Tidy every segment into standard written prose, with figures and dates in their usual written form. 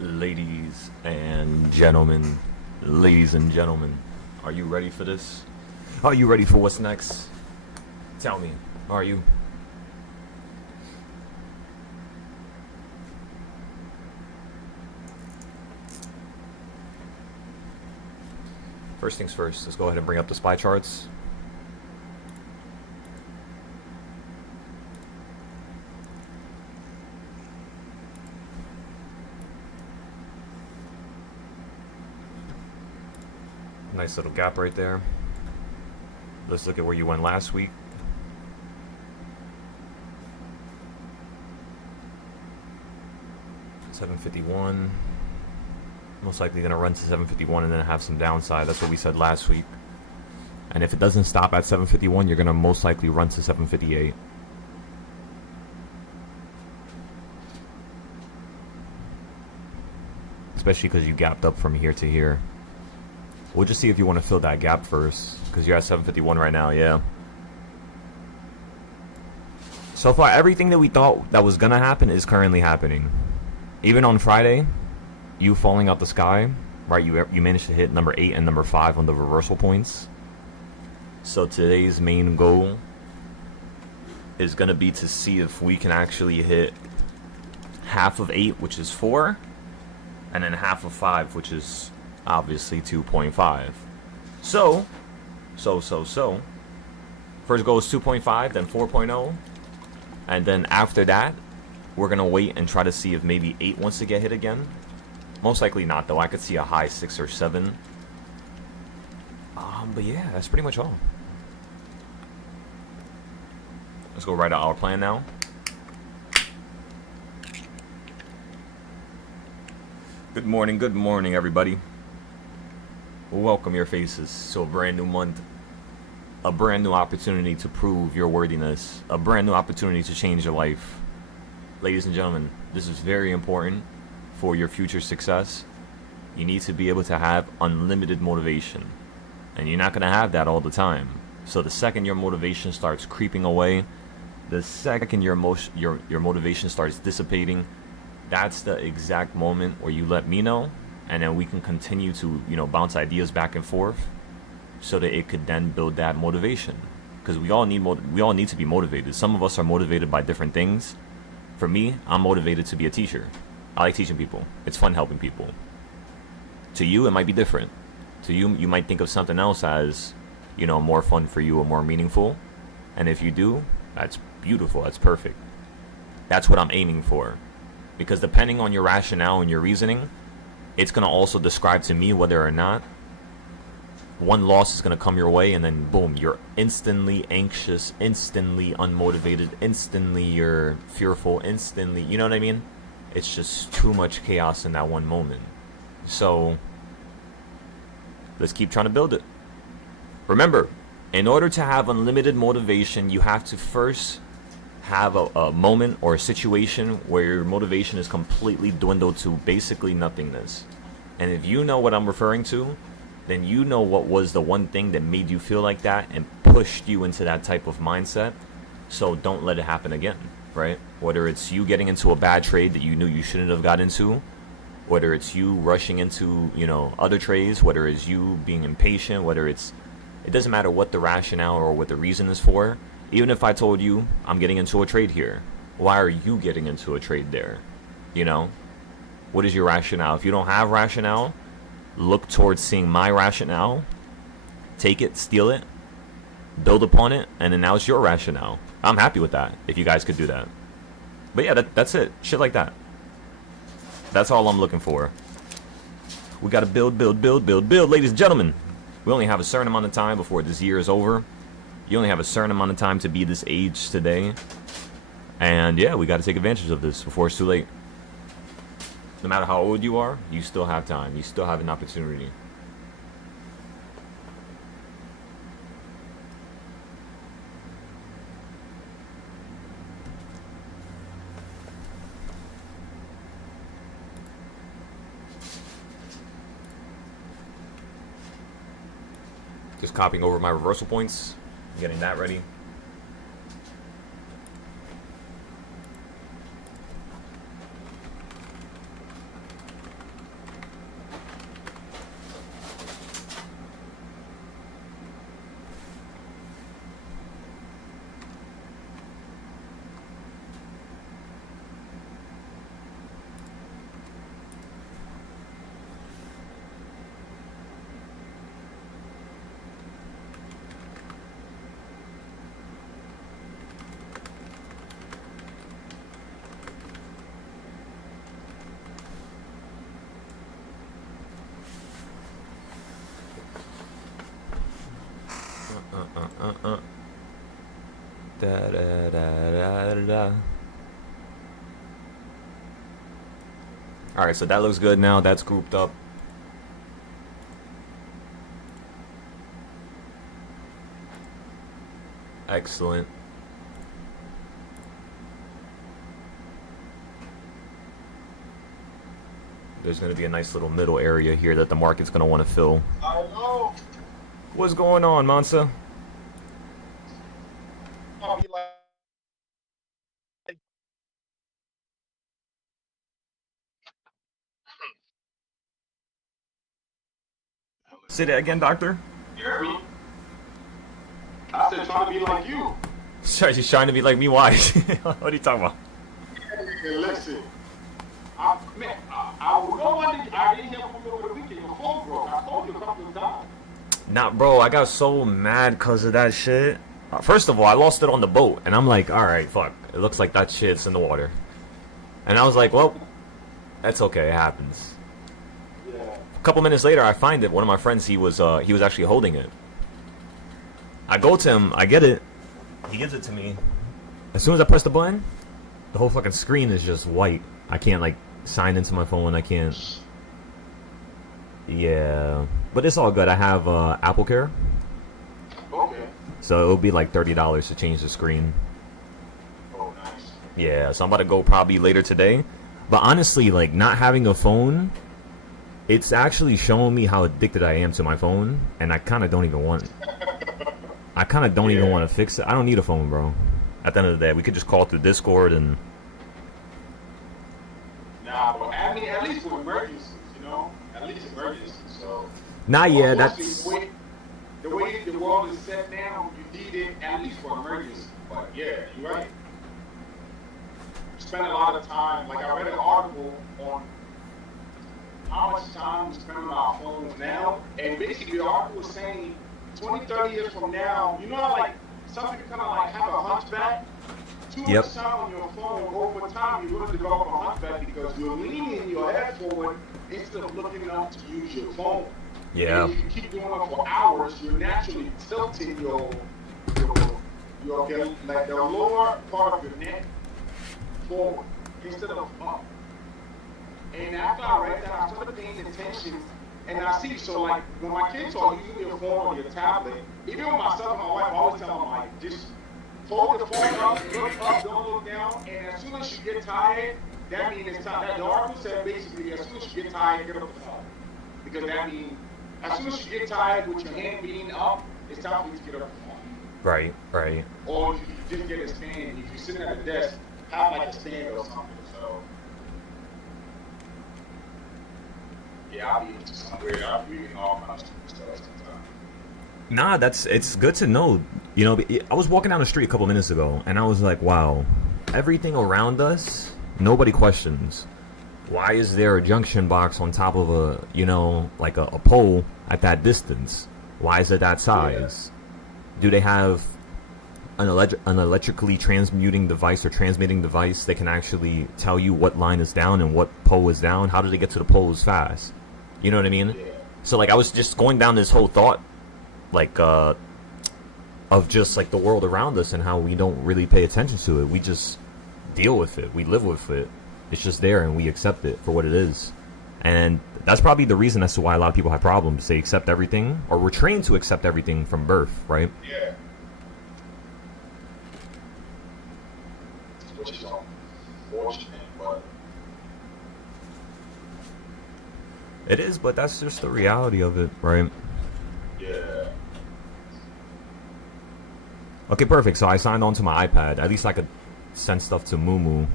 Ladies and gentlemen, are you ready for this? Are you ready for what's next? Tell me, are you? First things first, let's go ahead and bring up the SPY charts. Nice little gap right there. Let's look at where you went last week. $751. Most likely going to run to 751 and then have some downside. That's what we said last week. And if it doesn't stop at 751, you're going to most likely run to 758. Especially because you gapped up from here to here. We'll just see if you want to fill that gap first, because you're at 751 right now, yeah. So far, everything that we thought that was going to happen is currently happening. Even on Friday, you falling out the sky, right? You managed to hit number 8 and number 5 on the reversal points. So today's main goal is going to be to see if we can actually hit half of 8, which is 4, and then half of 5, which is obviously 2.5. So first goal is 2.5, then 4.0, and then after that we're gonna wait and try to see if maybe 8 wants to get hit again. Most likely not, though. I could see a high 6 or 7. But yeah, that's pretty much all. Let's go right to our plan now. Good morning everybody. Welcome your faces to a brand new month, a brand new opportunity to prove your worthiness, a brand new opportunity to change your life. Ladies and gentlemen, this is very important for your future success. You need to be able to have unlimited motivation, and you're not going to have that all the time. So the second your motivation starts creeping away, the second your motivation starts dissipating, that's the exact moment where you let me know, and then we can continue to, bounce ideas back and forth so that it could then build that motivation. Because we all need to be motivated. Some of us are motivated by different things. For me, I'm motivated to be a teacher. I like teaching people. It's fun helping people. To you, it might be different. To you, you might think of something else as, more fun for you or more meaningful. And if you do, that's beautiful. That's perfect. That's what I'm aiming for. Because depending on your rationale and your reasoning, it's going to also describe to me whether or not one loss is going to come your way, and then boom, you're instantly anxious, instantly unmotivated, instantly you're fearful, instantly, you know what I mean? It's just too much chaos in that one moment. So let's keep trying to build it. Remember, in order to have unlimited motivation, you have to first have a moment or a situation where your motivation is completely dwindled to basically nothingness. And if you know what I'm referring to, then you know what was the one thing that made you feel like that and pushed you into that type of mindset. So don't let it happen again, right? Whether it's you getting into a bad trade that you knew you shouldn't have got into, whether it's you rushing into, other trades, whether it's you being impatient, it doesn't matter what the rationale or what the reason is for. Even if I told you I'm getting into a trade here, why are you getting into a trade there? What is your rationale? If you don't have rationale, look towards seeing my rationale, take it, steal it, build upon it, and then now it's your rationale. I'm happy with that, if you guys could do that. But yeah, that's it. Shit like that. That's all I'm looking for. We gotta build. Ladies and gentlemen, we only have a certain amount of time before this year is over. You only have a certain amount of time to be this age today. And yeah, we gotta take advantage of this before it's too late. No matter how old you are, you still have time. You still have an opportunity. Just copying over my reversal points, getting that ready. Da, da, da, da, da, da. All right, so that looks good now. That's grouped up. Excellent. There's going to be a nice little middle area here that the market's going to want to fill. I know. What's going on, Mansa? I'll be like, Say that again, doctor. you hear me? I said trying to be like you. Sorry, she's trying to be like me. Why? What are you talking about? Hey, listen. I didn't hear from you over the weekend. Your phone broke. I told you a couple of times. Nah, bro, I got so mad because of that shit. First of all, I lost it on the boat, and I'm like, all right, fuck. It looks like that shit's in the water. And I was like, well, that's okay. It happens. Yeah. A couple minutes later, I find it. One of my friends, he was actually holding it. I go to him. I get it. He gives it to me. As soon as I press the button, the whole fucking screen is just white. I can't, like, sign into my phone. I can't. Yeah. But it's all good. I have Apple Care. Okay. So it'll be like $30 to change the screen. Oh, nice. Yeah, so I'm about to go probably later today. But honestly, like, not having a phone, it's actually showing me how addicted I am to my phone. And I kind of don't even want it. I kind of don't even want to fix it. I don't need a phone, bro. At the end of the day, we could just call through Discord and... Nah, but I mean, at least for emergencies, you know? At least emergencies, so... Nah, yeah, Unfortunately, that's... The way the world is set now, you need it at least for emergency. But yeah, you're right. Spend a lot of time, like I read an article on how much time we spend on our phones now, and basically the article was saying 20, 30 years from now, you know how like some people kind of like have a hunchback? Too much time on your phone, over time you're going to develop a hunchback because you're leaning your head forward instead of looking up to use your phone. Yeah. And if you keep doing it for hours, you're naturally tilting your like the lower part of your neck forward instead of up. And after I read that, I started paying attention, and I see, so like when my kids are using your phone or your tablet, even with myself and my wife, I always tell them like, just hold the phone up, don't look down, and as soon as you get tired, that means it's time. That the article said basically, as soon as you get tired, get off the phone, because that means as soon as you get tired with your hand being up, it's time for you to get off the phone. Right, right. Or you just get a stand. If you're sitting at a desk, have like a stand or something. So yeah, I'll be into somewhere. I'll be reading all kinds of stuff sometimes. Nah, it's good to know. You know, I was walking down the street a couple minutes ago, and I was like, wow, everything around us, nobody questions. Why is there a junction box on top of a, you know, like a pole at that distance? Why is it that size? Yeah. Do they have an electrically transmuting device or transmitting device that can actually tell you what line is down and what pole is down? How do they get to the poles fast? You know what I mean? Yeah. So, like, I was just going down this whole thought, like, of just, like, the world around us and how we don't really pay attention to it. We just deal with it. We live with it. It's just there, and we accept it for what it is. And that's probably the reason as to why a lot of people have problems. They accept everything, or we're trained to accept everything from birth, right? Yeah. Which is unfortunate, but... It is, but that's just the reality of it, right? Yeah. Okay, perfect. So I signed on to my iPad. At least I could send stuff to Mumu.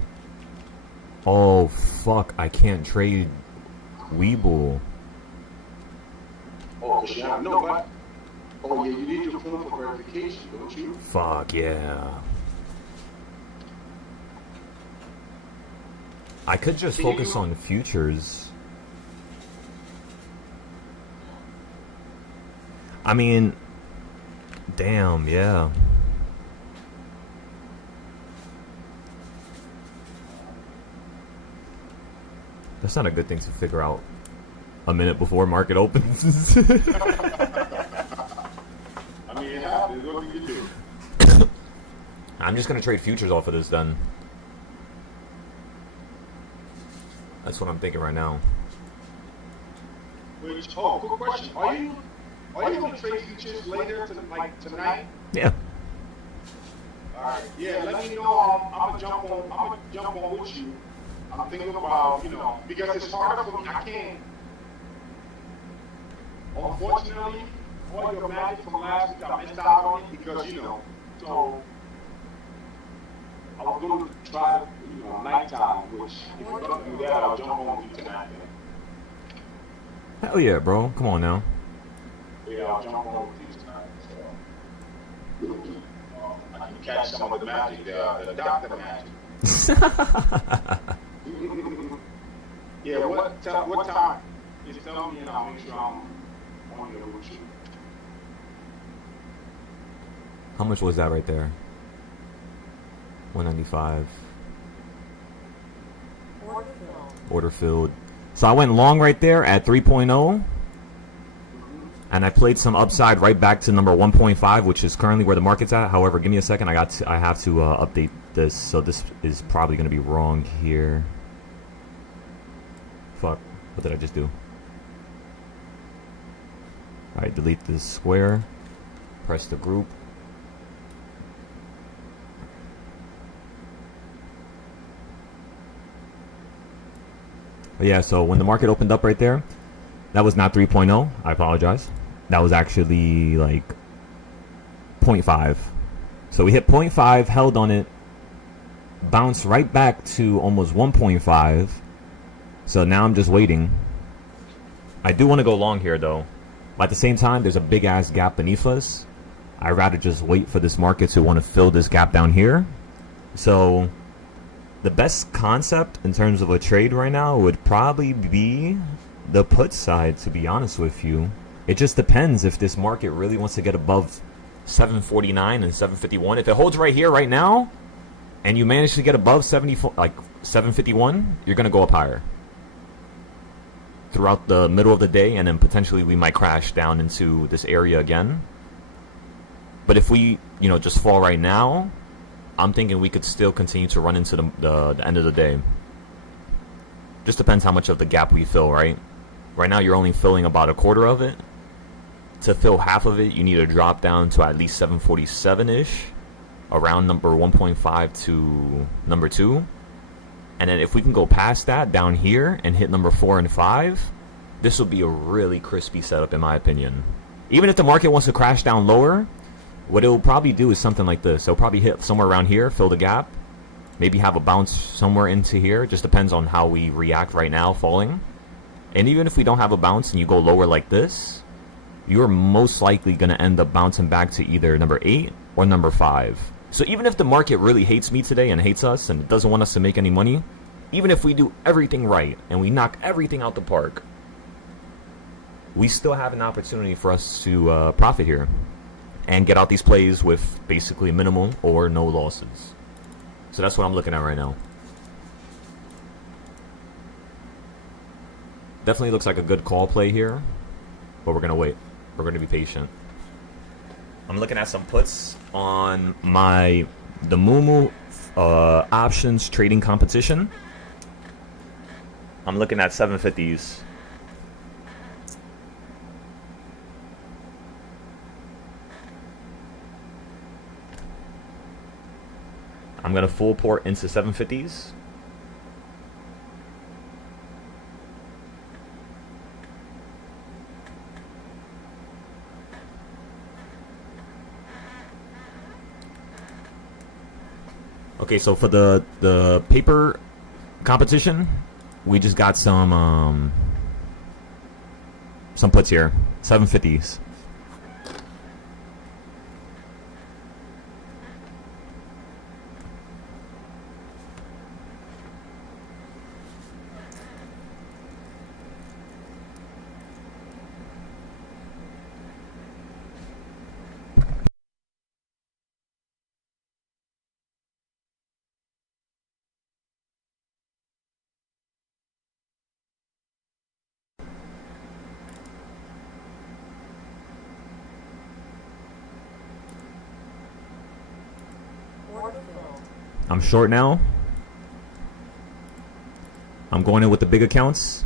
Oh, fuck. I can't trade Weeble. Oh, because you have no, but... Oh, yeah, you need your phone for verification, don't you? Fuck, yeah. I could just focus on futures. I mean... Damn, yeah. That's not a good thing to figure out a minute before market opens. I mean, it happens. What can you do? I'm just gonna trade futures off of this then. That's what I'm thinking right now. Which, quick question. Are you gonna trade futures later like tonight? Yeah. Alright, yeah, let me know. I'm gonna jump on with you. I'm thinking about, because it's harder for me. I can't, unfortunately, all your magic from last week, I missed out on it because, so I was going to try, nighttime, which if you're going to do that, I'll jump on with you tonight. Hell yeah, bro. Come on now. Yeah, I'll jump on with you tonight. So, I can catch some of the magic, the doctor magic. Yeah, what time? Just tell me and I'll make sure I'm on your with you. How much was that right there? 195. Order filled. So I went long right there at 3.0. And I played some upside right back to number 1.5, which is currently where the market's at. However, give me a second. I have to update this. So this is probably going to be wrong here. Fuck. What did I just do? Alright, delete this square. Press the group. But yeah, so when the market opened up right there, that was not 3.0. I apologize. That was actually like 0.5. So we hit 0.5, held on it, bounced right back to almost 1.5. So now I'm just waiting. I do want to go long here though. But at the same time, there's a big ass gap beneath us. I'd rather just wait for this market to want to fill this gap down here. So the best concept in terms of a trade right now would probably be the put side, to be honest with you. It just depends if this market really wants to get above 749 and 751. If it holds right here right now and you manage to get above 751, you're gonna go up higher throughout the middle of the day, and then potentially we might crash down into this area again. But if we just fall right now, I'm thinking we could still continue to run into the end of the day. Just depends how much of the gap we fill, right? Right now you're only filling about a quarter of it. To fill half of it, you need to drop down to at least 747-ish, around number 1.5 to number 2. And then if we can go past that down here and hit number 4 and 5, this will be a really crispy setup in my opinion. Even if the market wants to crash down lower, what it will probably do is something like this. It'll probably hit somewhere around here, fill the gap, maybe have a bounce somewhere into here. Just depends on how we react right now falling. And even if we don't have a bounce and you go lower like this, you're most likely going to end up bouncing back to either number 8 or number 5. So even if the market really hates me today and hates us and doesn't want us to make any money, even if we do everything right and we knock everything out the park, we still have an opportunity for us to profit here and get out these plays with basically minimal or no losses. So that's what I'm looking at right now. Definitely looks like a good call play here, but we're going to wait. We're going to be patient. I'm looking at some puts on the Mumu options trading competition. I'm looking at 750s. I'm going to full port into 750s. Okay, so for the paper competition, we just got some puts here, 750s. I'm short now. I'm going in with the big accounts.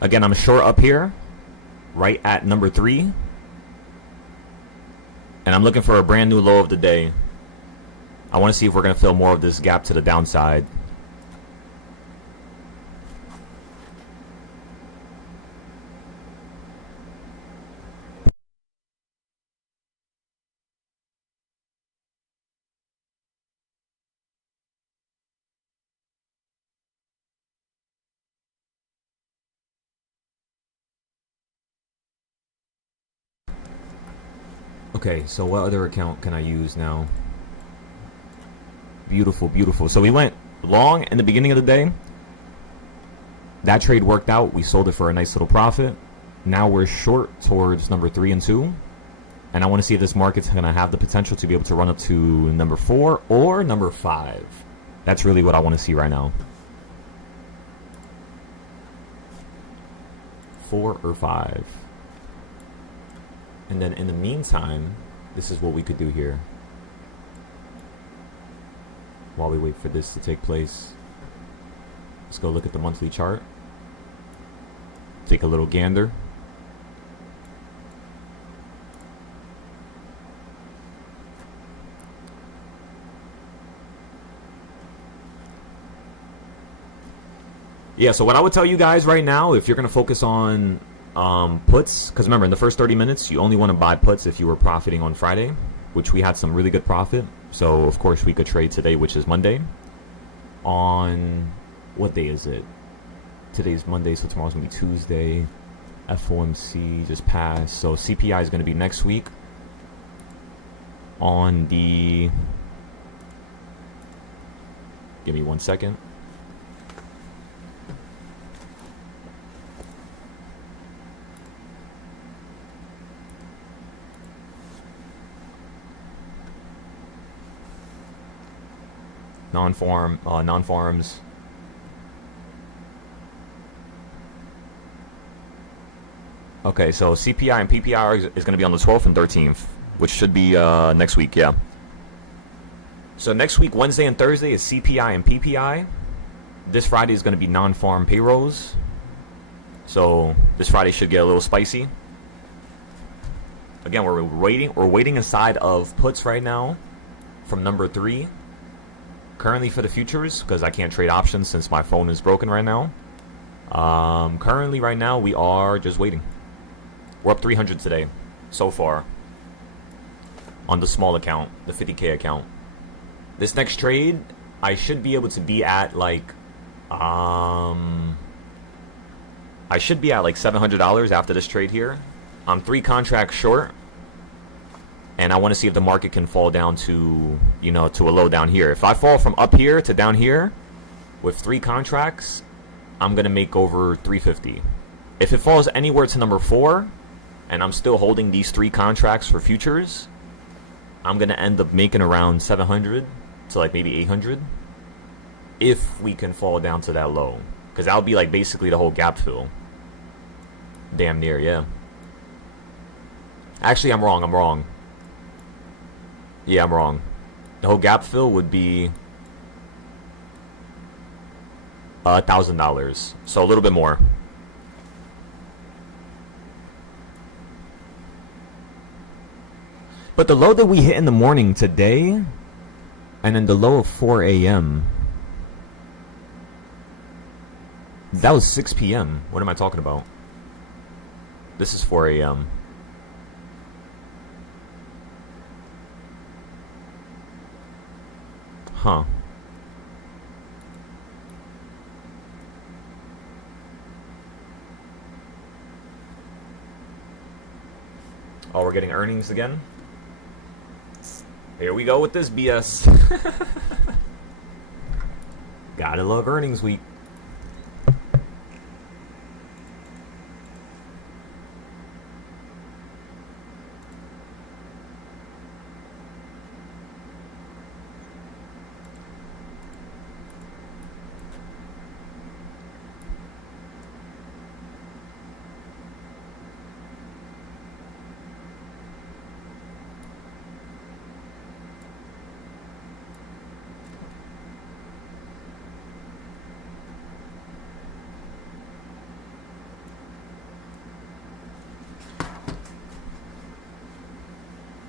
Again, I'm short up here, right at number 3. And I'm looking for a brand new low of the day. I want to see if we're going to fill more of this gap to the downside. Okay, so what other account can I use now? Beautiful, beautiful. So we went long in the beginning of the day. That trade worked out. We sold it for a nice little profit. Now we're short towards number 3 and 2. And I want to see if this market's going to have the potential to be able to run up to number 4 or number 5. That's really what I want to see right now. 4 or 5. And then in the meantime, this is what we could do here. While we wait for this to take place, let's go look at the monthly chart. Take a little gander. Yeah, so what I would tell you guys right now, if you're going to focus on puts, because remember, in the first 30 minutes, you only want to buy puts if you were profiting on Friday, which we had some really good profit. So, of course, we could trade today, which is Monday. On, what day is it? Today's Monday, so tomorrow's going to be Tuesday. FOMC just passed. So, CPI is going to be next week. On the... Give me 1 second. Non-farms. Okay, so CPI and PPI is going to be on the 12th and 13th, which should be next week, yeah. So next week, Wednesday and Thursday, is CPI and PPI. This Friday is going to be non-farm payrolls. So this Friday should get a little spicy. Again, we're waiting inside of puts right now from number 3. Currently for the futures, because I can't trade options since my phone is broken right now. Currently right now we are just waiting. We're up 300 today so far on the small account, the 50K account. This next trade I should be able to be at like I should be at like $700 after this trade here. I'm 3 contracts short. And I want to see if the market can fall down to, you know, to a low down here. If I fall from up here to down here with 3 contracts, I'm going to make over 350. If it falls anywhere to number 4 and I'm still holding these 3 contracts for futures, I'm going to end up making around 700 to like maybe 800 if we can fall down to that low. Because that would be like basically the whole gap fill. Damn near, yeah. Actually, I'm wrong. Yeah, I'm wrong. The whole gap fill would be $1,000. So a little bit more. But the low that we hit in the morning today, And then the low of 4 a.m. That was 6 p.m. What am I talking about? This is 4 a.m. Huh. Oh, we're getting earnings again? Here we go with this BS. Gotta love earnings week.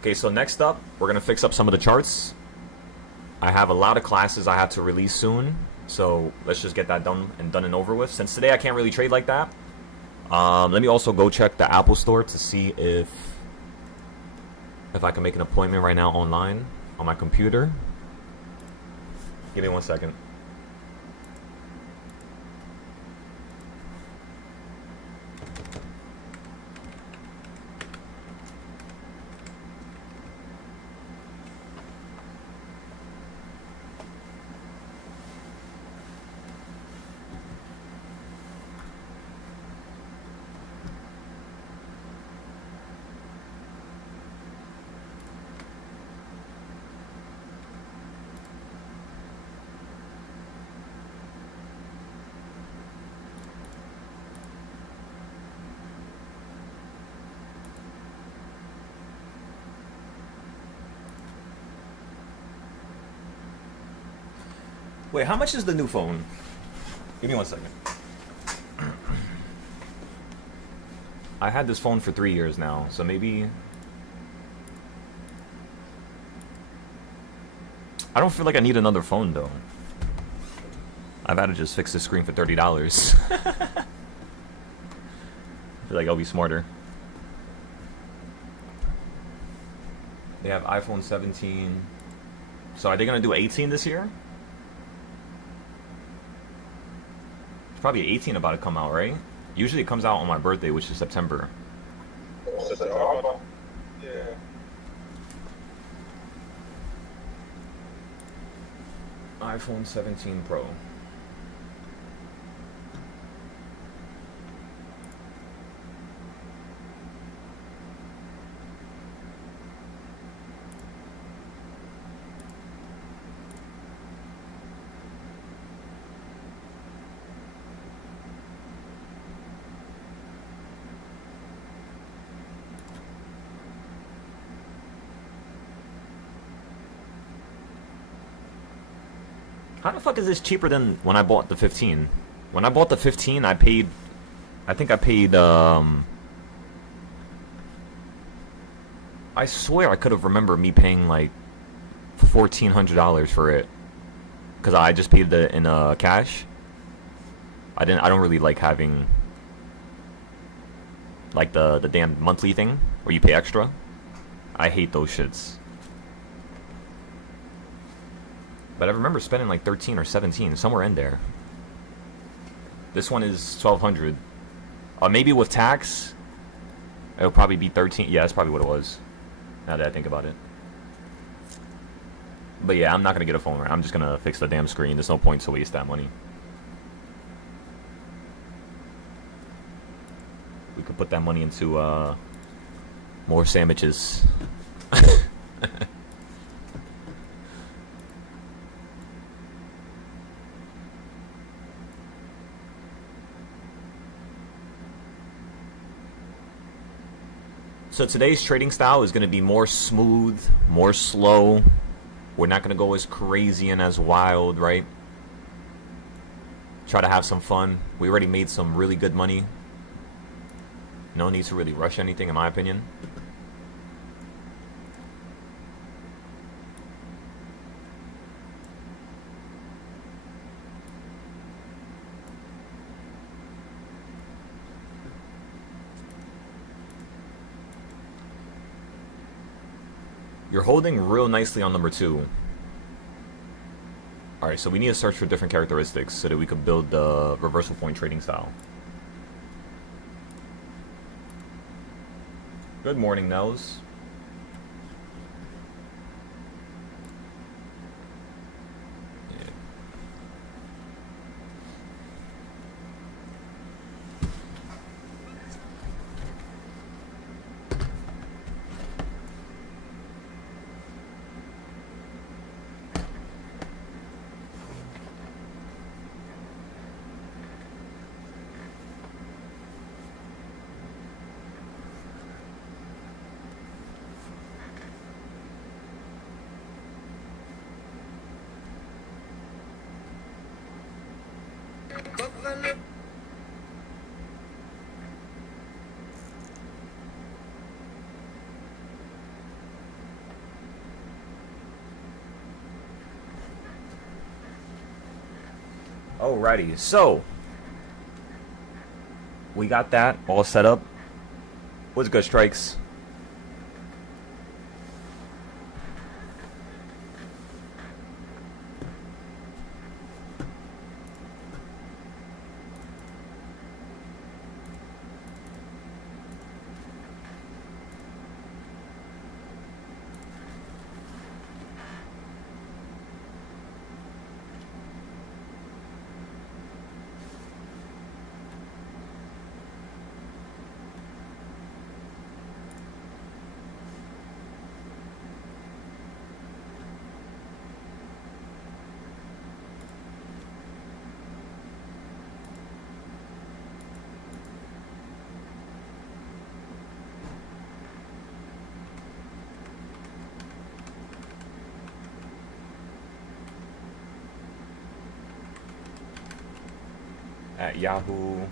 Okay, so next up, we're going to fix up some of the charts. I have a lot of classes I have to release soon, so let's just get that done and over with. Since today I can't really trade like that, let me also go check the Apple Store to see if I can make an appointment right now online on my computer. Give me 1 second. Wait, how much is the new phone? Give me 1 second. I had this phone for 3 years now, so maybe... I don't feel like I need another phone, though. I've had to just fix the screen for $30. I feel like I'll be smarter. They have iPhone 17. So are they going to do 18 this year? Probably 18 about to come out, right? Usually it comes out on my birthday, which is September. Yeah. iPhone 17 Pro. How the fuck is this cheaper than when I bought the 15? When I bought the 15, I think I paid, I swear I could have remembered me paying like $1,400 for it. Because I just paid it in cash. I don't really like having like the damn monthly thing where you pay extra. I hate those shits. But I remember spending like 13 or 17, somewhere in there. This one is 1,200. Maybe with tax, it'll probably be 13. Yeah, that's probably what it was. Now that I think about it. But yeah, I'm not gonna get a phone right. I'm just gonna fix the damn screen. There's no point to waste that money. We could put that money into more sandwiches. So today's trading style is going to be more smooth, more slow. We're not going to go as crazy and as wild, right? Try to have some fun. We already made some really good money. No need to really rush anything, in my opinion. You're holding real nicely on number 2. Alright, so we need to search for different characteristics so that we could build the reversal point trading style. Good morning, Nels. Alrighty, so we got that all set up. What's good, Strikes? At yahoo.com.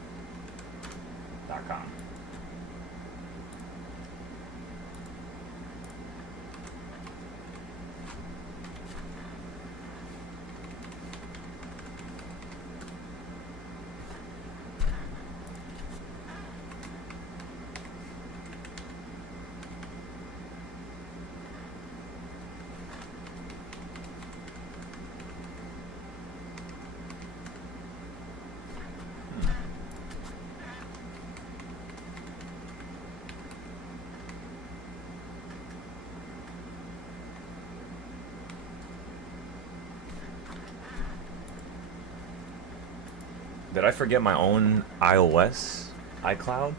Did I forget my own iOS? iCloud?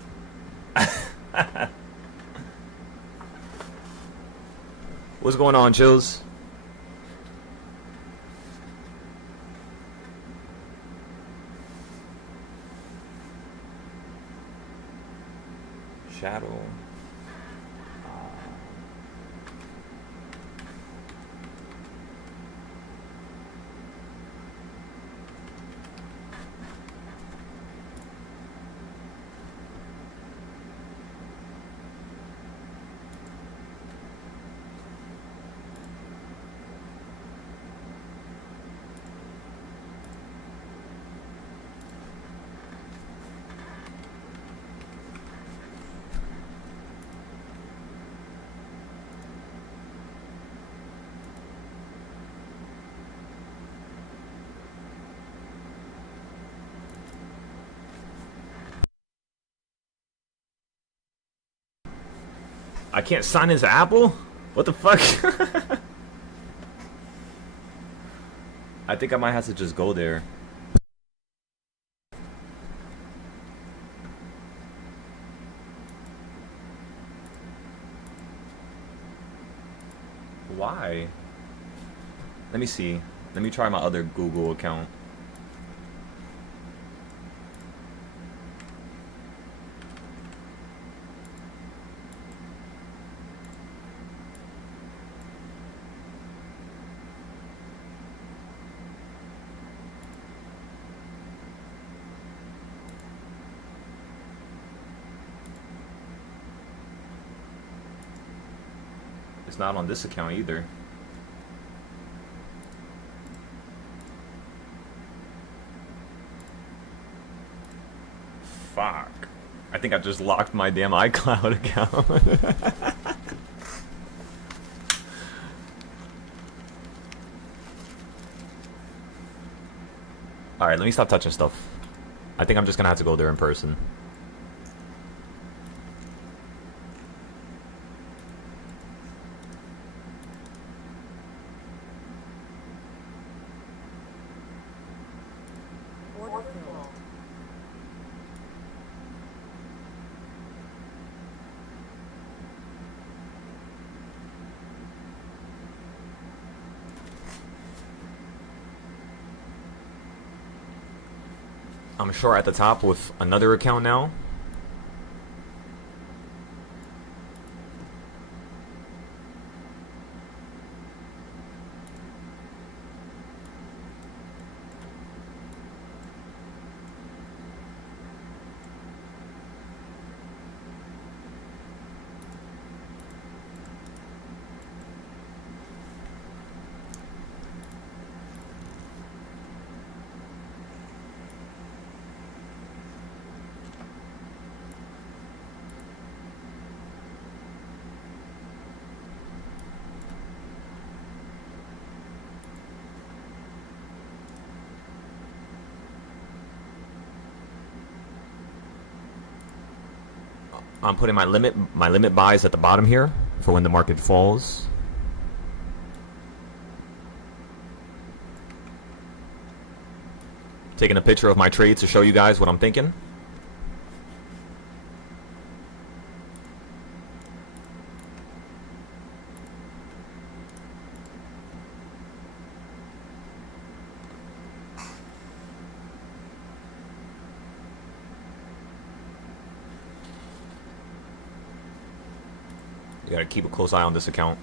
What's going on, Chills? Shadow. I can't sign into Apple? What the fuck? I think I might have to just go there. Why? Let me see. Let me try my other Google account. It's not on this account either. Fuck. I think I just locked my damn iCloud account. Alright, let me stop touching stuff. I think I'm just gonna have to go there in person. I'm sure at the top with another account now. I'm putting my limit buys at the bottom here for when the market falls. Taking a picture of my trades to show you guys what I'm thinking. You gotta keep a close eye on this account.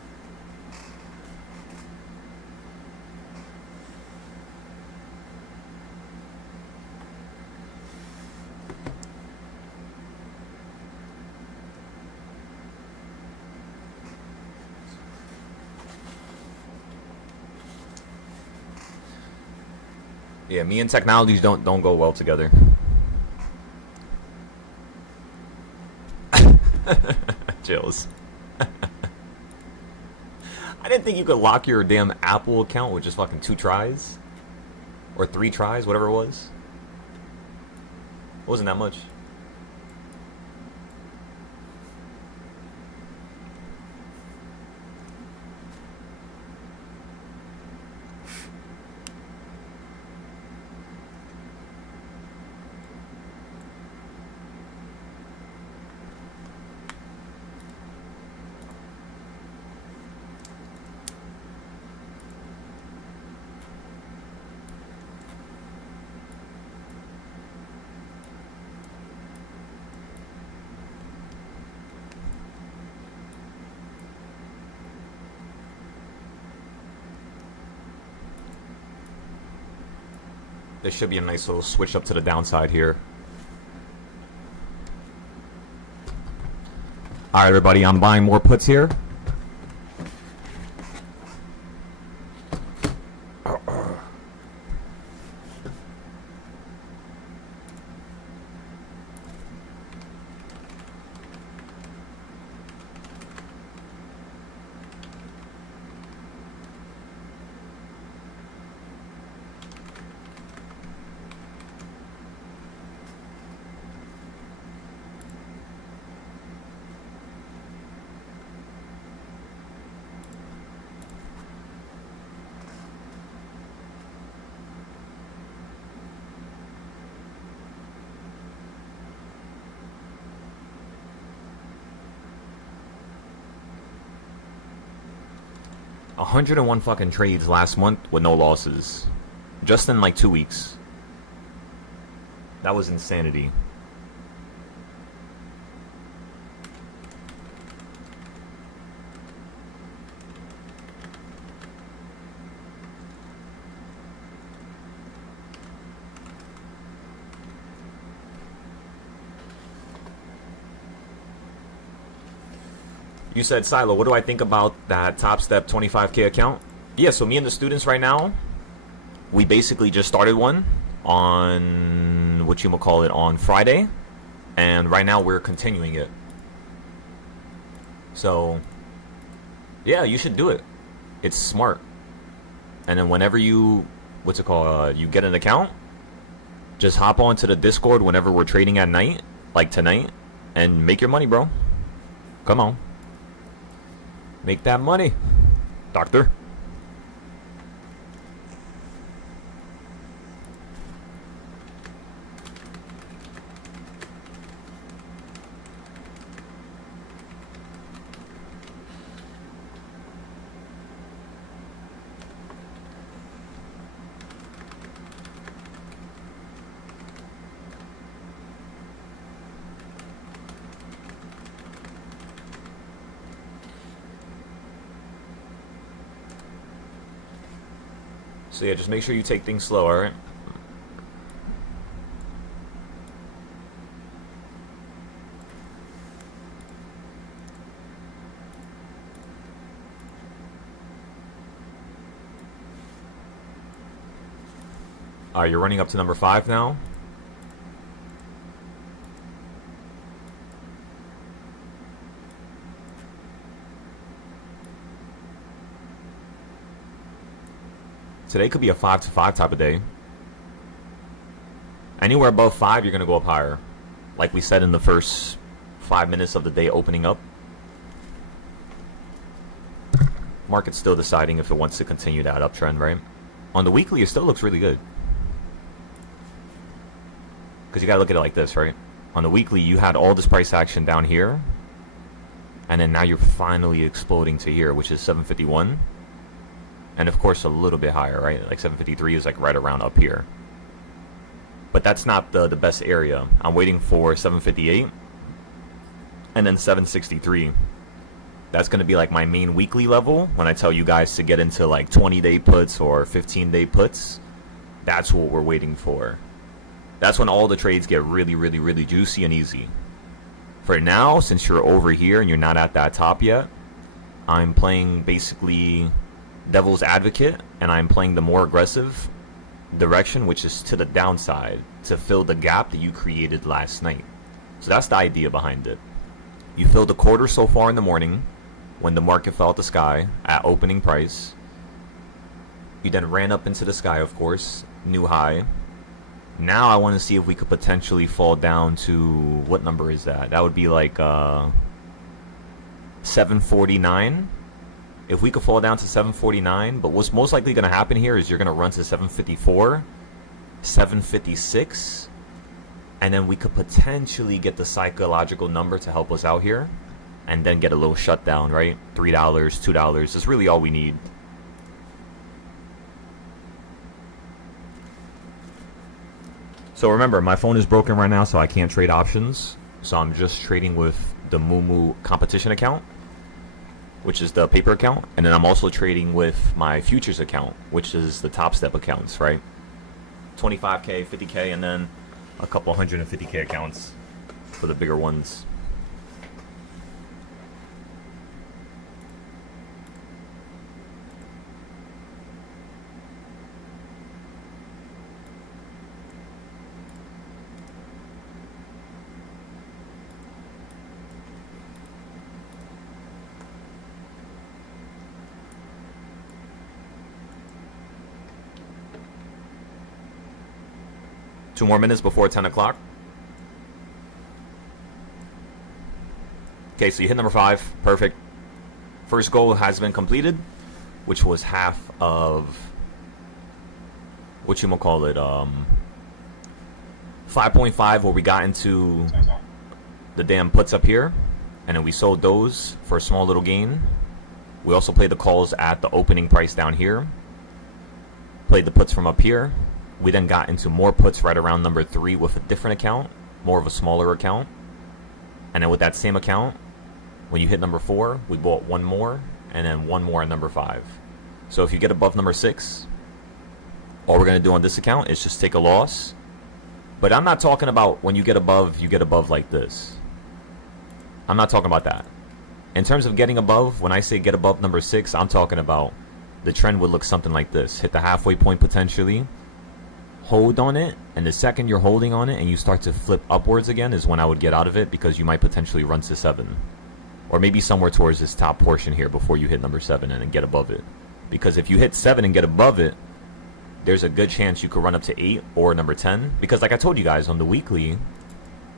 Yeah, me and technologies don't go well together. Chills. I didn't think you could lock your damn Apple account with just fucking 2 tries. Or 3 tries, whatever it was. It wasn't that much. There should be a nice little switch up to the downside here. Alright, everybody, I'm buying more puts here. $101 fucking trades last month with no losses. Just in like 2 weeks. That was insanity. You said, Silo, what do I think about that Top Step 25K account? Yeah, so me and the students right now, we basically just started one on, on Friday. And right now we're continuing it. So, yeah, you should do it. It's smart. And then whenever you, you get an account, Just hop onto the Discord whenever we're trading at night, like tonight, and make your money, bro. Come on. Make that money, doctor. So yeah, just make sure you take things slow, alright? Alright, you're running up to number 5 now. Today could be a 5 to 5 type of day. Anywhere above 5, you're going to go up higher. Like we said in the first 5 minutes of the day opening up. Market's still deciding if it wants to continue that uptrend, right? On the weekly, it still looks really good. Because you got to look at it like this, right? On the weekly, you had all this price action down here. And then now you're finally exploding to here, which is 751. And of course a little bit higher, right? Like 753 is like right around up here. But that's not the best area. I'm waiting for 758 and then 763. That's going to be like my main weekly level when I tell you guys to get into like 20-day puts or 15-day puts. That's what we're waiting for. That's when all the trades get really, really, really juicy and easy. For now, since you're over here and you're not at that top yet, I'm playing basically devil's advocate, and I'm playing the more aggressive direction, which is to the downside, to fill the gap that you created last night. So that's the idea behind it. You filled a quarter so far in the morning when the market fell out the sky at opening price. You then ran up into the sky, of course, new high. Now I want to see if we could potentially fall down to, what number is that? That would be like 749. If we could fall down to 749, but what's most likely going to happen here is you're going to run to 754, 756, and then we could potentially get the psychological number to help us out here, and then get a little shutdown, right? $3, $2 is really all we need. So remember, my phone is broken right now, so I can't trade options. So I'm just trading with the Mumu competition account, which is the paper account, and then I'm also trading with my futures account, which is the Top Step accounts, right? 25K, 50K, and then a couple 150K accounts for the bigger ones. Two more minutes before 10 o'clock. Okay, so you hit number 5. Perfect. First goal has been completed, which was half of, what you gonna call it, 5.5, where we got into the damn puts up here, and then we sold those for a small little gain. We also played the calls at the opening price down here. Played the puts from up here. We then got into more puts right around number 3 with a different account, more of a smaller account. And then with that same account, when you hit number 4, we bought one more, and then one more at number 5. So if you get above number 6, all we're going to do on this account is just take a loss. But I'm not talking about when you get above like this. I'm not talking about that. In terms of getting above, when I say get above number 6, I'm talking about the trend would look something like this. Hit the halfway point potentially. Hold on it, and the second you're holding on it and you start to flip upwards again is when I would get out of it, because you might potentially run to 7, or maybe somewhere towards this top portion here before you hit number 7 and then get above it. Because if you hit 7 and get above it, there's a good chance you could run up to 8 or number 10. Because like I told you guys on the weekly,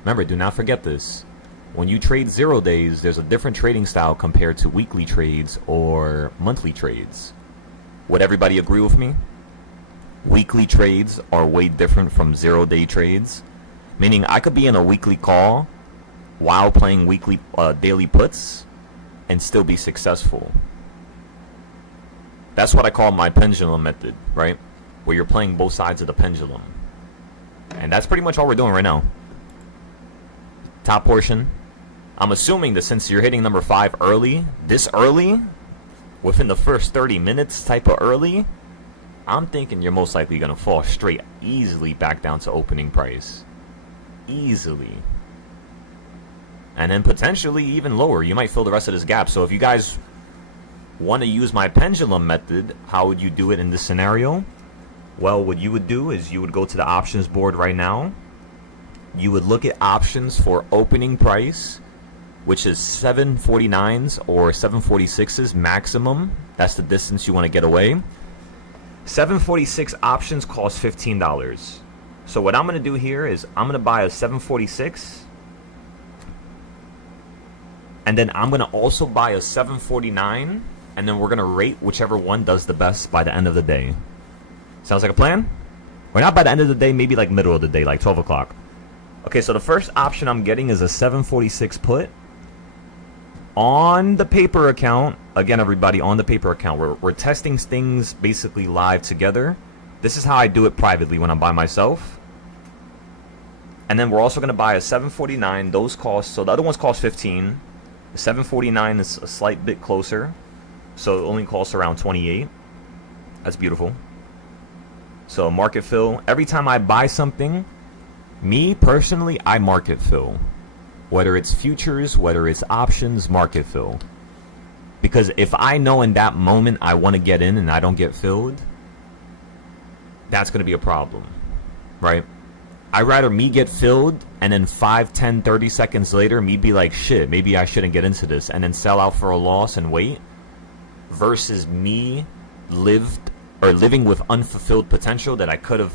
remember, do not forget this. When you trade 0 days, there's a different trading style compared to weekly trades or monthly trades. Would everybody agree with me? Weekly trades are way different from 0 day trades. Meaning I could be in a weekly call while playing weekly daily puts and still be successful. That's what I call my pendulum method, right? Where you're playing both sides of the pendulum. And that's pretty much all we're doing right now. Top portion. I'm assuming that since you're hitting number 5 early, this early, within the first 30 minutes type of early, I'm thinking you're most likely going to fall straight easily back down to opening price. Easily. And then potentially even lower. You might fill the rest of this gap. So if you guys want to use my pendulum method, how would you do it in this scenario? Well, what you would do is you would go to the options board right now. You would look at options for opening price, which is 749s or 746s maximum. That's the distance you want to get away. 746 options cost $15. So what I'm going to do here is I'm going to buy a 746. And then I'm going to also buy a 749. And then we're going to rate whichever one does the best by the end of the day. Sounds like a plan? Or not by the end of the day, maybe like middle of the day, like 12 o'clock. Okay, so the first option I'm getting is a 746 put. On the paper account, again everybody, on the paper account, we're testing things basically live together. This is how I do it privately when I'm by myself. And then we're also going to buy a 749. Those cost, so the other ones cost 15. The 749 is a slight bit closer, so it only costs around 28. That's beautiful. So market fill. Every time I buy something, me personally, I market fill. Whether it's futures, whether it's options, market fill. Because if I know in that moment I want to get in and I don't get filled, that's going to be a problem, right? I'd rather me get filled and then 5, 10, 30 seconds later me be like, shit, maybe I shouldn't get into this, and then sell out for a loss and wait, versus me living with unfulfilled potential that I could have,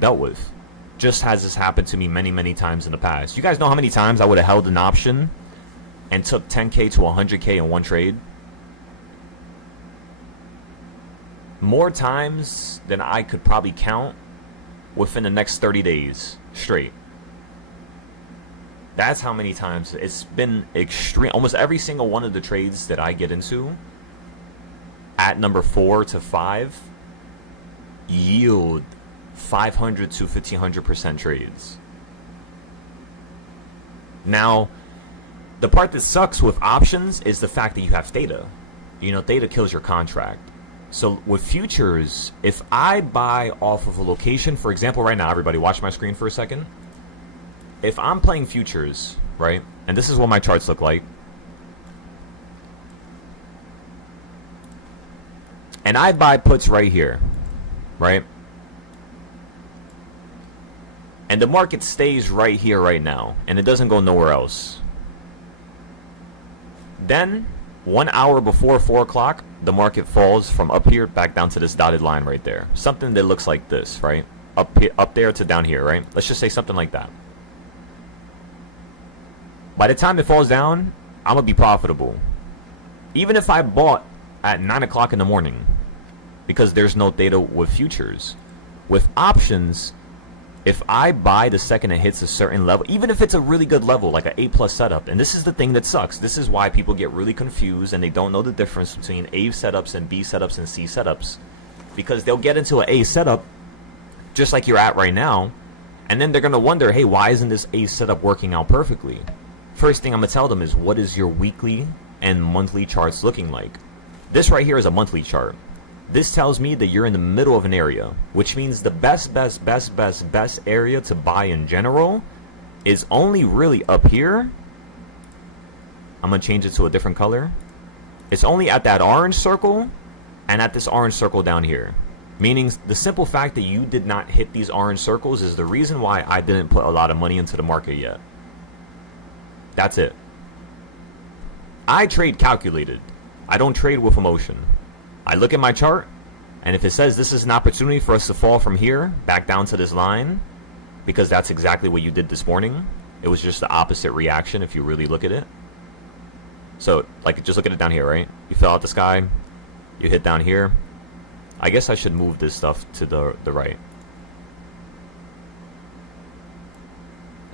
dealt with. Just has this happened to me many, many times in the past. You guys know how many times I would have held an option and took 10K to 100K in one trade? More times than I could probably count within the next 30 days straight. That's how many times. It's been extreme. Almost every single one of the trades that I get into at number 4 to 5 yield 500 to 1500% trades. Now, the part that sucks with options is the fact that you have theta. Theta kills your contract. So with futures, if I buy off of a location, for example, right now, everybody watch my screen for a second. If I'm playing futures, right, and this is what my charts look like, and I buy puts right here, right, and the market stays right here right now, and it doesn't go nowhere else. Then, 1 hour before 4 o'clock, the market falls from up here back down to this dotted line right there. Something that looks like this, right? Up there to down here, right? Let's just say something like that. By the time it falls down, I'm going to be profitable. Even if I bought at 9 o'clock in the morning, because there's no theta with futures. With options, if I buy the second it hits a certain level, even if it's a really good level, like an A+ setup, and this is the thing that sucks. This is why people get really confused and they don't know the difference between A setups and B setups and C setups. Because they'll get into an A setup, just like you're at right now, and then they're going to wonder, hey, why isn't this A setup working out perfectly? First thing I'm going to tell them is, what is your weekly and monthly charts looking like? This right here is a monthly chart. This tells me that you're in the middle of an area, which means the best area to buy in general is only really up here. I'm going to change it to a different color. It's only at that orange circle and at this orange circle down here. Meaning the simple fact that you did not hit these orange circles is the reason why I didn't put a lot of money into the market yet. That's it. I trade calculated. I don't trade with emotion. I look at my chart, And if it says this is an opportunity for us to fall from here back down to this line, because that's exactly what you did this morning. It was just the opposite reaction if you really look at it. So, like, just look at it down here, right? You fell out the sky. You hit down here. I guess I should move this stuff to the right.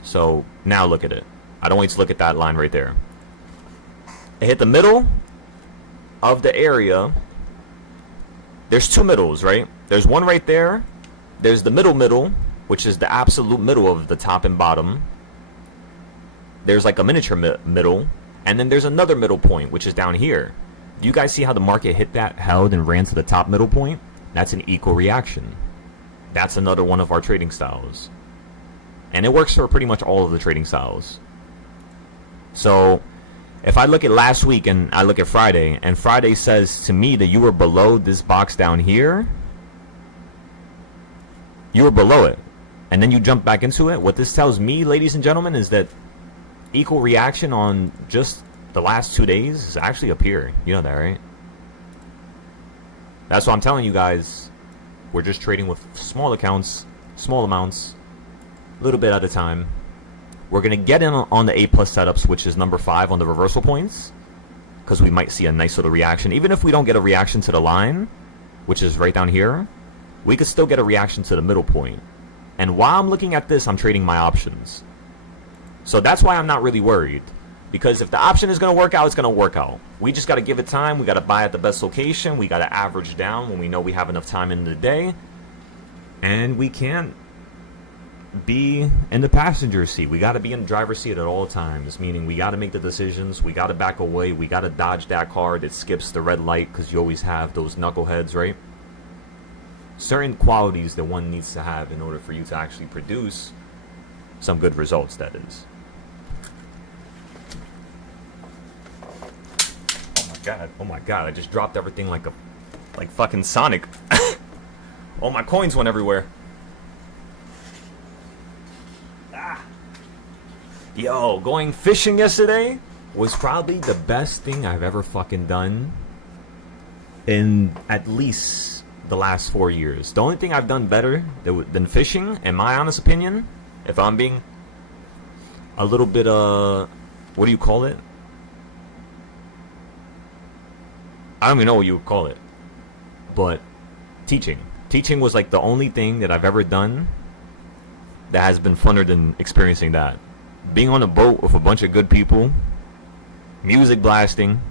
So, now look at it. I don't want you to look at that line right there. It hit the middle of the area. There's two middles, right? There's one right there. There's the middle, which is the absolute middle of the top and bottom. There's like a miniature middle. And then there's another middle point, which is down here. Do you guys see how the market hit that, held, and ran to the top middle point? That's an equal reaction. That's another one of our trading styles. And it works for pretty much all of the trading styles. So, if I look at last week and I look at Friday, and Friday says to me that you were below this box down here, you were below it, and then you jump back into it, what this tells me, ladies and gentlemen, is that equal reaction on just the last 2 days is actually up here. You know that, right? That's what I'm telling you guys. We're just trading with small accounts, small amounts, a little bit at a time. We're going to get in on the A+ setups, which is number 5 on the reversal points, because we might see a nice little reaction. Even if we don't get a reaction to the line, which is right down here, we could still get a reaction to the middle point. And while I'm looking at this, I'm trading my options. So that's why I'm not really worried. Because if the option is going to work out, it's going to work out. We just got to give it time. We got to buy at the best location. We got to average down when we know we have enough time in the day. And we can't be in the passenger seat. We got to be in the driver's seat at all times. Meaning we got to make the decisions. We got to back away. We got to dodge that car that skips the red light. Because you always have those knuckleheads, right? Certain qualities that one needs to have in order for you to actually produce some good results, that is. Oh my god, I just dropped everything like fucking Sonic. All my coins went everywhere. Yo, going fishing yesterday was probably the best thing I've ever fucking done in at least the last 4 years. The only thing I've done better than fishing, in my honest opinion, if I'm being a little bit, what do you call it? I don't even know what you would call it. But teaching. Teaching was like the only thing that I've ever done that has been funner than experiencing that. Being on a boat with a bunch of good people, music blasting.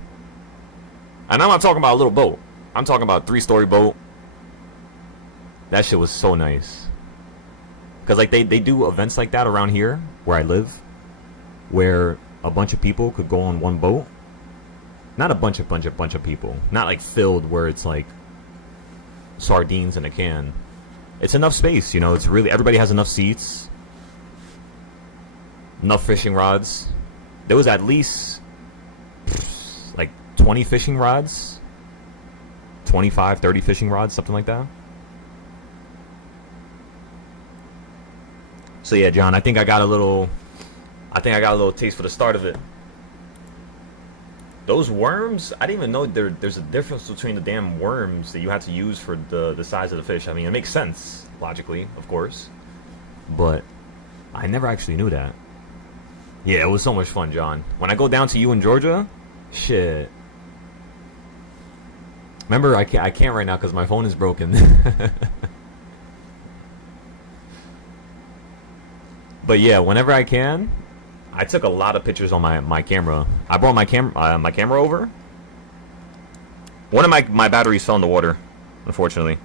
And I'm not talking about a little boat. I'm talking about a 3-story boat. That shit was so nice. Because like they do events like that around here where I live, where a bunch of people could go on one boat. Not a bunch of people. Not like filled where it's like sardines in a can. It's enough space, you know. It's really, everybody has enough seats, enough fishing rods. There was at least like 20 fishing rods, 25, 30 fishing rods, something like that. So yeah, John, I think I got a little taste for the start of it. Those worms, I didn't even know there's a difference between the damn worms that you had to use for the size of the fish. I mean, it makes sense, logically, of course. But I never actually knew that. Yeah, it was so much fun, John. When I go down to you in Georgia, shit. Remember, I can't right now because my phone is broken. But yeah, whenever I can, I took a lot of pictures on my camera. I brought my camera over. One of my batteries fell in the water, unfortunately.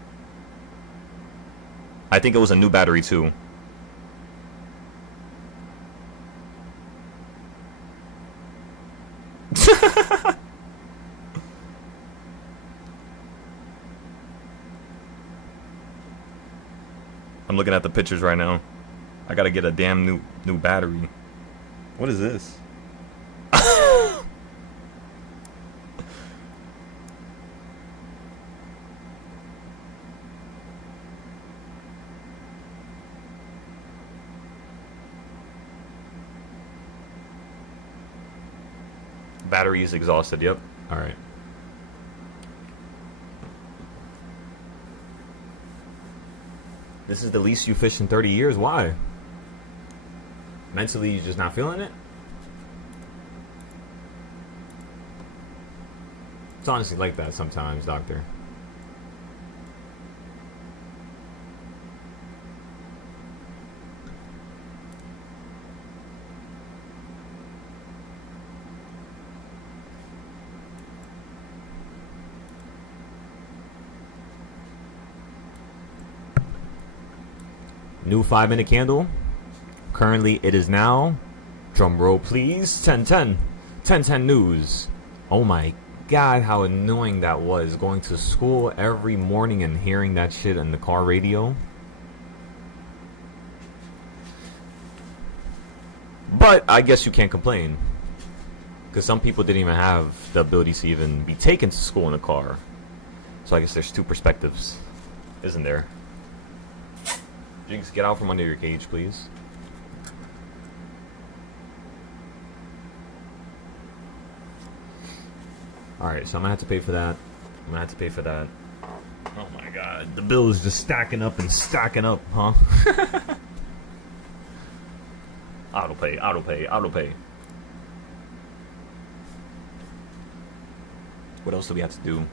I think it was a new battery too. I'm looking at the pictures right now. I gotta get a damn new battery. What is this? Battery is exhausted, yep. Alright. This is the least you fished in 30 years. Why? Mentally, you're just not feeling it? It's honestly like that sometimes, doctor. New 5-minute candle. Currently, it is now, drum roll please, 10:10. 10:10 news. Oh my god, how annoying that was, going to school every morning and hearing that shit in the car radio. But I guess you can't complain, because some people didn't even have the ability to even be taken to school in a car. So I guess there's two perspectives, isn't there? Jinx, get out from under your cage, please. Alright, so I'm gonna have to pay for that. I'm gonna have to pay for that. Oh my god, the bill is just stacking up and stacking up, huh? Auto pay, auto pay, auto pay. What else do we have to do?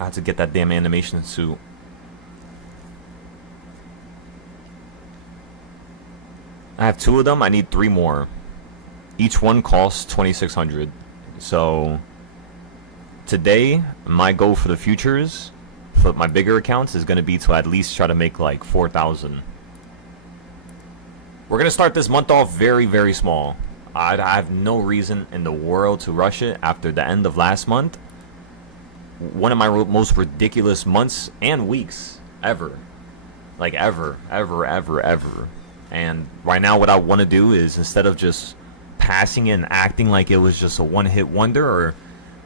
I have to get that damn animation suit. I have 2 of them. I need 3 more. Each one costs 2,600. So today, my goal for the futures, for my bigger accounts, is going to be to at least try to make like 4,000. We're going to start this month off very, very small. I have no reason in the world to rush it after the end of last month. One of my most ridiculous months and weeks ever. Like ever. And right now what I want to do is, instead of just passing it and acting like it was just a one-hit wonder, or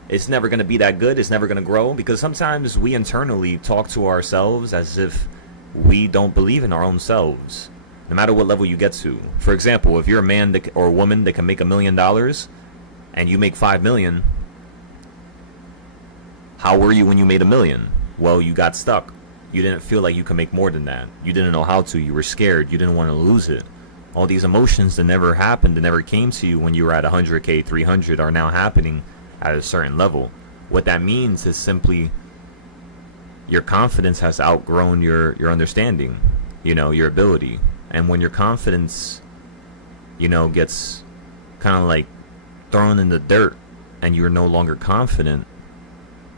it's never going to be that good, it's never going to grow, because sometimes we internally talk to ourselves as if we don't believe in our own selves, no matter what level you get to. For example, if you're a man or a woman that can make $1 million and you make 5 million, how were you when you made $1 million? Well, you got stuck. You didn't feel like you could make more than that. You didn't know how to. You were scared. You didn't want to lose it. All these emotions that never happened, that never came to you when you were at 100K, 300, are now happening at a certain level. What that means is simply your confidence has outgrown your understanding, your ability. And when your confidence, gets kind of like thrown in the dirt and you're no longer confident,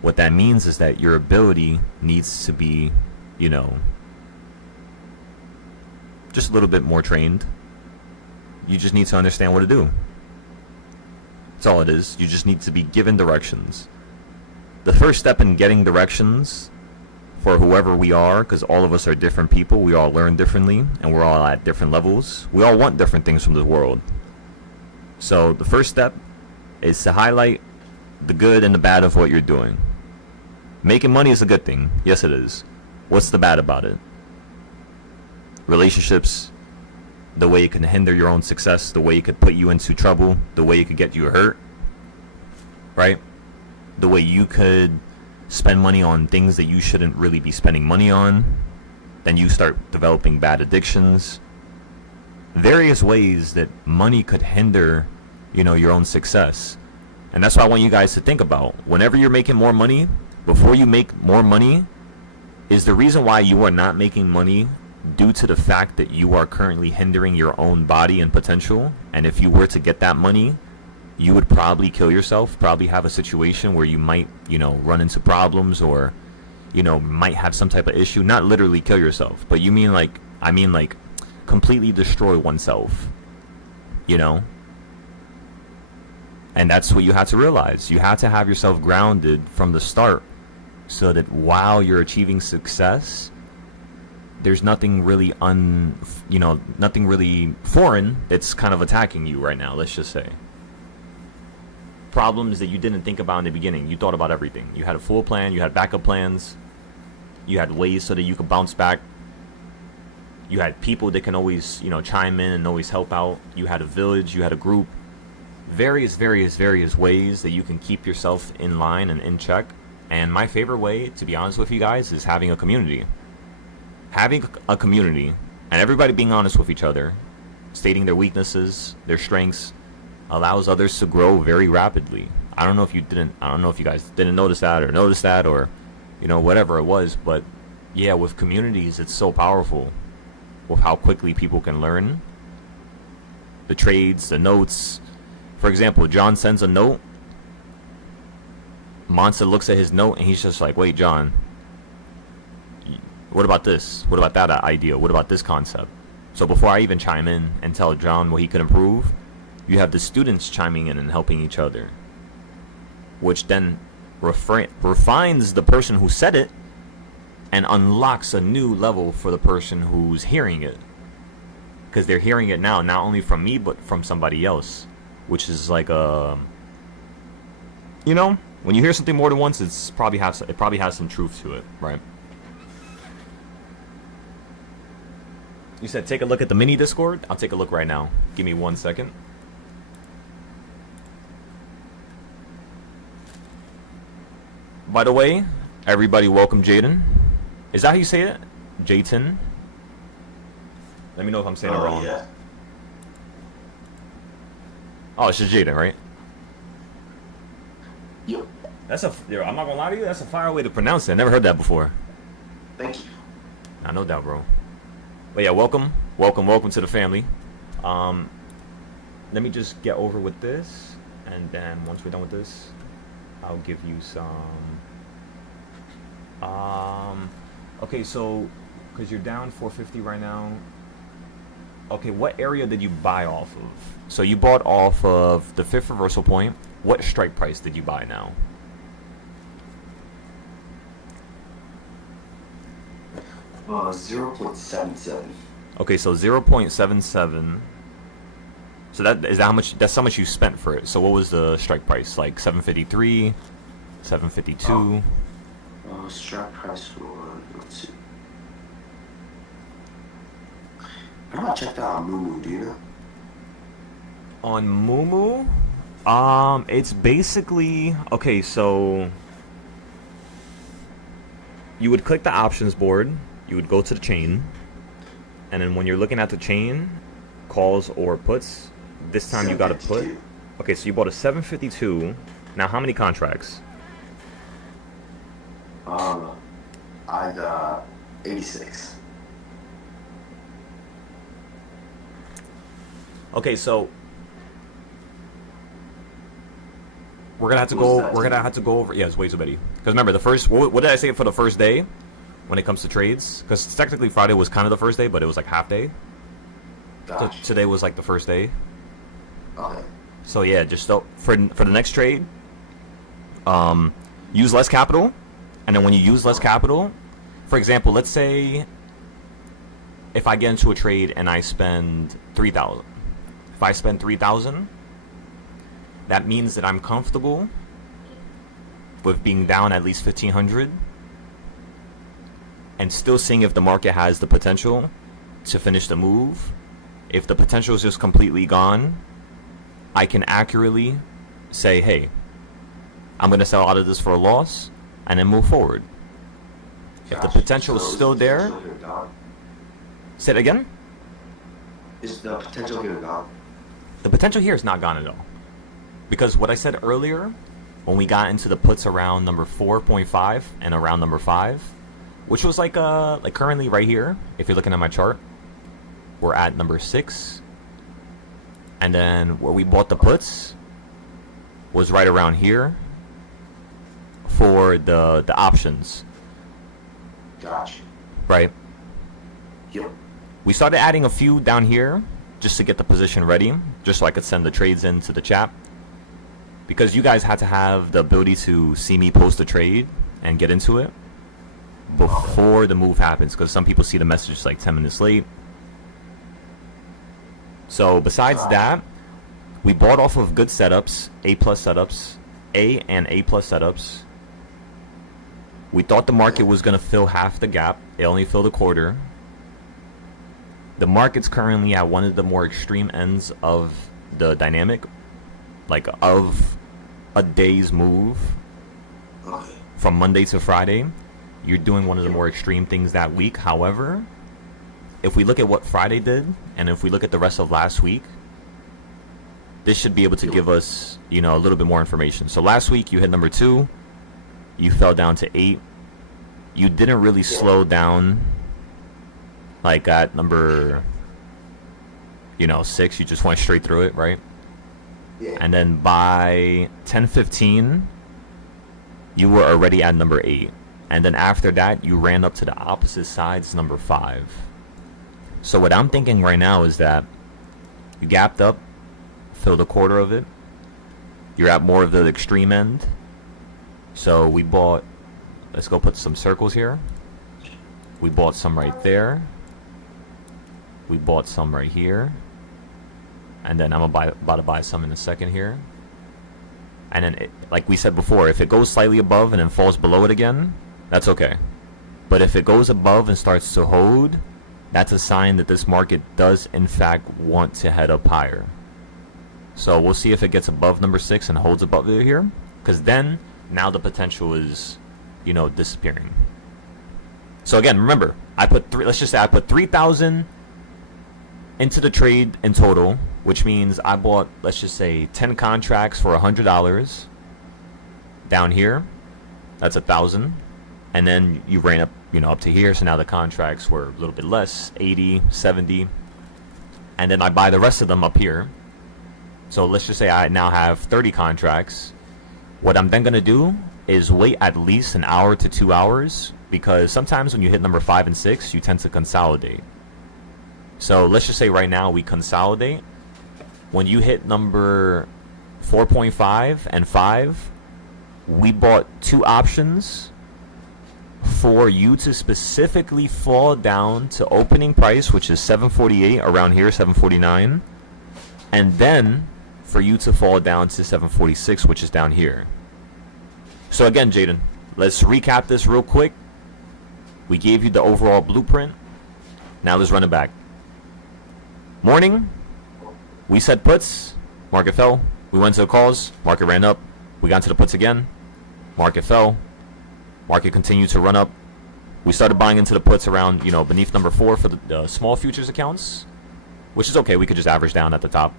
what that means is that your ability needs to be, just a little bit more trained. You just need to understand what to do. That's all it is. You just need to be given directions. The first step in getting directions for whoever we are, because all of us are different people, we all learn differently, and we're all at different levels. We all want different things from the world. So the first step is to highlight the good and the bad of what you're doing. Making money is a good thing. Yes, it is. What's the bad about it? Relationships, the way it can hinder your own success, the way it could put you into trouble, the way it could get you hurt, right? The way you could spend money on things that you shouldn't really be spending money on. Then you start developing bad addictions. Various ways that money could hinder, your own success. And that's what I want you guys to think about. Whenever you're making more money, before you make more money, is the reason why you are not making money due to the fact that you are currently hindering your own body and potential? And if you were to get that money, you would probably kill yourself, probably have a situation where you might, run into problems, or, might have some type of issue. Not literally kill yourself, but I mean like completely destroy oneself, And that's what you have to realize. You have to have yourself grounded from the start, so that while you're achieving success, there's nothing really nothing really foreign that's kind of attacking you right now, let's just say. Problems that you didn't think about in the beginning. You thought about everything. You had a full plan, you had backup plans, you had ways so that you could bounce back. You had people that can always, chime in and always help out. You had a village, you had a group. Various ways that you can keep yourself in line and in check. And my favorite way, to be honest with you guys, is having a community. Having a community and everybody being honest with each other, stating their weaknesses, their strengths, allows others to grow very rapidly. I don't know if you guys didn't notice that or whatever it was, but yeah, with communities it's so powerful with how quickly people can learn the trades, the notes. For example, John sends a note, Monster looks at his note and he's just like, wait, John, what about this? What about that idea? What about this concept? So before I even chime in and tell John what he could improve, you have the students chiming in and helping each other, which then refines the person who said it and unlocks a new level for the person who's hearing it, because they're hearing it now not only from me but from somebody else, which is like when you hear something more than once, it probably has some truth to it, right? You said take a look at the mini Discord. I'll take a look right now. Give me 1 second. By the way, everybody, welcome Jaden. Is that how you say it? Jayton? Let me know if I'm saying it wrong. Yeah. Oh, it's just Jaden, right? Yep. I'm not gonna lie to you, that's a fire way to pronounce it. I never heard that before. Thank you. Nah, no doubt, bro. But yeah, welcome to the family. Let me just get over with this, and then once we're done with this, I'll give you some. Okay, so because you're down 450 right now. Okay, what area did you buy off of? So you bought off of the fifth reversal point. What strike price did you buy now? 0.77. Okay, so 0.77. So that's how much you spent for it. So what was the strike price? Like 753, 752. Strike price was, let's see. I'm not checked out on Mumu, do you know? On Mumu, it's basically okay. So you would click the options board. You would go to the chain, and then when you're looking at the chain, calls or puts. This time you got to put. Okay, so you bought a 752. Now, how many contracts? I got 86. Okay, so we're gonna have to go. We're gonna have to go over. Yeah, it's way too many. Because remember, the first. What did I say for the first day? When it comes to trades, because technically Friday was kind of the first day, but it was like half day. Gotcha. So today was like the first day. Okay. So yeah, just for the next trade, use less capital, and then when you use less capital, for example, let's say if I get into a trade and I spend 3,000. If I spend 3,000, that means that I'm comfortable with being down at least 1,500. And still seeing if the market has the potential to finish the move. If the potential is just completely gone, I can accurately say, hey, I'm going to sell out of this for a loss and then move forward. If the potential is still there, say it again? Is the potential here gone? The potential here is not gone at all. Because what I said earlier, when we got into the puts around number 4.5 and around number 5, which was like currently right here, if you're looking at my chart, we're at number 6. And then where we bought the puts was right around here for the options. Gotcha. Right? Yep. We started adding a few down here just to get the position ready, just so I could send the trades into the chat. Because you guys had to have the ability to see me post a trade and get into it before the move happens, because some people see the message like 10 minutes late. So besides that, we bought off of good setups, A plus setups, A and A plus setups. We thought the market was going to fill half the gap. It only filled a quarter. The market's currently at one of the more extreme ends of the dynamic, like of a day's move Okay. from Monday to Friday. you're doing one of the more extreme things that week. However, if we look at what Friday did, and if we look at the rest of last week, this should be able to give us, you know, a little bit more information. So last week you hit number 2, you fell down to 8. You didn't really slow down like at number, you know, 6. You just went straight through it, right? Yeah. And then by 10:15, you were already at number 8. And then after that, you ran up to the opposite sides, number 5. So what I'm thinking right now is that you gapped up, filled a quarter of it. You're at more of the extreme end. So we bought, let's go put some circles here. We bought some right there. We bought some right here. And then I'm about to buy some in a second here. And then, like we said before, if it goes slightly above and then falls below it again, that's okay. But if it goes above and starts to hold, that's a sign that this market does, in fact, want to head up higher. So we'll see if it gets above number 6 and holds above it here. Because then, now the potential is, you know, disappearing. So again, remember, let's just say I put 3,000 into the trade in total, which means I bought, let's just say, 10 contracts for $100 down here. That's 1,000. And then you ran up, you know, up to here. So now the contracts were a little bit less, 80, 70. And then I buy the rest of them up here. So let's just say I now have 30 contracts. What I'm then going to do is wait at least an hour to 2 hours, because sometimes when you hit number 5 and 6, you tend to consolidate. So let's just say right now we consolidate. When you hit number 4.5 and 5, we bought 2 options for you to specifically fall down to opening price, which is 748, around here, 749, and then for you to fall down to 746, which is down here. So again, Jaden, let's recap this real quick. We gave you the overall blueprint. Now let's run it back. Morning, we said puts, market fell. We went to the calls, market ran up. We got to the puts again, market fell. Market continued to run up. We started buying into the puts around, you know, beneath number 4 for the small futures accounts, which is okay. We could just average down at the top.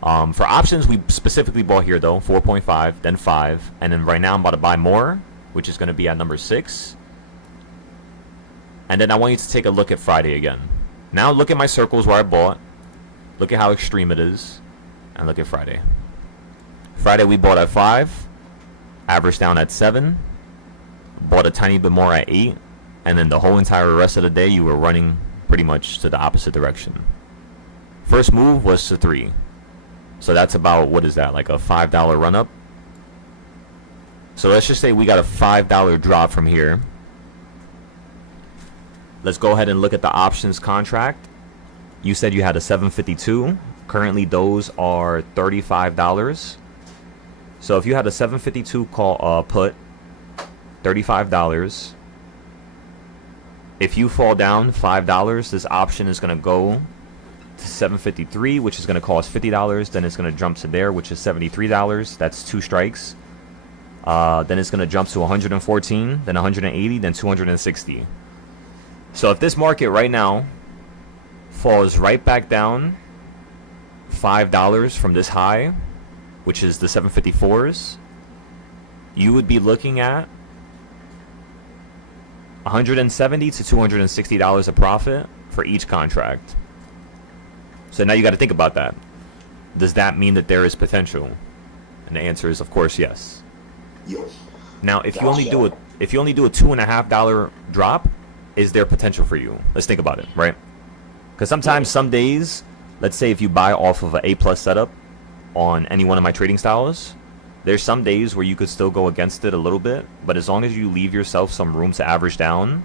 For options, we specifically bought here, though, 4.5, then 5. And then right now I'm about to buy more, which is going to be at number 6. And then I want you to take a look at Friday again. Now look at my circles where I bought. Look at how extreme it is. And look at Friday. Friday we bought at 5. Averaged down at 7. Bought a tiny bit more at 8. And then the whole entire rest of the day you were running pretty much to the opposite direction. First move was to 3. So that's about, what is that, like a $5 run up? So let's just say we got a $5 drop from here. Let's go ahead and look at the options contract. You said you had a 752. Currently those are $35. So if you had a 752 call put, $35. If you fall down $5, this option is going to go to 753, which is going to cost $50. Then it's going to jump to there, which is $73. That's 2 strikes. Then it's going to jump to 114, then 180, then 260. So if this market right now falls right back down $5 from this high, which is the 754s, you would be looking at $170 to $260 a profit for each contract. So now you got to think about that. Does that mean that there is potential? And the answer is, of course, yes. Yes. Now, if you only do a $2.50 drop, is there potential for you? Let's think about it, right? Because sometimes, some days, let's say if you buy off of an A+ setup on any one of my trading styles, there's some days where you could still go against it a little bit, but as long as you leave yourself some room to average down,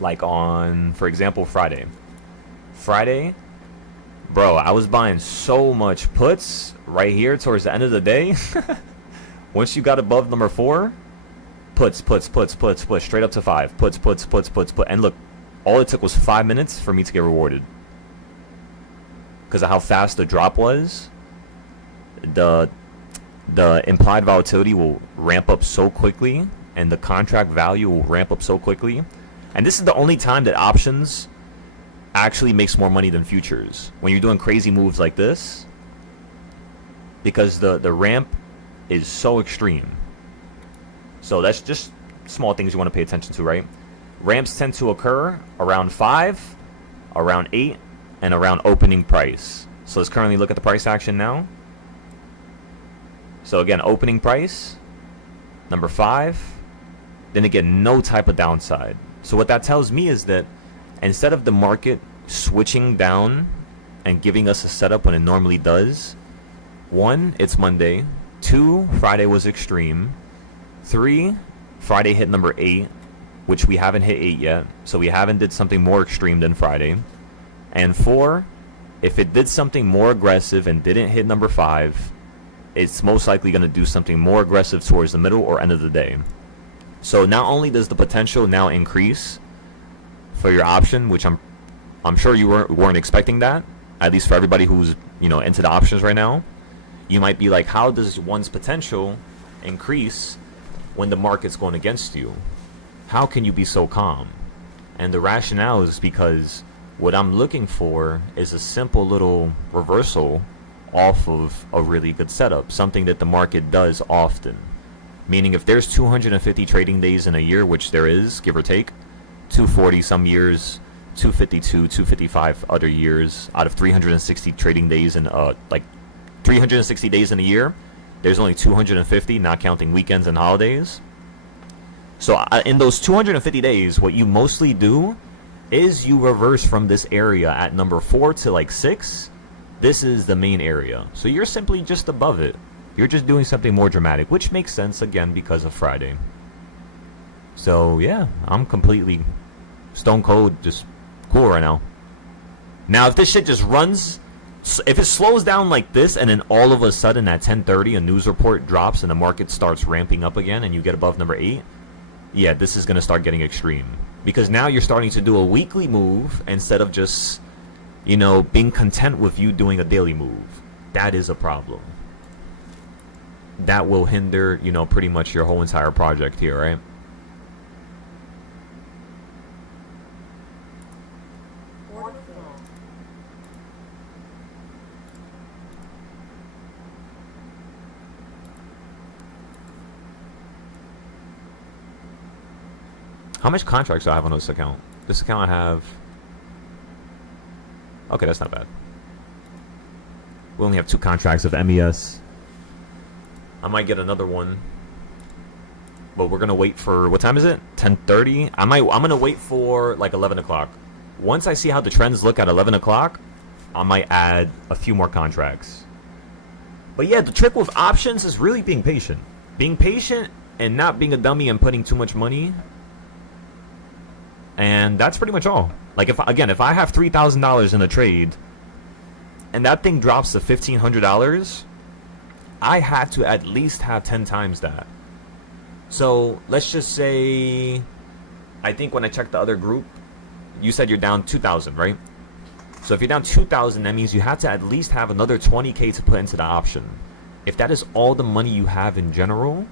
like on, for example, Friday, bro, I was buying so much puts right here towards the end of the day. Once you got above number 4, puts, straight up to 5, puts. And look, all it took was 5 minutes for me to get rewarded. Because of how fast the drop was, the implied volatility will ramp up so quickly and the contract value will ramp up so quickly. And this is the only time that options actually makes more money than futures, when you're doing crazy moves like this, because the ramp is so extreme. So that's just small things you want to pay attention to, right? Ramps tend to occur around 5, around 8, and around opening price. So let's currently look at the price action now. So again, opening price, number 5, then again, no type of downside. So what that tells me is that instead of the market switching down and giving us a setup when it normally does, 1, it's Monday. 2, Friday was extreme. 3, Friday hit number 8, which we haven't hit 8 yet. So we haven't did something more extreme than Friday. And 4, if it did something more aggressive and didn't hit number 5, it's most likely going to do something more aggressive towards the middle or end of the day. So not only does the potential now increase for your option, which I'm sure you weren't expecting that, at least for everybody who's, you know, into the options right now. You might be like, how does one's potential increase when the market's going against you? How can you be so calm? And the rationale is because what I'm looking for is a simple little reversal off of a really good setup, something that the market does often. Meaning if there's 250 trading days in a year, which there is, give or take, 240 some years, 252, 255 other years, out of 360 trading days in like 360 days in a year, there's only 250, not counting weekends and holidays. So in those 250 days, what you mostly do is you reverse from this area at number 4 to like 6. This is the main area. So you're simply just above it. You're just doing something more dramatic, which makes sense, again, because of Friday. So, yeah, I'm completely stone cold, just cool right now. Now, if this shit just runs, if it slows down like this, and then all of a sudden at 10:30 a news report drops and the market starts ramping up again and you get above number 8, yeah, this is going to start getting extreme. Because now you're starting to do a weekly move instead of just, you know, being content with you doing a daily move. That is a problem. That will hinder, you know, pretty much your whole entire project here, right? How much contracts do I have on this account? This account I have... Okay, that's not bad. We only have 2 contracts of MES. I might get another one, but we're gonna wait for, what time is it? 10:30. I'm gonna wait for like 11 o'clock. Once I see how the trends look at 11 o'clock, I might add a few more contracts. But yeah, the trick with options is really being patient. Being patient and not being a dummy and putting too much money. And that's pretty much all. Like, if I have $3,000 in a trade and that thing drops to $1,500, I have to at least have 10 times that. So let's just say, I think when I checked the other group, you said you're down 2,000, right? So if you're down 2,000, that means you have to at least have another 20K to put into the option. If that is all the money you have in general,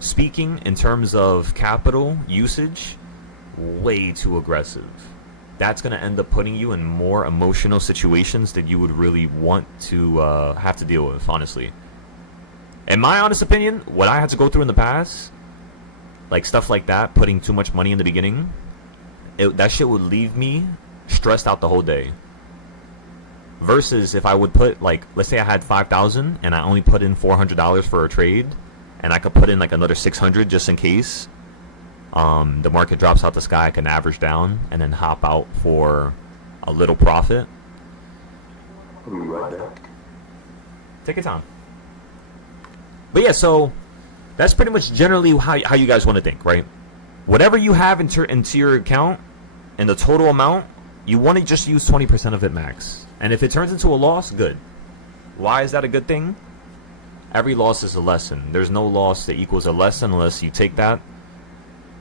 speaking in terms of capital usage, way too aggressive. That's going to end up putting you in more emotional situations that you would really want to have to deal with, honestly. In my honest opinion, what I had to go through in the past, like stuff like that, putting too much money in the beginning, that shit would leave me stressed out the whole day. Versus if I would put, like, let's say I had 5,000 and I only put in $400 for a trade, and I could put in like another 600 just in case the market drops out the sky, I can average down and then hop out for a little profit. I'll be right back. Take your time. But yeah, so that's pretty much generally how you guys want to think, right? Whatever you have into your account and the total amount, you want to just use 20% of it max. And if it turns into a loss, good. Why is that a good thing? Every loss is a lesson. There's no loss that equals a lesson unless you take that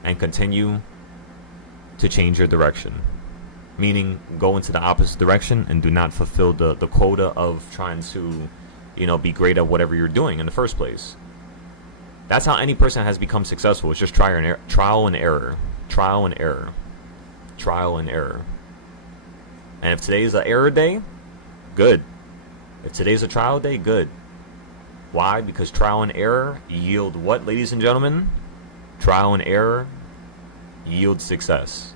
and continue to change your direction. Meaning, go into the opposite direction and do not fulfill the quota of trying to, you know, be great at whatever you're doing in the first place. That's how any person has become successful. It's just trial and error, trial and error, trial and error, trial and error. And if today's an error day, good. If today's a trial day, good. Why? Because trial and error yield what, ladies and gentlemen? Trial and error yield success.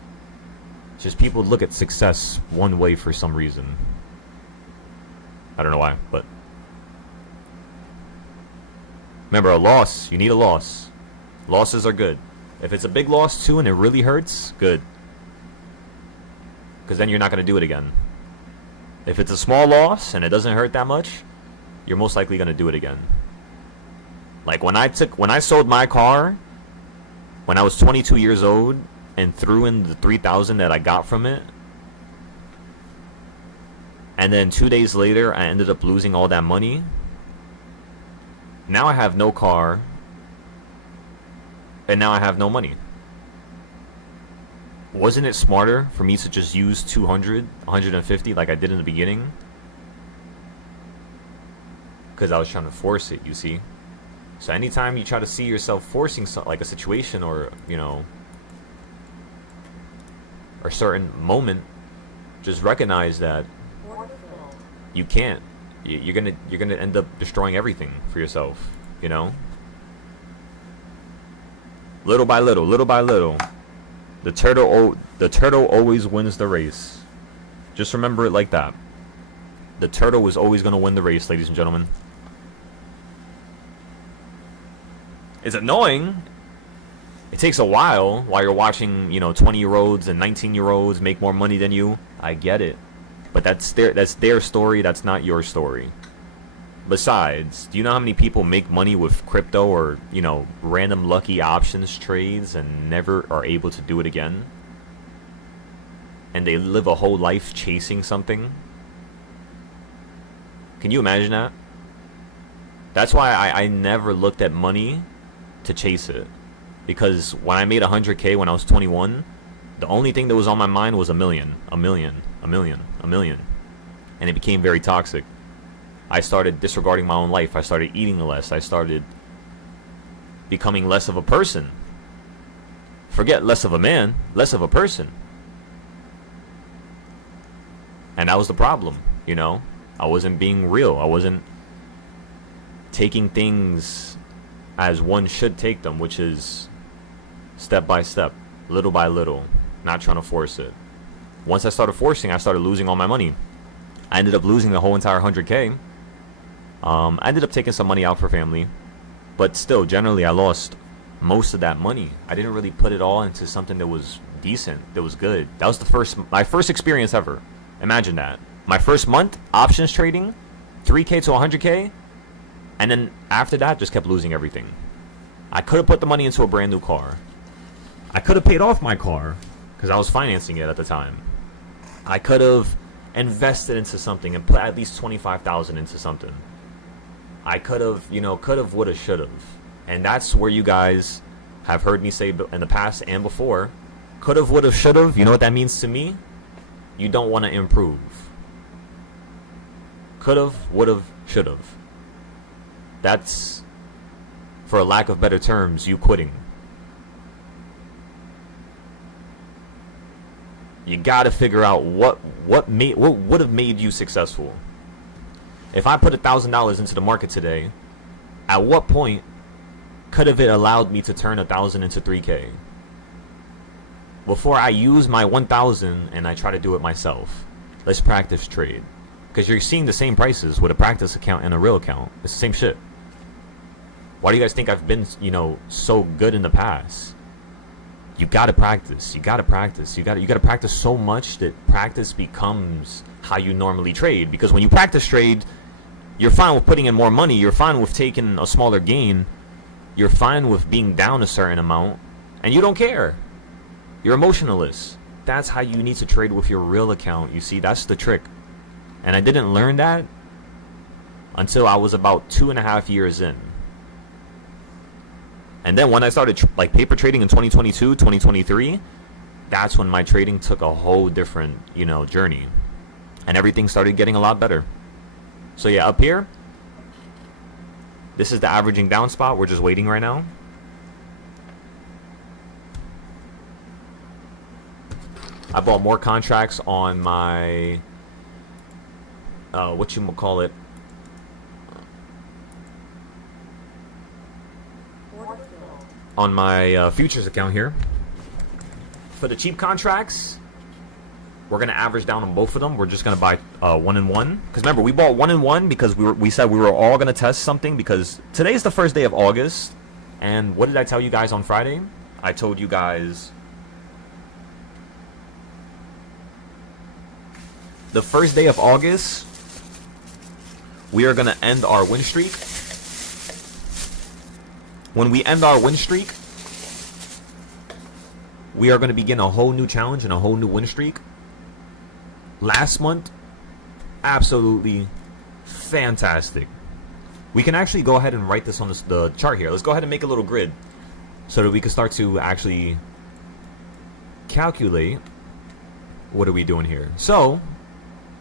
It's just people look at success one way for some reason. I don't know why, but remember, a loss, you need a loss. Losses are good. If it's a big loss too and it really hurts, good. Because then you're not going to do it again. If it's a small loss and it doesn't hurt that much, you're most likely going to do it again. Like when I sold my car when I was 22 years old and threw in the $3,000 that I got from it, and then 2 days later I ended up losing all that money. Now I have no car, and now I have no money. Wasn't it smarter for me to just use 200, 150 like I did in the beginning? Because I was trying to force it, you see? So anytime you try to see yourself forcing like a situation or, you know, or a certain moment, just recognize that you can't. You're gonna end up destroying everything for yourself, you know? Little by little, little by little. The turtle always wins the race. Just remember it like that. The turtle is always going to win the race, ladies and gentlemen. It's annoying. It takes a while you're watching, you know, 20-year-olds and 19-year-olds make more money than you. I get it. But that's their story, that's not your story. Besides, do you know how many people make money with crypto or, you know, random lucky options trades and never are able to do it again? And they live a whole life chasing something? Can you imagine that? That's why I never looked at money to chase it. Because when I made 100K when I was 21, the only thing that was on my mind was a million. And it became very toxic. I started disregarding my own life. I started eating less. I started becoming less of a person. Forget less of a man, less of a person. And that was the problem, you know? I wasn't being real. I wasn't taking things as one should take them, which is step by step, little by little, not trying to force it. Once I started forcing, I started losing all my money. I ended up losing the whole entire 100K. I ended up taking some money out for family, but still, generally, I lost most of that money. I didn't really put it all into something that was decent, that was good. That was my first experience ever. Imagine that. My first month, options trading, 3K to 100K, and then after that, just kept losing everything. I could have put the money into a brand new car. I could have paid off my car, because I was financing it at the time. I could have invested into something and put at least $25,000 into something. I could have, you know, would have, should have. And that's where you guys have heard me say in the past and before, could have, would have, should have. You know what that means to me? You don't want to improve. Could have, would have, should have. That's, for a lack of better terms, you quitting. You gotta figure out what would have made you successful. If I put $1,000 into the market today, at what point could have it allowed me to turn 1,000 into 3K? Before I use my 1,000 and I try to do it myself. Let's practice trade. Because you're seeing the same prices with a practice account and a real account. It's the same shit. Why do you guys think I've been, you know, so good in the past? You gotta practice. You gotta practice. You gotta practice so much that practice becomes how you normally trade. Because when you practice trade, you're fine with putting in more money. You're fine with taking a smaller gain. You're fine with being down a certain amount, and you don't care. You're emotionless. That's how you need to trade with your real account. You see, that's the trick. And I didn't learn that until I was about 2.5 years in. And then when I started like paper trading in 2022, 2023, that's when my trading took a whole different, you know, journey. And everything started getting a lot better. So yeah, up here, This is the averaging down spot. We're just waiting right now. I bought more contracts on my whatchamacallit, on my futures account here. For the cheap contracts, we're gonna average down on both of them. We're just gonna buy 1 and 1. Because remember, we bought 1 and 1 because we said we were all gonna test something. Because today's the first day of August, and what did I tell you guys on Friday? I told you guys the first day of August, we are gonna end our win streak. When we end our win streak, we are gonna begin a whole new challenge and a whole new win streak. Last month, absolutely fantastic. We can actually go ahead and write this on the chart here. Let's go ahead and make a little grid so that we can start to actually calculate what are we doing here. So,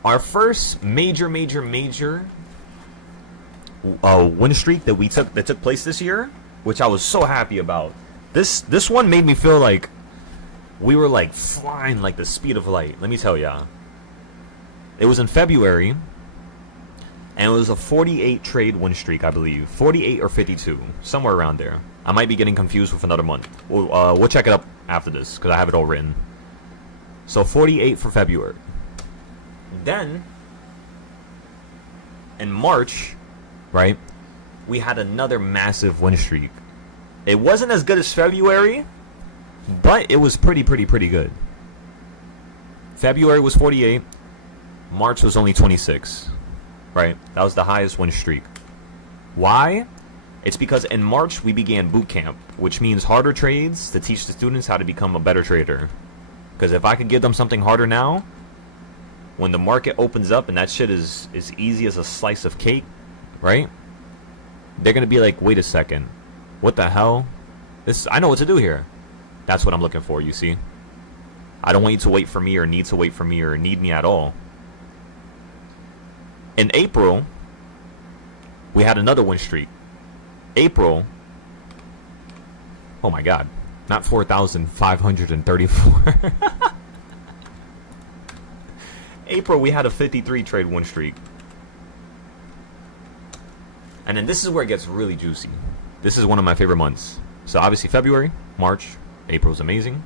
our first major win streak that took place this year, which I was so happy about. This one made me feel like we were like flying like the speed of light. Let me tell ya. It was in February, and it was a 48 trade win streak, I believe. 48 or 52, somewhere around there. I might be getting confused with another month. We'll check it up after this, because I have it all written. So 48 for February. Then, in March, right, we had another massive win streak. It wasn't as good as February, but it was pretty good. February was 48. March was only 26, right? That was the highest win streak. Why? It's because in March we began boot camp, which means harder trades to teach the students how to become a better trader. Because if I could give them something harder now, when the market opens up and that shit is as easy as a slice of cake, right? They're going to be like, wait a second. What the hell? I know what to do here. That's what I'm looking for, you see? I don't want you to wait for me or need to wait for me or need me at all. In April, we had another win streak. April, oh my god, not 4,534. April, we had a 53 trade win streak. And then this is where it gets really juicy. This is one of my favorite months. So obviously February, March, April's amazing.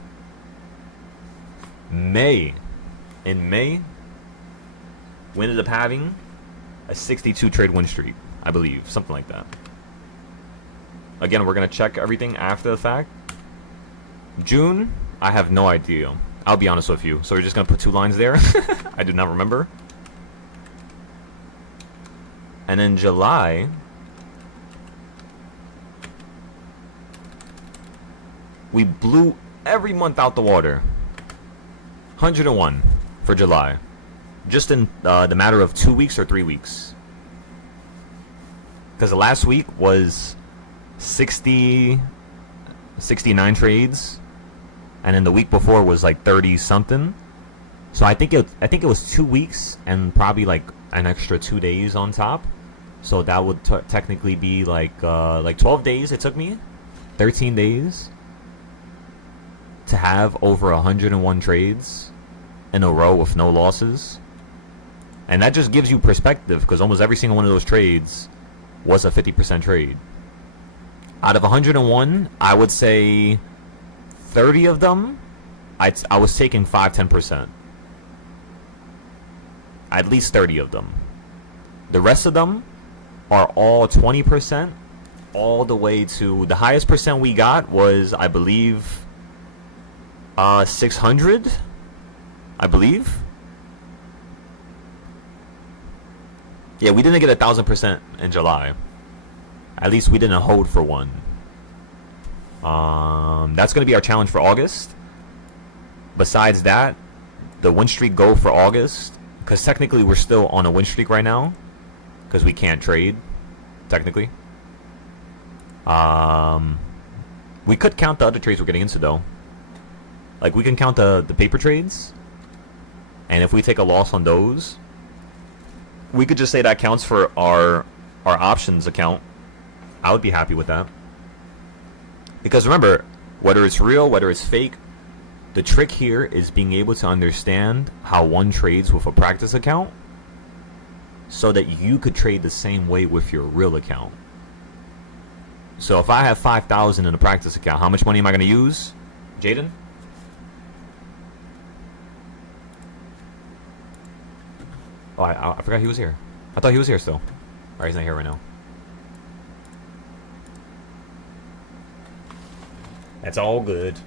May. In May, we ended up having a 62 trade win streak, I believe. Something like that. Again, we're going to check everything after the fact. June, I have no idea. I'll be honest with you. So we're just going to put 2 lines there. I do not remember. And then July, we blew every month out the water. 101 for July. Just in the matter of 2 weeks or 3 weeks. Because the last week was 69 trades. And then the week before was like 30 something. So I think it was 2 weeks and probably like an extra 2 days on top. So that would technically be like 12 days it took me. 13 days to have over 101 trades in a row with no losses. And that just gives you perspective, because almost every single one of those trades was a 50% trade. Out of 101, I would say 30 of them, I was taking 5-10%. At least 30 of them. The rest of them are all 20%, all the way to the highest percent we got was, I believe, 600, I believe. Yeah, we didn't get 1,000% in July. At least we didn't hold for one. That's going to be our challenge for August. Besides that, the win streak goal for August, because technically we're still on a win streak right now, because we can't trade, technically. We could count the other trades we're getting into, though. Like, we can count the paper trades, and if we take a loss on those, we could just say that counts for our options account. I would be happy with that. Because remember, whether it's real, whether it's fake, the trick here is being able to understand how one trades with a practice account so that you could trade the same way with your real account. So if I have 5,000 in a practice account, how much money am I going to use? Jaden? Oh, I forgot he was here. I thought he was here still. Alright, he's not here right now. That's all good.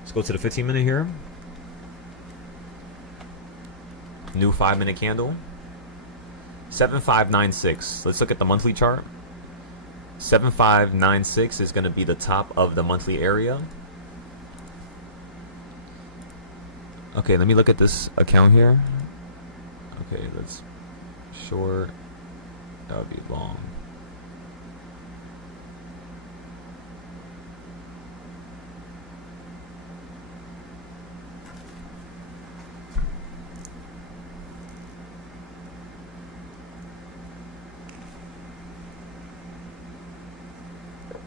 Let's go to the 15-minute here. New 5-minute candle. 7596. Let's look at the monthly chart. 7596 is going to be the top of the monthly area. Okay, let me look at this account here. Okay, let's short. That would be long.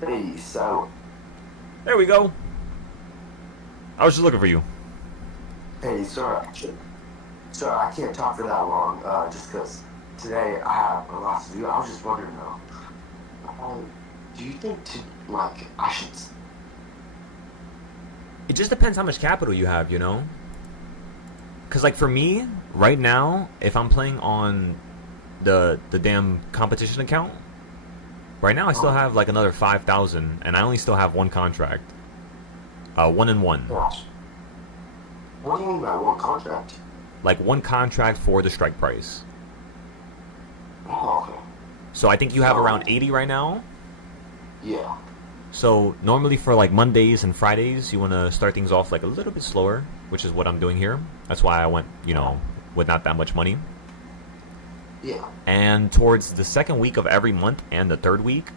Hey, so. There we go. I was just looking for you. Hey, sorry, I can't talk for that long, just because today I have a lot to do. I was just wondering though, do you think I should... It just depends how much capital you have, you know? Because like for me, right now, if I'm playing on the damn competition account, right now I still have like another 5,000 and I only still have one contract. 1-in-1. Gosh. What do you mean by one contract? Like one contract for the strike price. Oh, okay. So I think you have around 80 right now. Yeah. So normally for like Mondays and Fridays, you want to start things off like a little bit slower, which is what I'm doing here. That's why I went, you know, with not that much money. Yeah. And towards the second week of every month and the third week,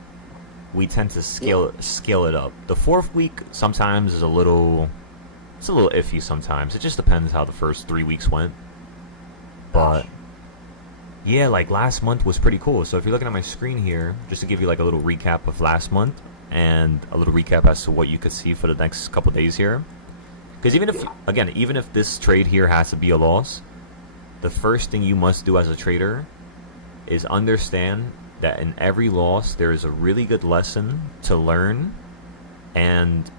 we tend to scale it up. The fourth week sometimes is a little iffy sometimes. It just depends how the first 3 weeks went. But yeah, like last month was pretty cool. So if you're looking at my screen here, just to give you like a little recap of last month and a little recap as to what you could see for the next couple days here. Because even if this trade here has to be a loss, the first thing you must do as a trader is understand that in every loss there is a really good lesson to learn. And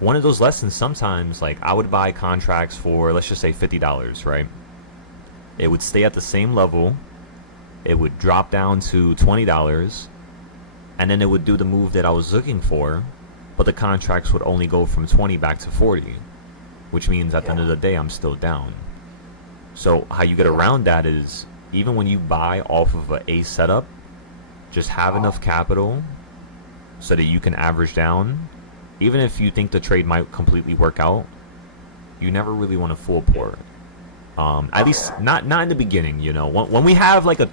one of those lessons sometimes, like I would buy contracts for, let's just say $50, right? It would stay at the same level. It would drop down to $20. And then it would do the move that I was looking for. But the contracts would only go from 20 back to 40. Which means at the end of the day, I'm still down. So how you get around that is, even when you buy off of a setup, just have enough capital so that you can average down. Even if you think the trade might completely work out, you never really want to full pour. At least not in the beginning, you know. When we have like a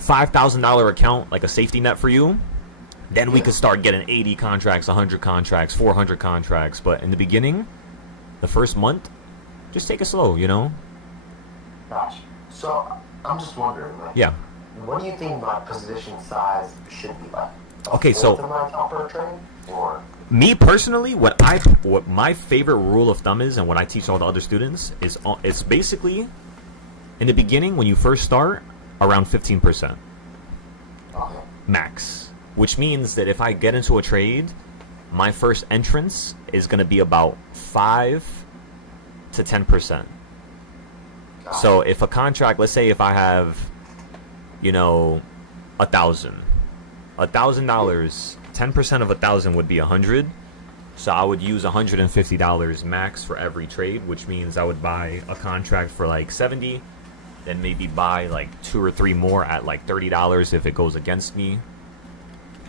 $5,000 account, like a safety net for you, then we could start getting 80 contracts, 100 contracts, 400 contracts. But in the beginning, the first month, just take it slow, you know. Gosh. So I'm just wondering, like, what do you think my position size should be like? Okay, so for a trade, or me personally, what my favorite rule of thumb is, and what I teach all the other students is, it's basically in the beginning when you first start, around 15%, max. Which means that if I get into a trade, my first entrance is going to be about 5 to 10%. So if a contract, let's say if I have, you know, $1,000, $1,000, 10% of 1,000 would be 100. So I would use $150 max for every trade, which means I would buy a contract for like 70, then maybe buy like 2 or 3 more at like $30 if it goes against me,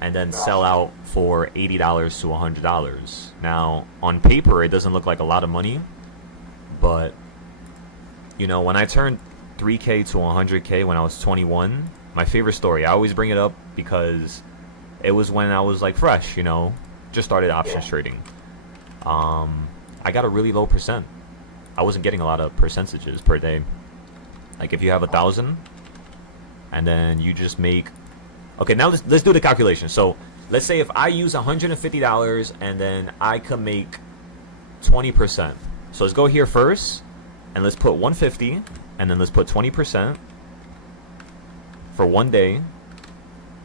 and then sell out for $80 to $100. Now, on paper, it doesn't look like a lot of money, but you know, when I turned 3K to 100K when I was 21, my favorite story, I always bring it up because it was when I was like fresh, you know, just started options trading. I got a really low percent. I wasn't getting a lot of percentages per day. Like if you have 1,000, and then you just make. Okay, now let's do the calculation. So let's say if I use $150 and then I can make 20%. So let's go here first, and let's put 150, and then let's put 20% for 1 day,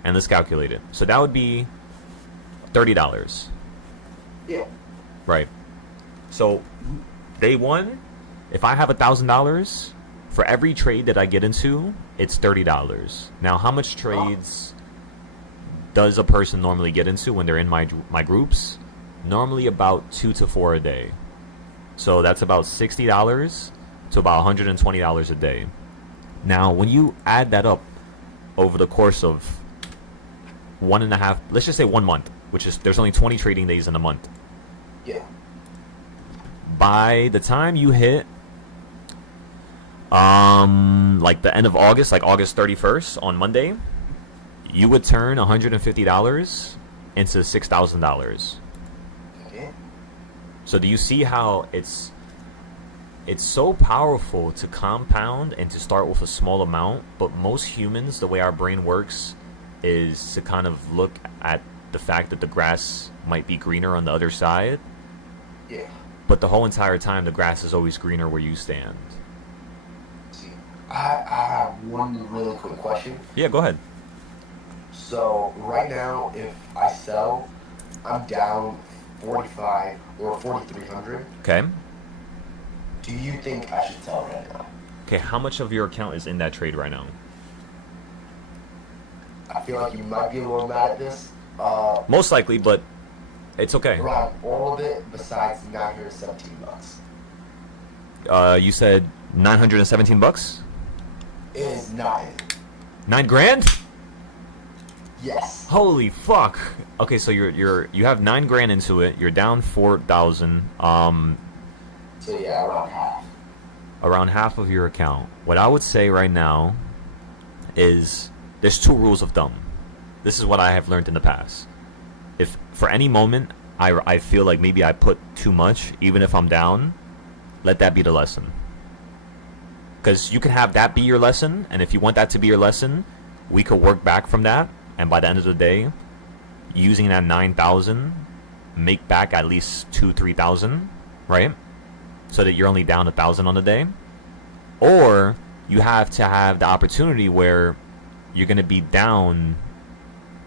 and let's calculate it. So that would be $30. Yeah. Right. So day one, if I have $1,000, for every trade that I get into, it's $30. Now, how much trades does a person normally get into when they're in my groups? Normally about 2 to 4 a day. So that's about $60 to about $120 a day. Now, when you add that up over the course of 1.5, let's just say 1 month, which is, there's only 20 trading days in a month. Yeah. By the time you hit like the end of August, like August 31st on Monday, you would turn $150 into $6,000. Okay. So do you see how it's so powerful to compound and to start with a small amount? But most humans, the way our brain works is to kind of look at the fact that the grass might be greener on the other side. Yeah. But the whole entire time, the grass is always greener where you stand. See, I have one really quick question. Yeah, go ahead. So right now, if I sell, I'm down 45 or 4,300. Okay. Do you think I should sell right now? Okay, how much of your account is in that trade right now? I feel like you might be a little mad at this. Most likely, but it's okay. Around all of it besides $917. You said 917 bucks? It is nine. $9,000? Yes. Holy fuck. Okay, so you have $9,000 into it. You're down 4,000. So yeah, around half. Around half of your account. What I would say right now is there's 2 rules of thumb. This is what I have learned in the past. If for any moment I feel like maybe I put too much, even if I'm down, let that be the lesson. Because you can have that be your lesson, and if you want that to be your lesson, we could work back from that, and by the end of the day, using that 9,000, make back at least 2,000-3,000, right? So that you're only down 1,000 on the day. Or you have to have the opportunity where you're going to be down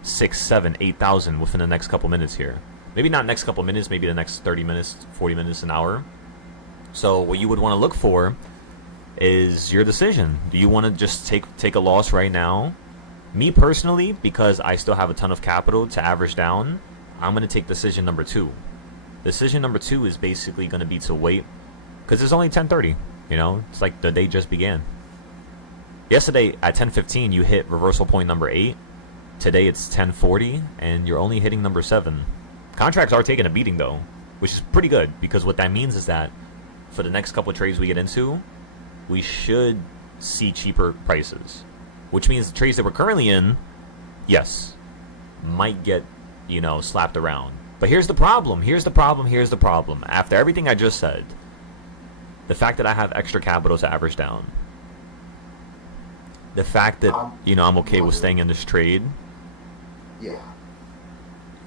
6, 7, 8,000 within the next couple minutes here. Maybe not next couple minutes, maybe the next 30 minutes, 40 minutes, an hour. So what you would want to look for is your decision. Do you want to just take a loss right now? Me personally, because I still have a ton of capital to average down, I'm going to take decision number 2. Decision number 2 is basically going to be to wait, because it's only 10:30. You know, it's like the day just began. Yesterday at 10:15, you hit reversal point number 8. Today it's 10:40, and you're only hitting number 7. Contracts are taking a beating though, which is pretty good, because what that means is that for the next couple of trades we get into, we should see cheaper prices, which means the trades that we're currently in, yes, might get, slapped around. But here's the problem. After everything I just said, the fact that I have extra capital to average down, the fact that, I'm okay with staying in this trade. Yeah.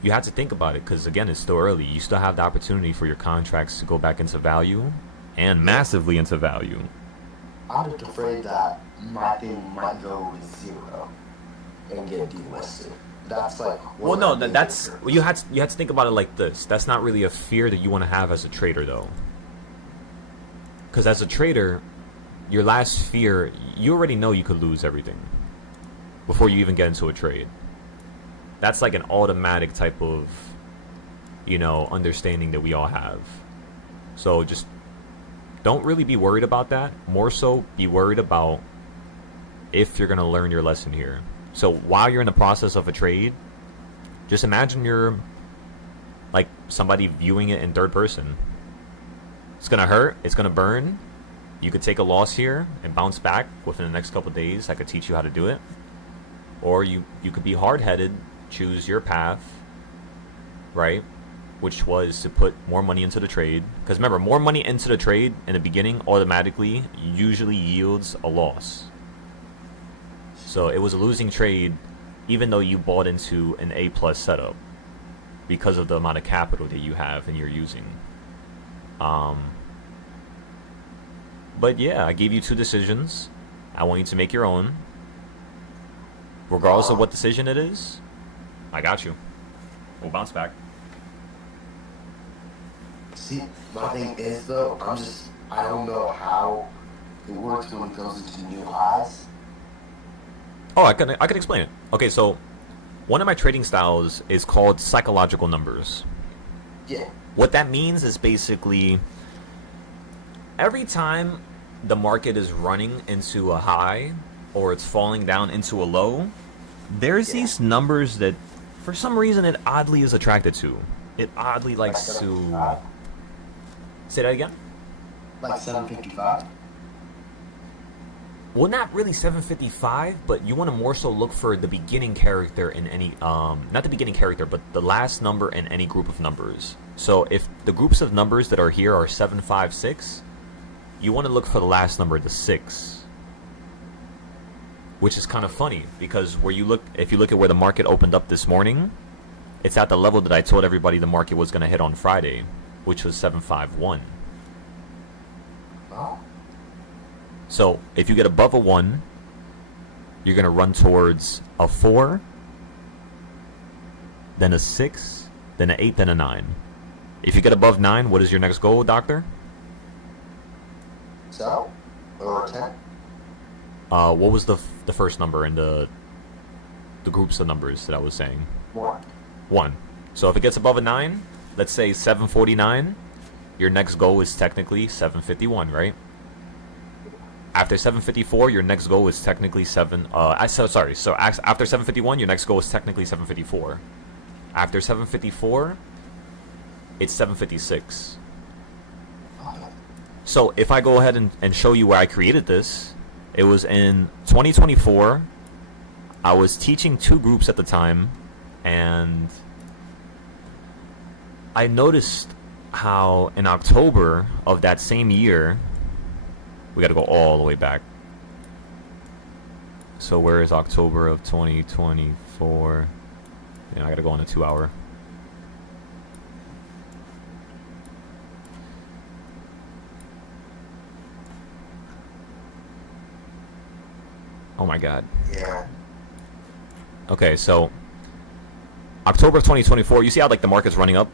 You have to think about it, because again, it's still early. You still have the opportunity for your contracts to go back into value, and massively into value. I'm just afraid that my thing might go to 0 and get delisted. That's like well, no, that's you had to think about it like this. That's not really a fear that you want to have as a trader, though. Because as a trader, your last fear, you already know you could lose everything before you even get into a trade. That's like an automatic type of, understanding that we all have. So just don't really be worried about that. More so, be worried about if you're going to learn your lesson here. So while you're in the process of a trade, just imagine you're like somebody viewing it in third person. It's going to hurt. It's going to burn. You could take a loss here and bounce back within the next couple of days. I could teach you how to do it. Or you could be hard-headed, choose your path, right? Which was to put more money into the trade. Because remember, more money into the trade in the beginning automatically usually yields a loss. So it was a losing trade, even though you bought into an A plus setup, because of the amount of capital that you have and you're using. But yeah, I gave you 2 decisions. I want you to make your own. Regardless of what decision it is, I got you. We'll bounce back. See, my thing is though, I don't know how it works when it goes into new highs. Oh, I can explain it. Okay, so one of my trading styles is called psychological numbers. Yeah. What that means is basically every time the market is running into a high or it's falling down into a low, there's these numbers that for some reason it oddly is attracted to. It oddly likes to... Say that again? Like 755? Well, not really 755, but you want to more so look for the beginning character in any, not the beginning character, but the last number in any group of numbers. So if the groups of numbers that are here are 756, you want to look for the last number, the 6. Which is kind of funny, because if you look at where the market opened up this morning, it's at the level that I told everybody the market was going to hit on Friday, which was 751. Oh. So if you get above a 1, you're going to run towards a 4, then a 6, then an 8, then a 9. If you get above 9, what is your next goal, doctor? So? Or 10? What was the first number in the groups of numbers that I was saying? 1. 1. So if it gets above a 9, let's say 749, your next goal is technically 751, right? After 754, your next goal is technically So after 751, your next goal is technically 754. After 754, it's 756. So if I go ahead and show you where I created this, it was in 2024. I was teaching 2 groups at the time, and I noticed how in October of that same year, we got to go all the way back. So where is October of 2024? I got to go on a 2-hour. Oh my god. Yeah. Okay, so October of 2024, you see how like the market's running up?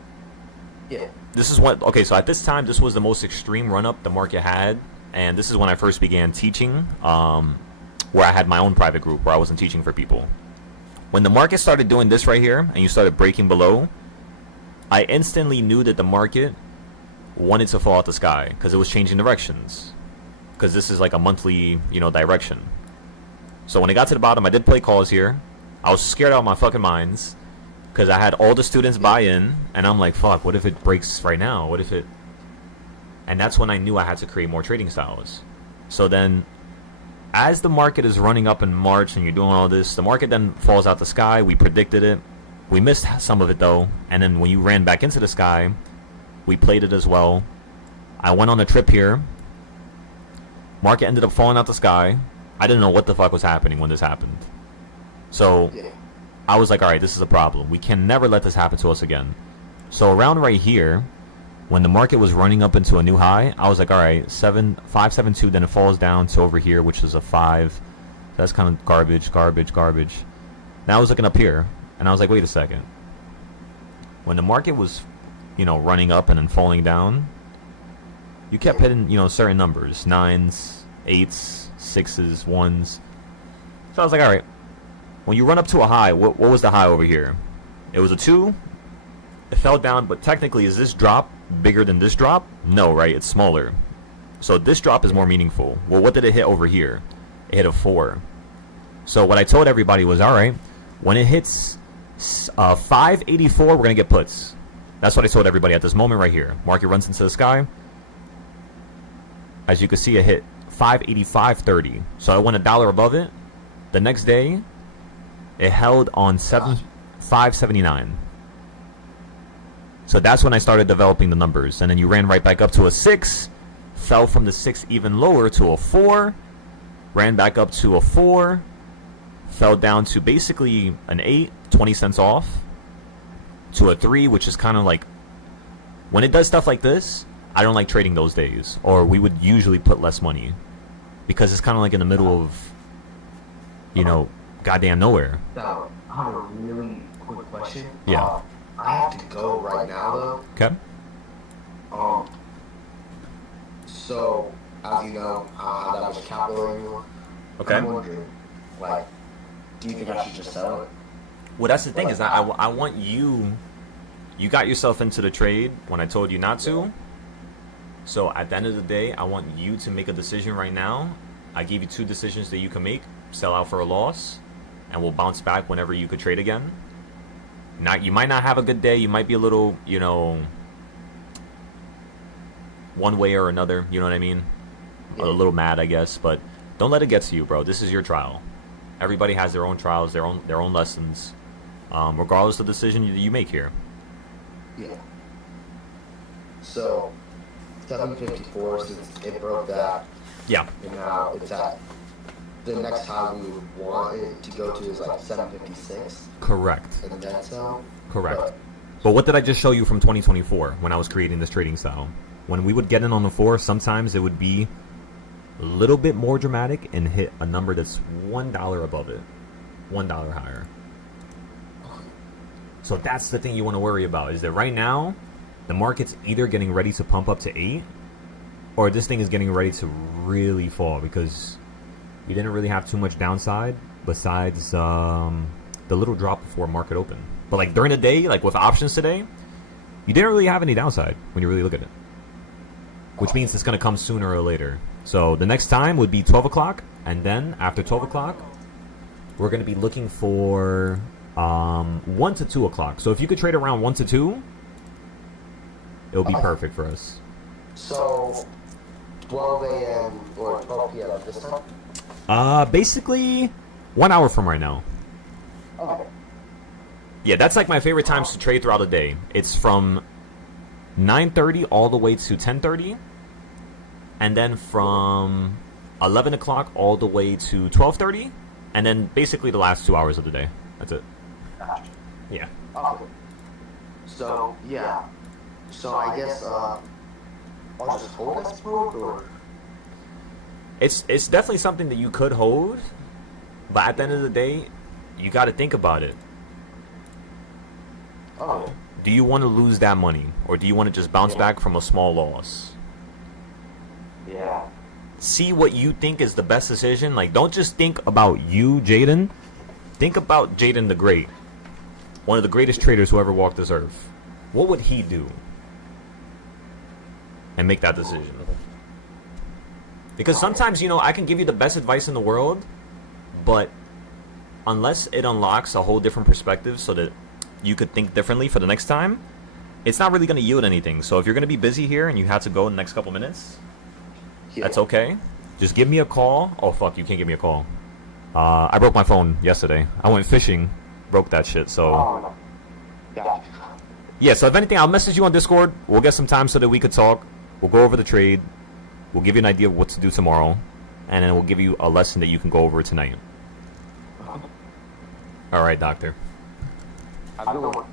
Yeah. This is what, okay, so at this time, this was the most extreme run-up the market had, and this is when I first began teaching, where I had my own private group, where I wasn't teaching for people. When the market started doing this right here, and you started breaking below, I instantly knew that the market wanted to fall out the sky, because it was changing directions. Because this is like a monthly, direction. So when it got to the bottom, I did play calls here. I was scared out of my fucking minds, because I had all the students buy in, and I'm like, fuck, what if it breaks right now? What if it... And that's when I knew I had to create more trading styles. So then, as the market is running up in March and you're doing all this, the market then falls out the sky. We predicted it. We missed some of it though. And then when you ran back into the sky, we played it as well. I went on a trip here. Market ended up falling out the sky. I didn't know what the fuck was happening when this happened. So I was like, alright, this is a problem. We can never let this happen to us again. So around right here, when the market was running up into a new high, I was like, alright, 572, then it falls down to over here, which is a 5. So that's kind of garbage. Now I was looking up here, and I was like, wait a second. When the market was, running up and then falling down, you kept hitting, certain numbers. 9s, 8s, 6s, 1s. So I was like, alright. When you run up to a high, what was the high over here? It was a 2. It fell down, but technically, is this drop bigger than this drop? No, right? It's smaller. So this drop is more meaningful. Well, what did it hit over here? It hit a 4. So what I told everybody was, alright, when it hits 584, we're going to get puts. That's what I told everybody at this moment right here. Market runs into the sky. As you can see, it hit 585.30. So I went $1 above it. The next day, it held on 579. So that's when I started developing the numbers. And then you ran right back up to a 6, fell from the 6 even lower to a 4, ran back up to a 4, fell down to basically an 8, 20 cents off, to a 3, which is kind of like, when it does stuff like this, I don't like trading those days, or we would usually put less money, because it's kind of like in the middle of, you know, goddamn nowhere. Now, I have a really quick question. Yeah. I have to go right now, though. Okay. So, as you know, I don't have that much capital anymore. Okay. I'm wondering, like, do you think I should just sell it? Well, that's the thing, is that I want you got yourself into the trade when I told you not to. So at the end of the day, I want you to make a decision right now. I gave you 2 decisions that you can make. Sell out for a loss, and we'll bounce back whenever you could trade again. You might not have a good day. You might be a little, you know, one way or another. You know what I mean? Yeah. A little mad, I guess. But don't let it get to you, bro. This is your trial. Everybody has their own trials, their own lessons, regardless of the decision you make here. Yeah. So, 754, since it broke that, Yeah. and now it's at, the next high we would want it to go to is like 756, Correct. and then sell. Correct. But what did I just show you from 2024 when I was creating this trading style? When we would get in on the 4, sometimes it would be a little bit more dramatic and hit a number that's $1 above it, $1 higher. So that's the thing you want to worry about, is that right now the market's either getting ready to pump up to 8, or this thing is getting ready to really fall, because you didn't really have too much downside besides the little drop before market open. But like during the day, like with options today, you didn't really have any downside when you really look at it, which means it's going to come sooner or later. So the next time would be 12 o'clock, and then after 12 o'clock, we're going to be looking for 1 to 2 o'clock. So if you could trade around 1 to 2, it'll be perfect for us. So, 12 a.m. or 12 p.m. this time? Basically 1 hour from right now. Okay. Yeah, that's like my favorite times to trade throughout the day. It's from 9:30 all the way to 10:30, and then from 11 o'clock all the way to 12:30, and then basically the last 2 hours of the day. That's it. Gotcha. Yeah. Okay. So, yeah. So, I guess, I'll just hold that smoke, or? It's definitely something that you could hold, but at the end of the day, you got to think about it. Oh. Do you want to lose that money, or do you want to just bounce back from a small loss? Yeah. See what you think is the best decision. Like, don't just think about you, Jaden. Think about Jaden the Great, one of the greatest traders who ever walked this earth. What would he do? And make that decision. Because sometimes, you know, I can give you the best advice in the world, but unless it unlocks a whole different perspective so that you could think differently for the next time, it's not really going to yield anything. So if you're going to be busy here and you have to go in the next couple minutes, that's okay. Just give me a call. Oh, fuck, you can't give me a call. I broke my phone yesterday. I went fishing, broke that shit, so... Oh, no. Gotcha. Yeah, so if anything, I'll message you on Discord. We'll get some time so that we could talk. We'll go over the trade. We'll give you an idea of what to do tomorrow. And then we'll give you a lesson that you can go over tonight. All right, doctor. Have a good one.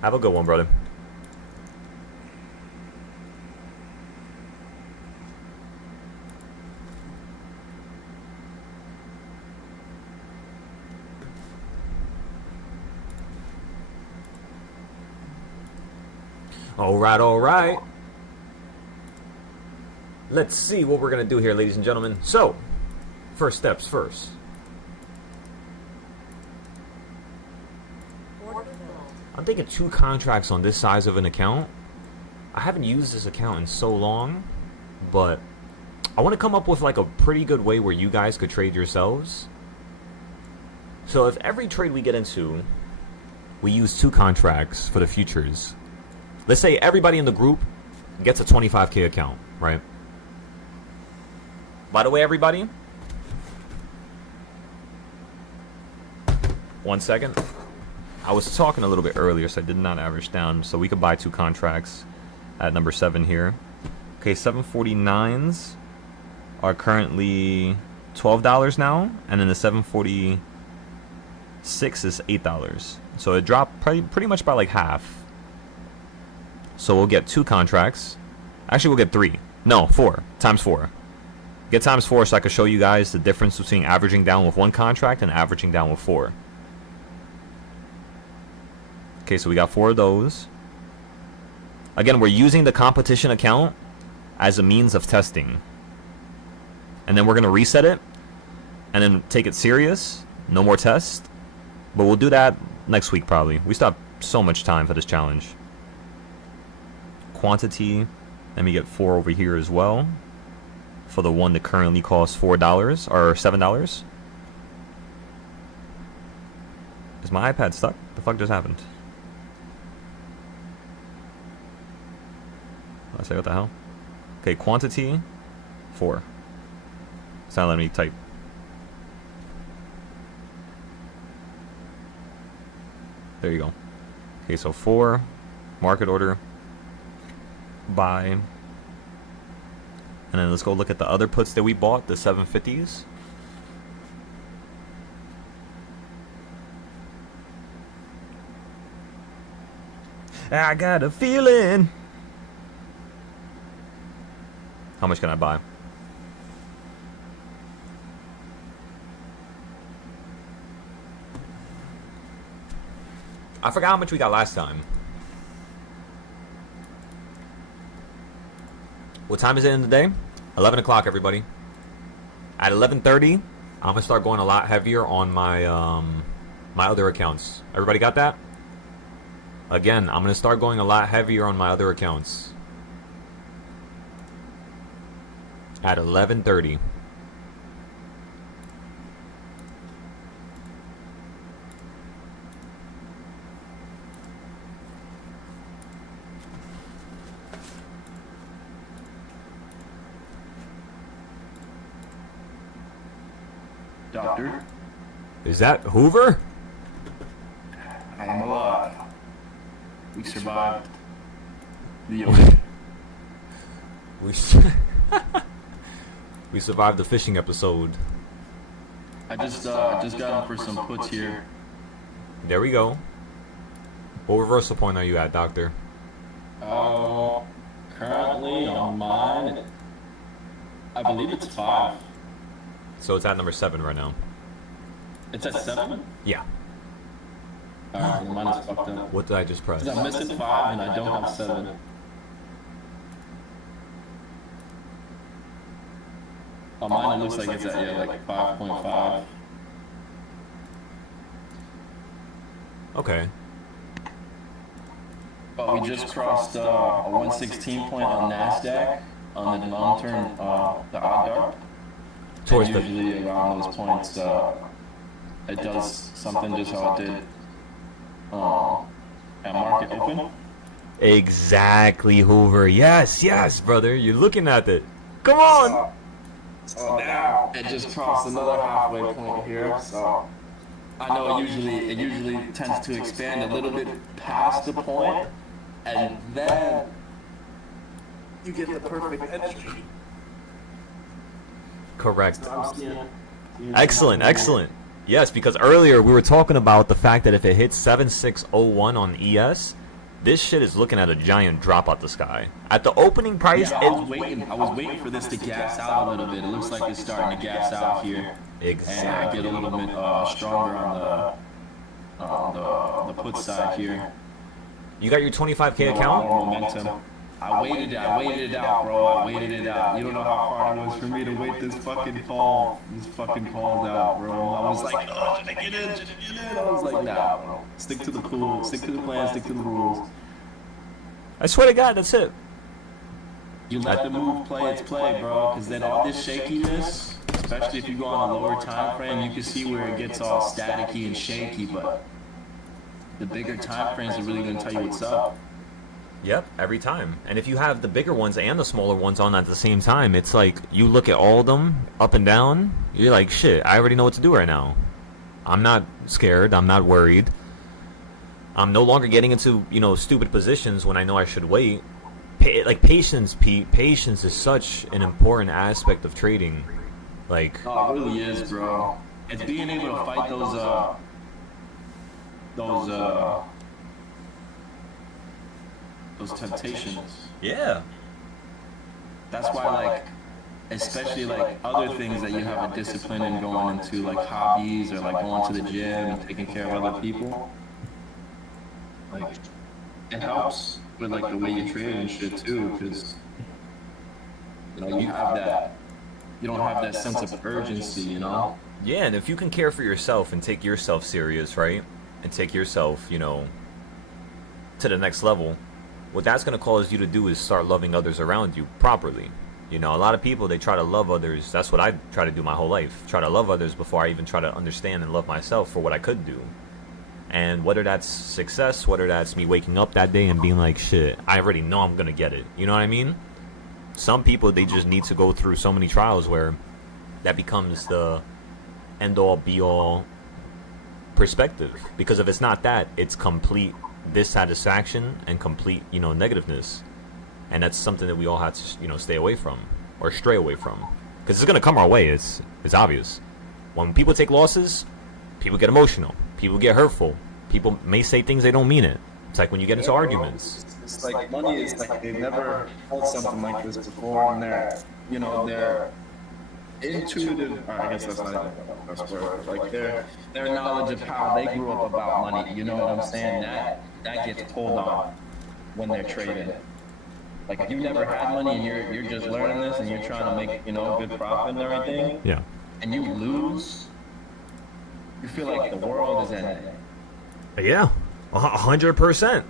Have a good one, brother. All right. Let's see what we're going to do here, ladies and gentlemen. So, first steps first. I'm thinking 2 contracts on this size of an account. I haven't used this account in so long, but I want to come up with like a pretty good way where you guys could trade yourselves. So if every trade we get into, we use 2 contracts for the futures. Let's say everybody in the group gets a 25K account, right? By the way, everybody, 1 second. I was talking a little bit earlier, so I did not average down. So we could buy 2 contracts at number 7 here. Okay, 749s are currently $12 now, and then the 740 6 is $8. So it dropped pretty much by like half. So we'll get 2 contracts. Actually, we'll get 3. No, 4. Times 4. Get times 4 so I can show you guys the difference between averaging down with 1 contract and averaging down with 4. Okay, so we got 4 of those. Again, we're using the competition account as a means of testing. And then we're going to reset it. And then take it serious. No more tests. But we'll do that next week probably. We still have so much time for this challenge. Quantity. Let me get 4 over here as well. For the one that currently costs $4 or $7. Is my iPad stuck? The fuck just happened? I say what the hell? Okay, quantity 4. It's not letting me type. There you go. Okay, so 4. Market order. Buy. And then let's go look at the other puts that we bought, the 750s. I got a feeling. How much can I buy? I forgot how much we got last time. What time is it in the day? 11 o'clock, everybody. At 11:30, I'm gonna start going a lot heavier on my my other accounts. Everybody got that? Again, I'm gonna start going a lot heavier on my other accounts. At 11:30. Doctor? Is that Hoover? I am alive. We survived the ocean. We survived the fishing episode. I just got him for some puts here. There we go. What reversal point are you at, Doctor? Currently on mine, I believe it's 5. So it's at number 7 right now. It's at 7? Yeah. Alright, well, mine is fucked up. What did I just press? 'Cause I'm missing 5 and I don't have 7. On mine it looks like it's at, like 5.5. Okay. But we just crossed a 116 point on NASDAQ on the long-term, the odd Darp. Towards And the usually around those points, it does something just how it did at market open. Exactly, Hoover. Yes, yes, brother. You're looking at it. Come on. So now it just crossed another halfway point here. So I know it usually tends to expand a little bit past the point, and then you get the perfect entry. Correct. Excellent, excellent. Yes, because earlier we were talking about the fact that if it hits 7601 on ES, this shit is looking at a giant drop out the sky. At the opening price, Yeah, I was waiting for this to gas out a little bit. It looks like it's starting to gas out here. exactly. And get a little bit stronger on the put side here. You got your 25K More account? momentum. I waited it out, bro. I waited it out. You don't know how hard it was for me to wait this fucking calls out, bro. I was like, oh, should I get in? Should I get in? I was like, nah, bro. Stick to the pool. Stick to the plan. Stick to the rules. I swear to God, that's it. You let the move play its play, bro. Because then all this shakiness, especially if you go on a lower time frame, you can see where it gets all staticky and shaky. But the bigger time frames are really gonna tell you what's up. Yep, every time. And if you have the bigger ones and the smaller ones on at the same time, it's like you look at all of them up and down, you're like, shit, I already know what to do right now. I'm not scared, I'm not worried. I'm no longer getting into, stupid positions when I know I should wait. Patience, Pete. Patience is such an important aspect of trading. Like, Oh, it really is, bro. It's being able to fight those temptations. Yeah. That's why, like, especially like other things that you have a discipline in going into, like hobbies or like going to the gym and taking care of other people. Like, it helps with like the way you trade and shit too, because you know you don't have that sense of urgency, you know. Yeah, and if you can care for yourself and take yourself serious, right, and take yourself, you know, to the next level, what that's going to cause you to do is start loving others around you properly. You know, a lot of people, they try to love others. That's what I try to do my whole life. Try to love others before I even try to understand and love myself for what I could do. And whether that's success, whether that's me waking up that day and being like, shit, I already know I'm going to get it. You know what I mean? Some people, they just need to go through so many trials where that becomes the end-all, be-all perspective. Because if it's not that, it's complete dissatisfaction and complete, you know, negativeness. And that's something that we all have to, you know, stay away from or stray away from, because it's gonna come our way. It's obvious. When people take losses, people get emotional. People get hurtful. People may say things they don't mean it. It's like when you get into arguments. It's like money is like they've never felt something like this before, and they're intuitive. I guess that's not even the best word. Like their knowledge of how they grew up about money. You know what I'm saying? That gets pulled on when they're trading. Like, if you've never had money and you're just learning this and you're trying to make, you know, good profit and everything, Yeah. and you lose, you feel like the world is ending. Yeah, 100%.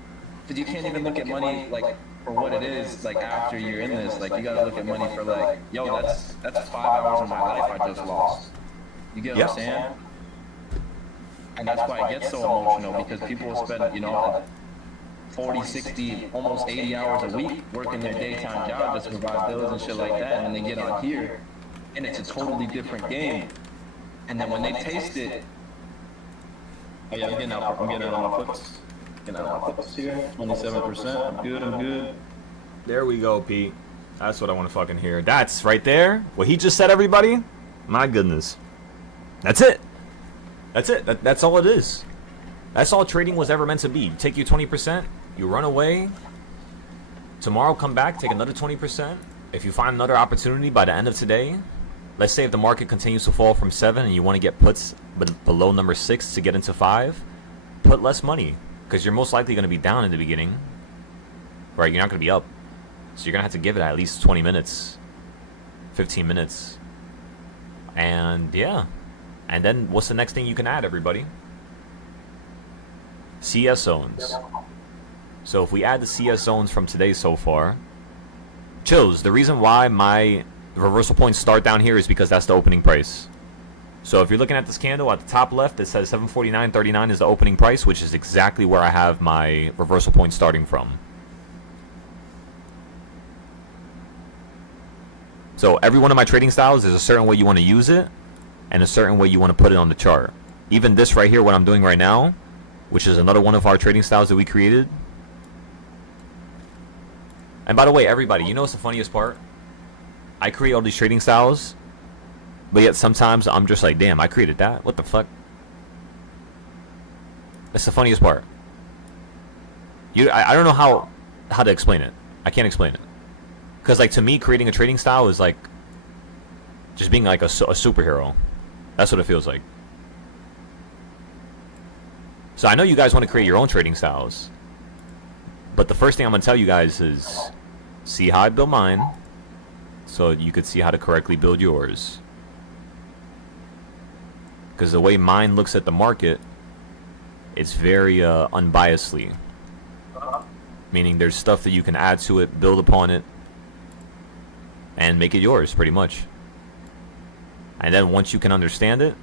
Because you can't even look at money, like, for what it is, like, after you're in this. Like, you gotta look at money for, like, yo, that's 5 hours of my life I just lost. You get what I'm saying? And that's why it gets so emotional, because people will spend, you know, 40, 60, almost 80 hours a week working their daytime job just to provide bills and shit like that, and then they get on here, and it's a totally different game. And then when they taste it, oh yeah, I'm getting out on my puts. Getting out on my puts here, 27%. I'm good. There we go, Pete. That's what I want to fucking hear. That's right there. What he just said, everybody. My goodness. That's it. That's it. That's all it is. That's all trading was ever meant to be. You take your 20%, you run away. Tomorrow, come back, take another 20%. If you find another opportunity by the end of today, let's say if the market continues to fall from 7 and you want to get puts below number 6 to get into 5, put less money, because you're most likely going to be down in the beginning. Right? You're not going to be up. So you're going to have to give it at least 20 minutes, 15 minutes. And yeah. And then what's the next thing you can add, everybody? CS zones. So if we add the CS zones from today so far, chills, the reason why my reversal points start down here is because that's the opening price. So if you're looking at this candle at the top left, it says 749.39 is the opening price, which is exactly where I have my reversal point starting from. So every one of my trading styles, there's a certain way you want to use it and a certain way you want to put it on the chart. Even this right here, what I'm doing right now, which is another one of our trading styles that we created. And by the way, everybody, you know what's the funniest part? I create all these trading styles, but yet sometimes I'm just like, damn, I created that? What the fuck? That's the funniest part. I don't know how to explain it. I can't explain it. Because, like, to me, creating a trading style is like just being like a superhero. That's what it feels like. So I know you guys want to create your own trading styles, but the first thing I'm going to tell you guys is see how I build mine so you could see how to correctly build yours. Because the way mine looks at the market, it's very unbiasedly. Meaning there's stuff that you can add to it, build upon it, and make it yours, pretty much. And then once you can understand it,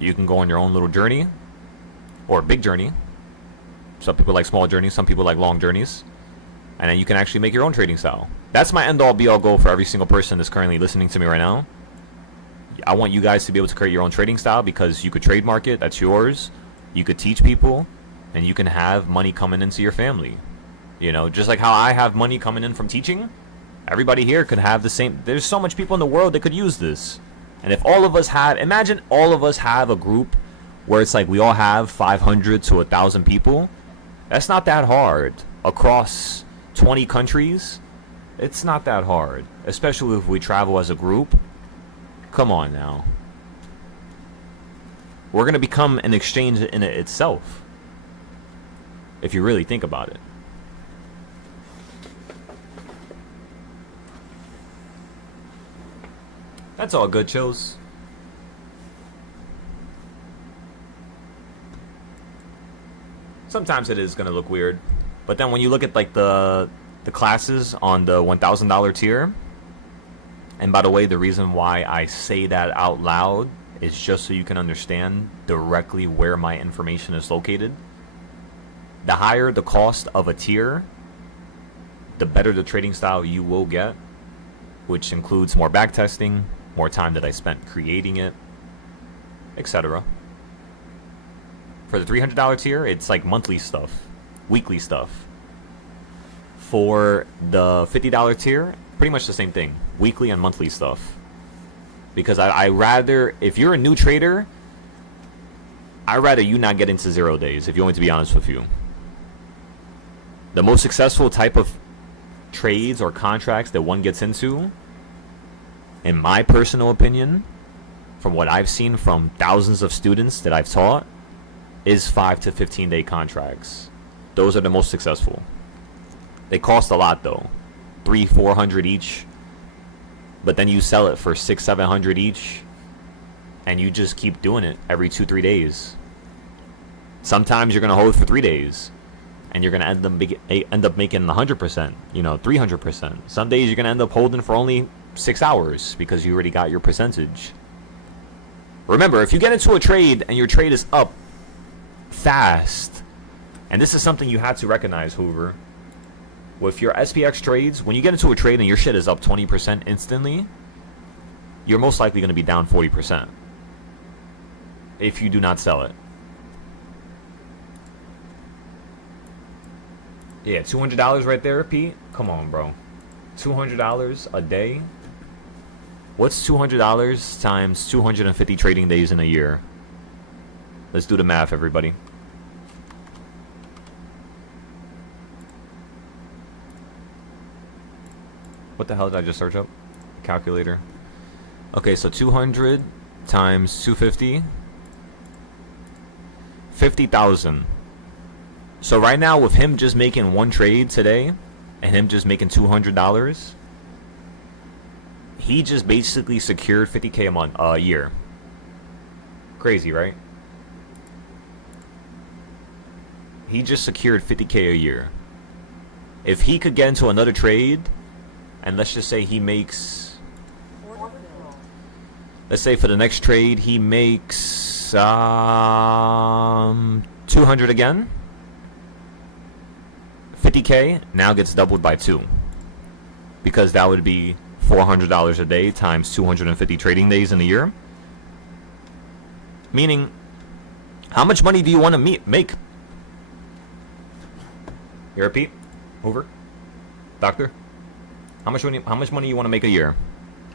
you can go on your own little journey. Or a big journey. Some people like small journeys, some people like long journeys. And then you can actually make your own trading style. That's my end-all be-all goal for every single person that's currently listening to me right now. I want you guys to be able to create your own trading style, because you could trademark it, that's yours. You could teach people, and you can have money coming into your family. You know, just like how I have money coming in from teaching, everybody here could have the same. There's so much people in the world that could use this. And if all of us had, imagine all of us have a group where it's like we all have 500 to 1,000 people. That's not that hard across 20 countries. It's not that hard, especially if we travel as a group. Come on now. We're going to become an exchange in it itself, if you really think about it. That's all good, chills. Sometimes it is going to look weird, but then when you look at like the classes on the $1,000 tier, and by the way, the reason why I say that out loud is just so you can understand directly where my information is located. The higher the cost of a tier, the better the trading style you will get, which includes more backtesting, more time that I spent creating it, etc. For the $300 tier, it's like monthly stuff, weekly stuff. For the $50 tier, pretty much the same thing, weekly and monthly stuff. Because I rather, if you're a new trader, I'd rather you not get into 0 days, if you want me to be honest with you. The most successful type of trades or contracts that one gets into, in my personal opinion, from what I've seen from thousands of students that I've taught, is 5 to 15 day contracts. Those are the most successful. They cost a lot though, $300-400 each. But then you sell it for $600-700 each, and you just keep doing it every 2-3 days. Sometimes you're gonna hold for 3 days, and you're gonna end up making 100%, 300%. Some days you're gonna end up holding for only 6 hours because you already got your percentage. Remember, if you get into a trade and your trade is up fast, and this is something you have to recognize, Hoover. With your SPX trades, when you get into a trade and your shit is up 20% instantly, you're most likely going to be down 40% if you do not sell it. Yeah, $200 right there, Pete. Come on, bro. $200 a day. What's $200 times 250 trading days in a year? Let's do the math, everybody. What the hell did I just search up? Calculator. Okay, so 200 times 250. 50,000. So right now, with him just making one trade today, and him just making $200, he just basically secured 50K a year. Crazy, right? He just secured 50K a year. If he could get into another trade, and let's just say he makes, let's say for the next trade he makes 200 again, 50K now gets doubled by 2, because that would be $400 a day times 250 trading days in a year. Meaning, how much money do you want to make? You repeat? Over? Doctor? How much money you want to make a year?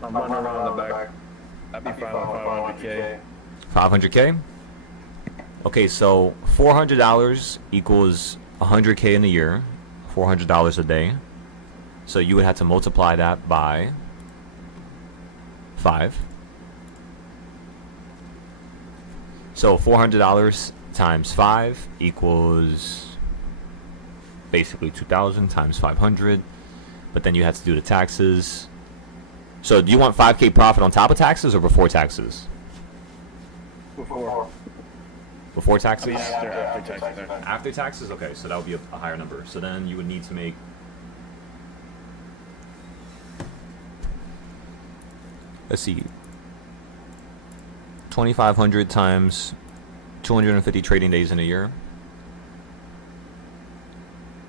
I'm running around the back. I'd be fine with 500K. 500K? Okay, so $400 equals 100K in a year. $400 a day. So you would have to multiply that by 5. So $400 times 5 equals basically 2,000 times 500. But then you have to do the taxes. So do you want 5K profit on top of taxes or before taxes? Before. Before taxes? After taxes. After taxes? Okay, so that would be a higher number. So then you would need to make, let's see, 2,500 times 250 trading days in a year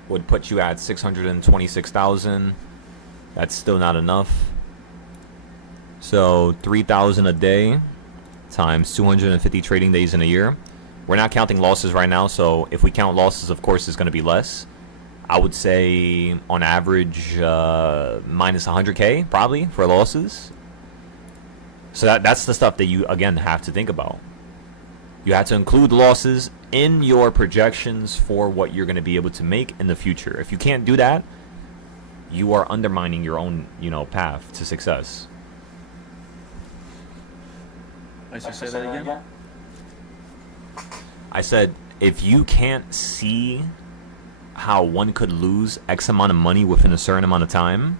would put you at 626,000. That's still not enough. So 3,000 a day times 250 trading days in a year. We're not counting losses right now, so if we count losses, of course, it's going to be less. I would say on average minus 100K probably for losses. So that's the stuff that you again have to think about. You have to include losses in your projections for what you're going to be able to make in the future. If you can't do that, you are undermining your own, path to success. I should say that again? I said, if you can't see how one could lose X amount of money within a certain amount of time,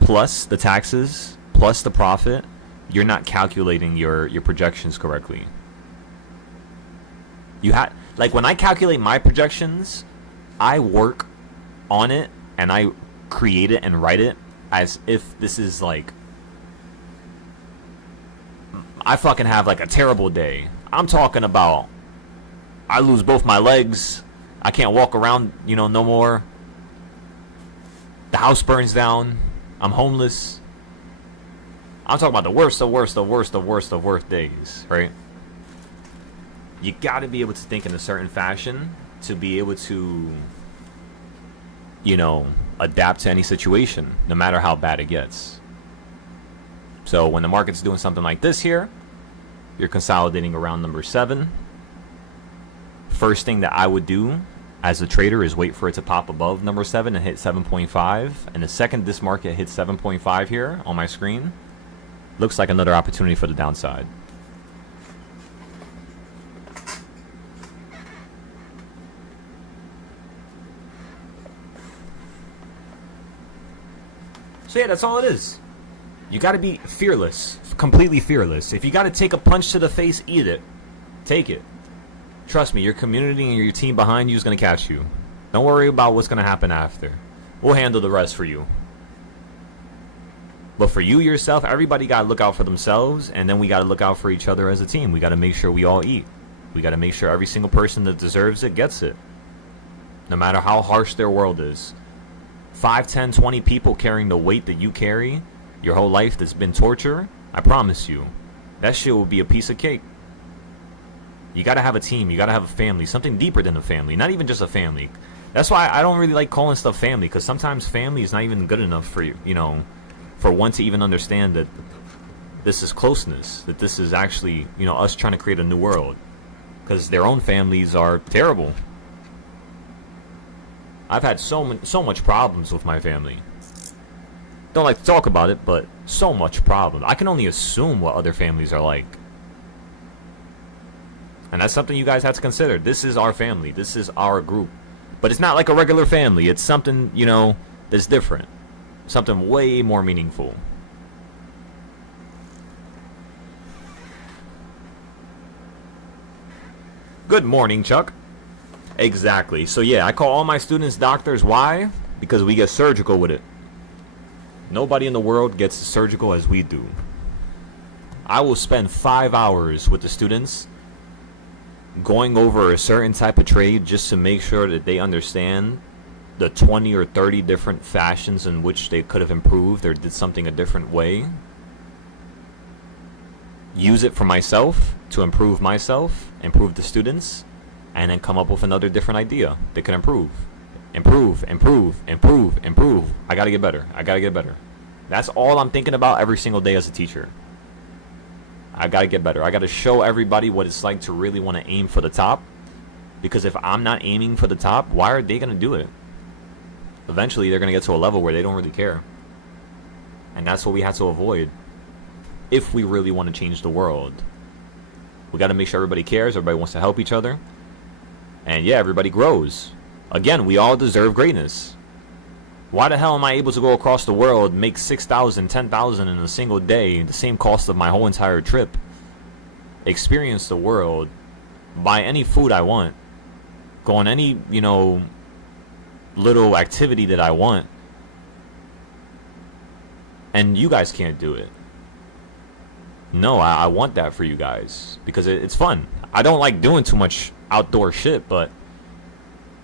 plus the taxes, plus the profit, you're not calculating your projections correctly. Like when I calculate my projections, I work on it and I create it and write it as if this is like, I fucking have like a terrible day. I'm talking about I lose both my legs. I can't walk around, no more. The house burns down. I'm homeless. I'm talking about the worst days, right? You got to be able to think in a certain fashion to be able to, adapt to any situation, no matter how bad it gets. So when the market's doing something like this here, you're consolidating around number 7. First thing that I would do as a trader is wait for it to pop above number 7 and hit 7.5. And the second this market hits 7.5 here on my screen, looks like another opportunity for the downside. So yeah, that's all it is. You got to be fearless, completely fearless. If you got to take a punch to the face, eat it. Take it. Trust me, your community and your team behind you is going to catch you. Don't worry about what's going to happen after. We'll handle the rest for you. But for you yourself, everybody got to look out for themselves, and then we got to look out for each other as a team. We got to make sure we all eat. We got to make sure every single person that deserves it gets it. No matter how harsh their world is. 5, 10, 20 people carrying the weight that you carry your whole life that's been torture, I promise you, that shit will be a piece of cake. You gotta have a team, you gotta have a family, something deeper than a family, not even just a family. That's why I don't really like calling stuff family, because sometimes family is not even good enough for you, for one to even understand that this is closeness, that this is actually, us trying to create a new world. Because their own families are terrible. I've had so much problems with my family. Don't like to talk about it, but so much problem. I can only assume what other families are like. And that's something you guys have to consider. This is our family. This is our group. But it's not like a regular family. It's something, that's different. Something way more meaningful. Good morning, Chuck. Exactly. So yeah, I call all my students doctors. Why? Because we get surgical with it. Nobody in the world gets as surgical as we do. I will spend 5 hours with the students going over a certain type of trade just to make sure that they understand the 20 or 30 different fashions in which they could have improved or did something a different way. Use it for myself to improve myself, improve the students, and then come up with another different idea that can improve. Improve. I gotta get better. That's all I'm thinking about every single day as a teacher. I gotta get better. I gotta show everybody what it's like to really want to aim for the top. Because if I'm not aiming for the top, why are they gonna do it? Eventually they're gonna get to a level where they don't really care. And that's what we have to avoid. If we really want to change the world. We gotta make sure everybody cares, everybody wants to help each other. And yeah, everybody grows. Again, we all deserve greatness. Why the hell am I able to go across the world, make 6,000, 10,000 in a single day, the same cost of my whole entire trip, experience the world, buy any food I want, go on any, little activity that I want, and you guys can't do it? No, I want that for you guys, because it's fun. I don't like doing too much outdoor shit, but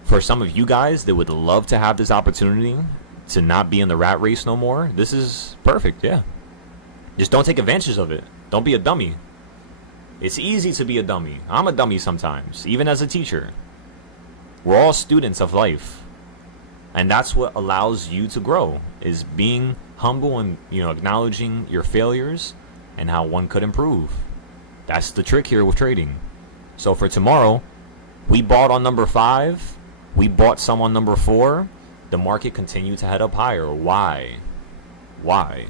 for some of you guys that would love to have this opportunity to not be in the rat race no more, this is perfect, yeah. Just don't take advantage of it. Don't be a dummy. It's easy to be a dummy. I'm a dummy sometimes, even as a teacher. We're all students of life. And that's what allows you to grow, is being humble and, acknowledging your failures and how one could improve. That's the trick here with trading. So for tomorrow, we bought on number 5. We bought some on number 4. The market continued to head up higher. Why? Why?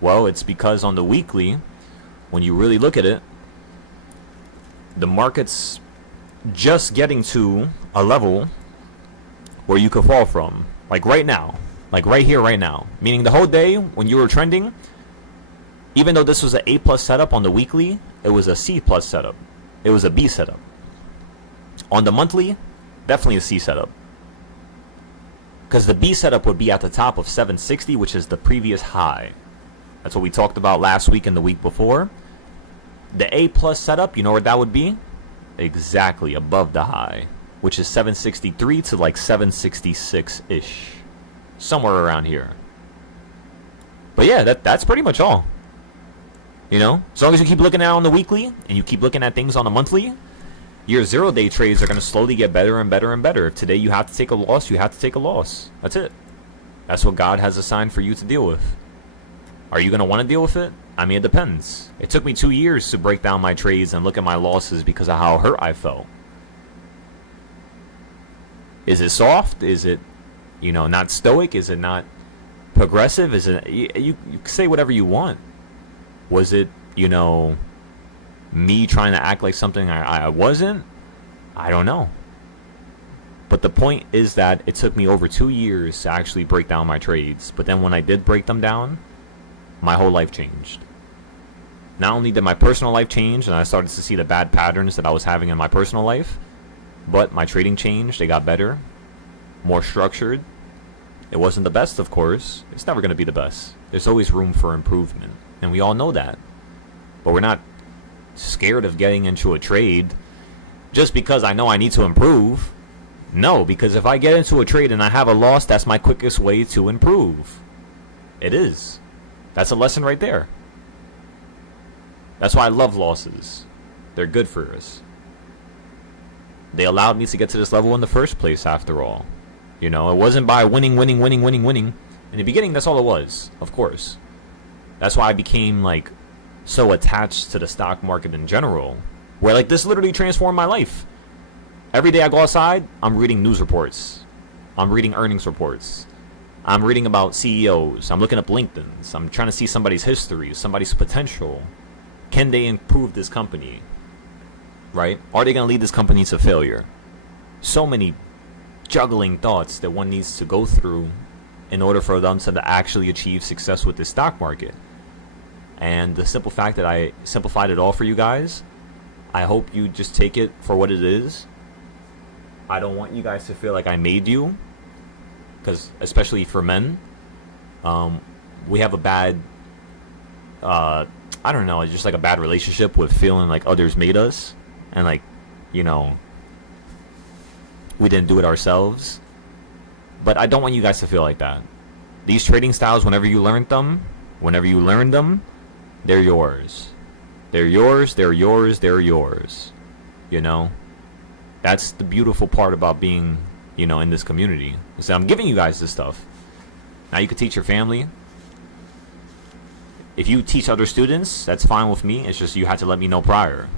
Well, it's because on the weekly, when you really look at it, the market's just getting to a level where you could fall from. Like right now. Like right here, right now. Meaning the whole day, when you were trending, even though this was an A plus setup on the weekly, it was a C plus setup. It was a B setup. On the monthly, definitely a C setup. Because the B setup would be at the top of 760, which is the previous high. That's what we talked about last week and the week before. The A plus setup, you know where that would be? Exactly above the high, which is 763 to like 766-ish. Somewhere around here. But yeah, that's pretty much all. You know, as long as you keep looking at it on the weekly and you keep looking at things on the monthly, your 0-day trades are going to slowly get better and better and better. If today you have to take a loss, you have to take a loss. That's it. That's what God has assigned for you to deal with. Are you going to want to deal with it? I mean, it depends. It took me 2 years to break down my trades and look at my losses because of how hurt I felt. Is it soft? Is it, you know, not stoic? Is it not progressive? Is it, you say whatever you want. Was it, you know, me trying to act like something I wasn't? I don't know. But the point is that it took me over 2 years to actually break down my trades. But then when I did break them down, my whole life changed. Not only did my personal life change and I started to see the bad patterns that I was having in my personal life, but my trading changed. It got better, more structured. It wasn't the best, of course. It's never going to be the best. There's always room for improvement. And we all know that. But we're not scared of getting into a trade just because I know I need to improve. No, because if I get into a trade and I have a loss, that's my quickest way to improve. It is. That's a lesson right there. That's why I love losses. They're good for us. They allowed me to get to this level in the first place, after all. You know, it wasn't by winning. In the beginning, that's all it was, of course. That's why I became, like, so attached to the stock market in general. Where, like, this literally transformed my life. Every day I go outside, I'm reading news reports. I'm reading earnings reports. I'm reading about CEOs. I'm looking up LinkedIn's. I'm trying to see somebody's history, somebody's potential. Can they improve this company? Right? Are they going to lead this company to failure? So many juggling thoughts that one needs to go through in order for them to actually achieve success with the stock market. And the simple fact that I simplified it all for you guys, I hope you just take it for what it is. I don't want you guys to feel like I made you. Because especially for men, we have a bad, I don't know, just like a bad relationship with feeling like others made us. And like, you know, we didn't do it ourselves. But I don't want you guys to feel like that. These trading styles, whenever you learn them, they're yours. They're yours, they're yours, they're yours. You know? That's the beautiful part about being, you know, in this community. So I'm giving you guys this stuff. Now you can teach your family. If you teach other students, that's fine with me. It's just you have to let me know prior.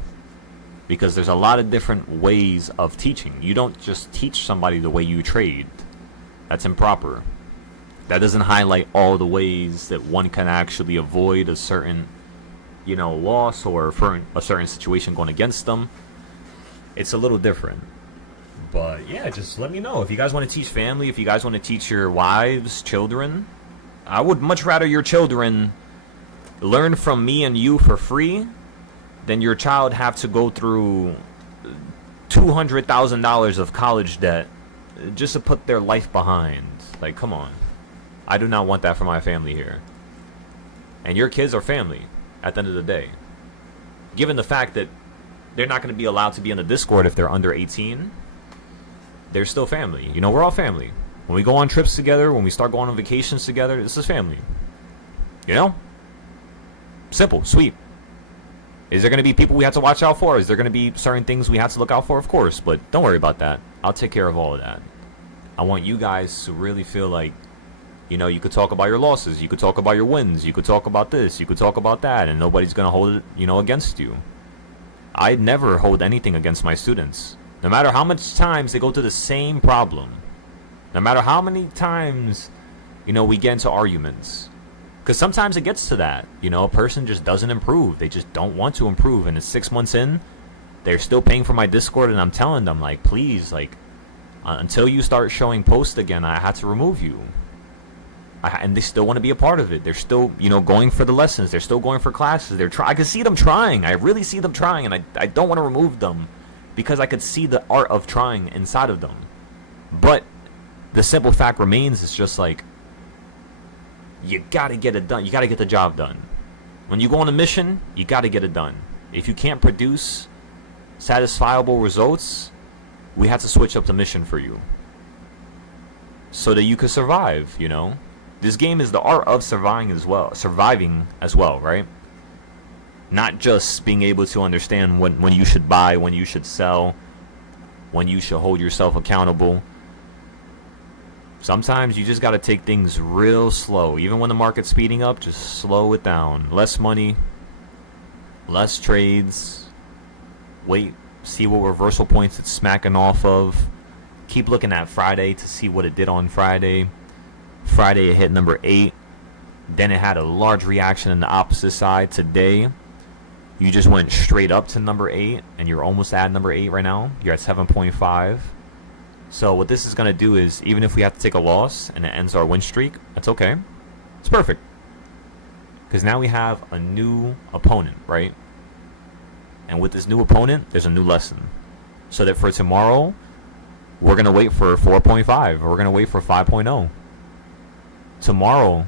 Because there's a lot of different ways of teaching. You don't just teach somebody the way you trade. That's improper. That doesn't highlight all the ways that one can actually avoid a certain, you know, loss or a certain situation going against them. It's a little different. But yeah, just let me know. If you guys want to teach family, if you guys want to teach your wives, children, I would much rather your children learn from me and you for free than your child have to go through $200,000 of college debt just to put their life behind. Like, come on. I do not want that for my family here. And your kids are family at the end of the day. Given the fact that they're not going to be allowed to be in the Discord if they're under 18, they're still family. You know, we're all family. When we go on trips together, when we start going on vacations together, this is family. You know? Simple, sweet. Is there going to be people we have to watch out for? Is there going to be certain things we have to look out for? Of course, but don't worry about that. I'll take care of all of that. I want you guys to really feel like You know, you could talk about your losses, you could talk about your wins, you could talk about this, you could talk about that, and nobody's gonna hold it, you know, against you. I never hold anything against my students. No matter how much times they go through the same problem. No matter how many times, you know, we get into arguments. Because sometimes it gets to that. You know, a person just doesn't improve. They just don't want to improve. And it's 6 months in, they're still paying for my Discord, and I'm telling them, like, please, like, until you start showing posts again, I had to remove you. And they still want to be a part of it. They're still, you know, going for the lessons. They're still going for classes. I can see them trying. I really see them trying, and I don't want to remove them because I could see the art of trying inside of them. But the simple fact remains, it's just like, you got to get it done. You got to get the job done. When you go on a mission, you got to get it done. If you can't produce satisfiable results, we have to switch up the mission for you so that you can survive, you know? This game is the art of surviving as well, right? Not just being able to understand when you should buy, when you should sell, when you should hold yourself accountable. Sometimes you just got to take things real slow. Even when the market's speeding up, just slow it down. Less money, less trades. Wait, see what reversal points it's smacking off of. Keep looking at Friday to see what it did on Friday. Friday it hit number 8. Then it had a large reaction in the opposite side. Today, you just went straight up to number 8, and you're almost at number 8 right now. You're at 7.5. So what this is going to do is, even if we have to take a loss and it ends our win streak, that's okay. It's perfect. Because now we have a new opponent, right? And with this new opponent, there's a new lesson. So that for tomorrow, we're going to wait for 4.5. We're going to wait for 5.0. Tomorrow,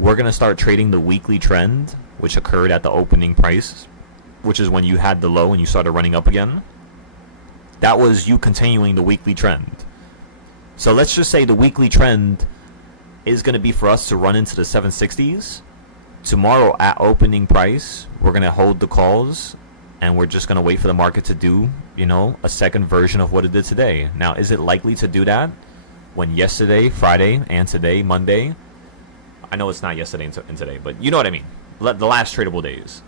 we're going to start trading the weekly trend, which occurred at the opening price, which is when you had the low and you started running up again. That was you continuing the weekly trend. So let's just say the weekly trend is going to be for us to run into the 760s. Tomorrow at opening price, we're going to hold the calls, and we're just going to wait for the market to do, you know, a second version of what it did today. Now, is it likely to do that when yesterday, Friday, and today, Monday? I know it's not yesterday and today, but you know what I mean. The last tradable days.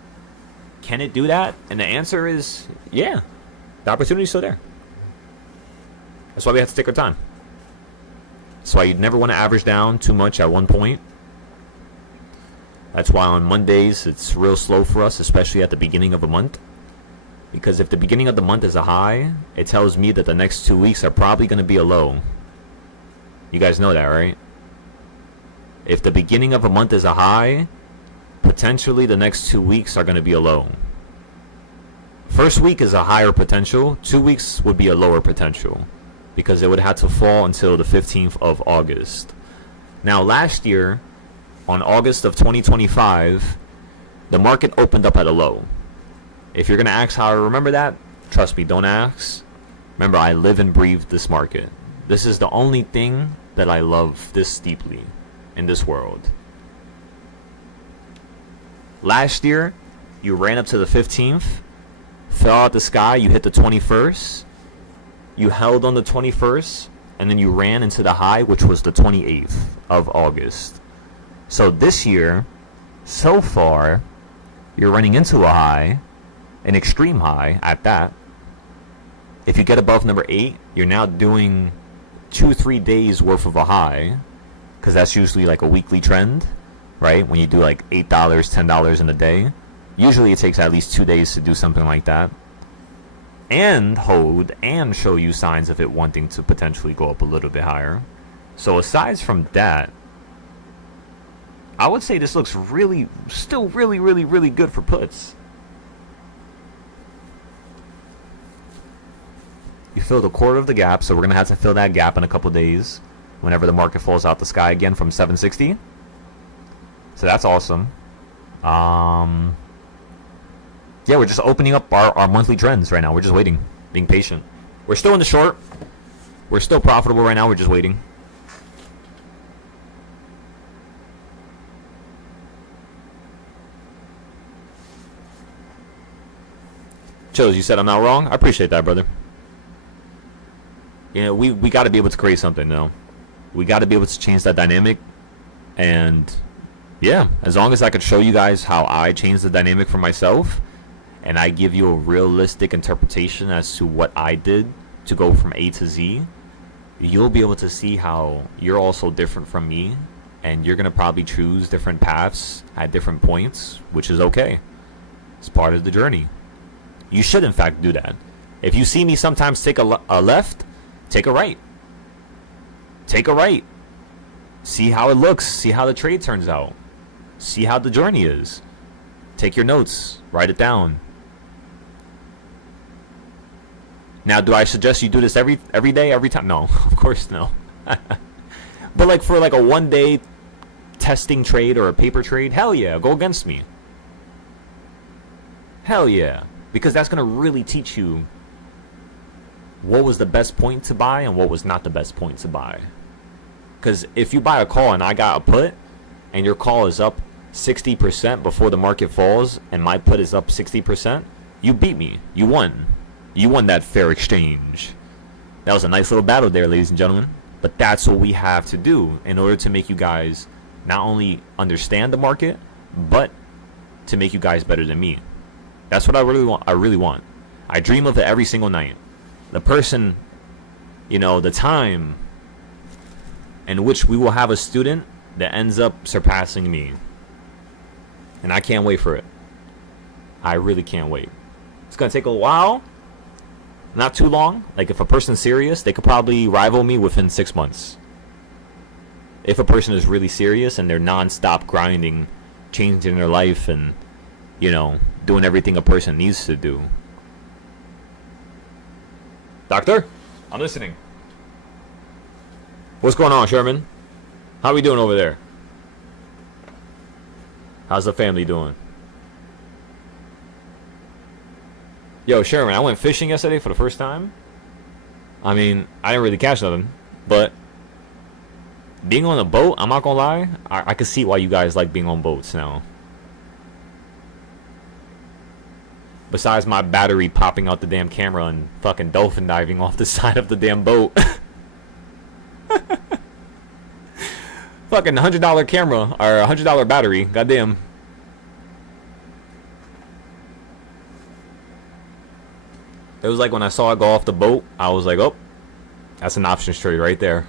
Can it do that? And the answer is, yeah. The opportunity's still there. That's why we have to take our time. That's why you'd never want to average down too much at one point. That's why on Mondays it's real slow for us, especially at the beginning of a month. Because if the beginning of the month is a high, it tells me that the next 2 weeks are probably going to be a low. You guys know that, right? If the beginning of a month is a high, potentially the next 2 weeks are going to be a low. First week is a higher potential. 2 weeks would be a lower potential because it would have to fall until the 15th of August. Now, last year, on August of 2025, the market opened up at a low. If you're going to ask how I remember that, trust me, don't ask. Remember, I live and breathe this market. This is the only thing that I love this deeply in this world. Last year, you ran up to the 15th, fell out the sky, you hit the 21st, you held on the 21st, and then you ran into the high, which was the 28th of August. So this year, so far, you're running into a high, an extreme high at that. If you get above number 8, you're now doing 2-3 days worth of a high, because that's usually like a weekly trend, right? When you do like $8, $10 in a day. Usually it takes at least 2 days to do something like that. And hold and show you signs of it wanting to potentially go up a little bit higher. So aside from that, I would say this looks still really good for puts. You filled a quarter of the gap, so we're going to have to fill that gap in a couple days whenever the market falls out the sky again from 760. So that's awesome. Yeah, we're just opening up our monthly trends right now. We're just waiting, being patient. We're still in the short. We're still profitable right now. We're just waiting. Chills, you said I'm not wrong? I appreciate that, brother. You know, we got to be able to create something, though. We got to be able to change that dynamic. And yeah, as long as I could show you guys how I changed the dynamic for myself, and I give you a realistic interpretation as to what I did to go from A to Z, you'll be able to see how you're also different from me, and you're gonna probably choose different paths at different points, which is okay. It's part of the journey. You should in fact do that. If you see me sometimes take a left, take a right. Take a right. See how it looks. See how the trade turns out. See how the journey is. Take your notes. Write it down. Now, do I suggest you do this every day, every time? No, of course no. But like for like a 1 day testing trade or a paper trade, hell yeah, go against me. Hell yeah. Because that's going to really teach you what was the best point to buy and what was not the best point to buy. Because if you buy a call and I got a put, and your call is up 60% before the market falls, and my put is up 60%, you beat me. You won. You won that fair exchange. That was a nice little battle there, ladies and gentlemen. But that's what we have to do in order to make you guys not only understand the market, but to make you guys better than me. That's what I really want. I really want. I dream of it every single night. The person, you know, the time in which we will have a student that ends up surpassing me. And I can't wait for it. I really can't wait. It's going to take a while. Not too long. Like if a person's serious, they could probably rival me within 6 months. If a person is really serious and they're non-stop grinding, changing their life and, you know, doing everything a person needs to do. Doctor? I'm listening. What's going on, Sherman? How we doing over there? How's the family doing? Yo, Sherman, I went fishing yesterday for the first time. I mean, I didn't really catch nothing, but being on a boat, I'm not gonna lie, I can see why you guys like being on boats now. Besides my battery popping out the damn camera and fucking dolphin diving off the side of the damn boat. Fucking $100 camera, or $100 battery, goddamn. It was like when I saw it go off the boat, I was like, oh, that's an options trade right there.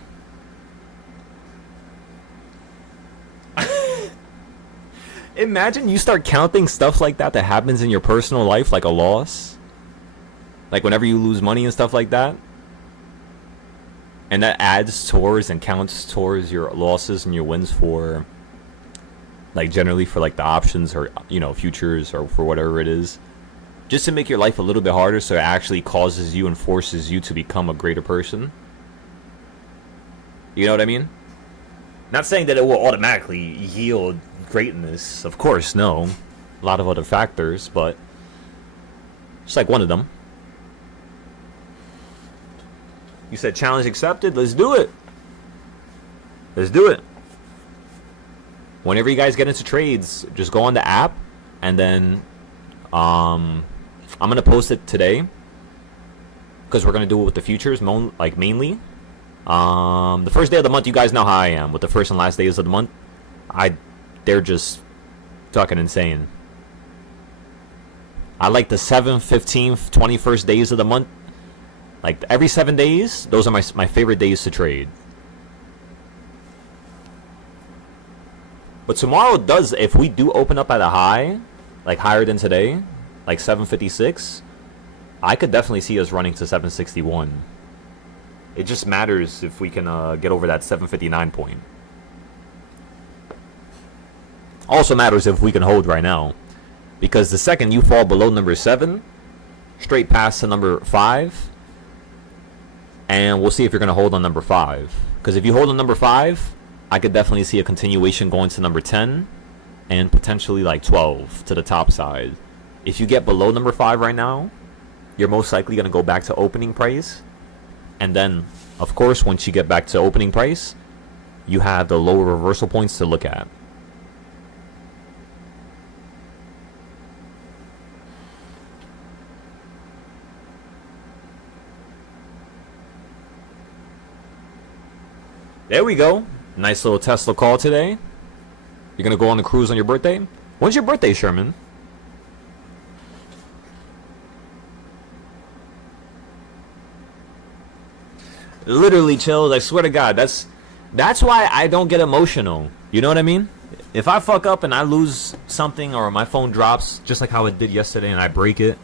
Imagine you start counting stuff like that that happens in your personal life like a loss. Like whenever you lose money and stuff like that. And that adds towards and counts towards your losses and your wins for, like generally for like the options or, you know, futures or for whatever it is. Just to make your life a little bit harder so it actually causes you and forces you to become a greater person. You know what I mean? Not saying that it will automatically yield greatness. Of course, no. A lot of other factors, but it's like one of them. You said challenge accepted. Let's do it. Let's do it. Whenever you guys get into trades, just go on the app and then I'm gonna post it today because we're gonna do it with the futures, like mainly. The first day of the month, you guys know how I am with the first and last days of the month. They're just fucking insane. I like the 7th, 15th, 21st days of the month. Like every 7 days, those are my favorite days to trade. But tomorrow does, if we do open up at a high, like higher than today, like 756, I could definitely see us running to 761. It just matters if we can get over that 759 point. Also matters if we can hold right now. Because the second you fall below number 7, straight past to number 5, and we'll see if you're going to hold on number 5. Because if you hold on number 5, I could definitely see a continuation going to number 10 and potentially like 12 to the top side. If you get below number 5 right now, you're most likely going to go back to opening price. And then, of course, once you get back to opening price, you have the lower reversal points to look at. There we go. Nice little Tesla call today. You're gonna go on the cruise on your birthday? When's your birthday, Sherman? Literally, Chills, I swear to God, that's why I don't get emotional. You know what I mean? If I fuck up and I lose something or my phone drops, just like how it did yesterday, and I break it,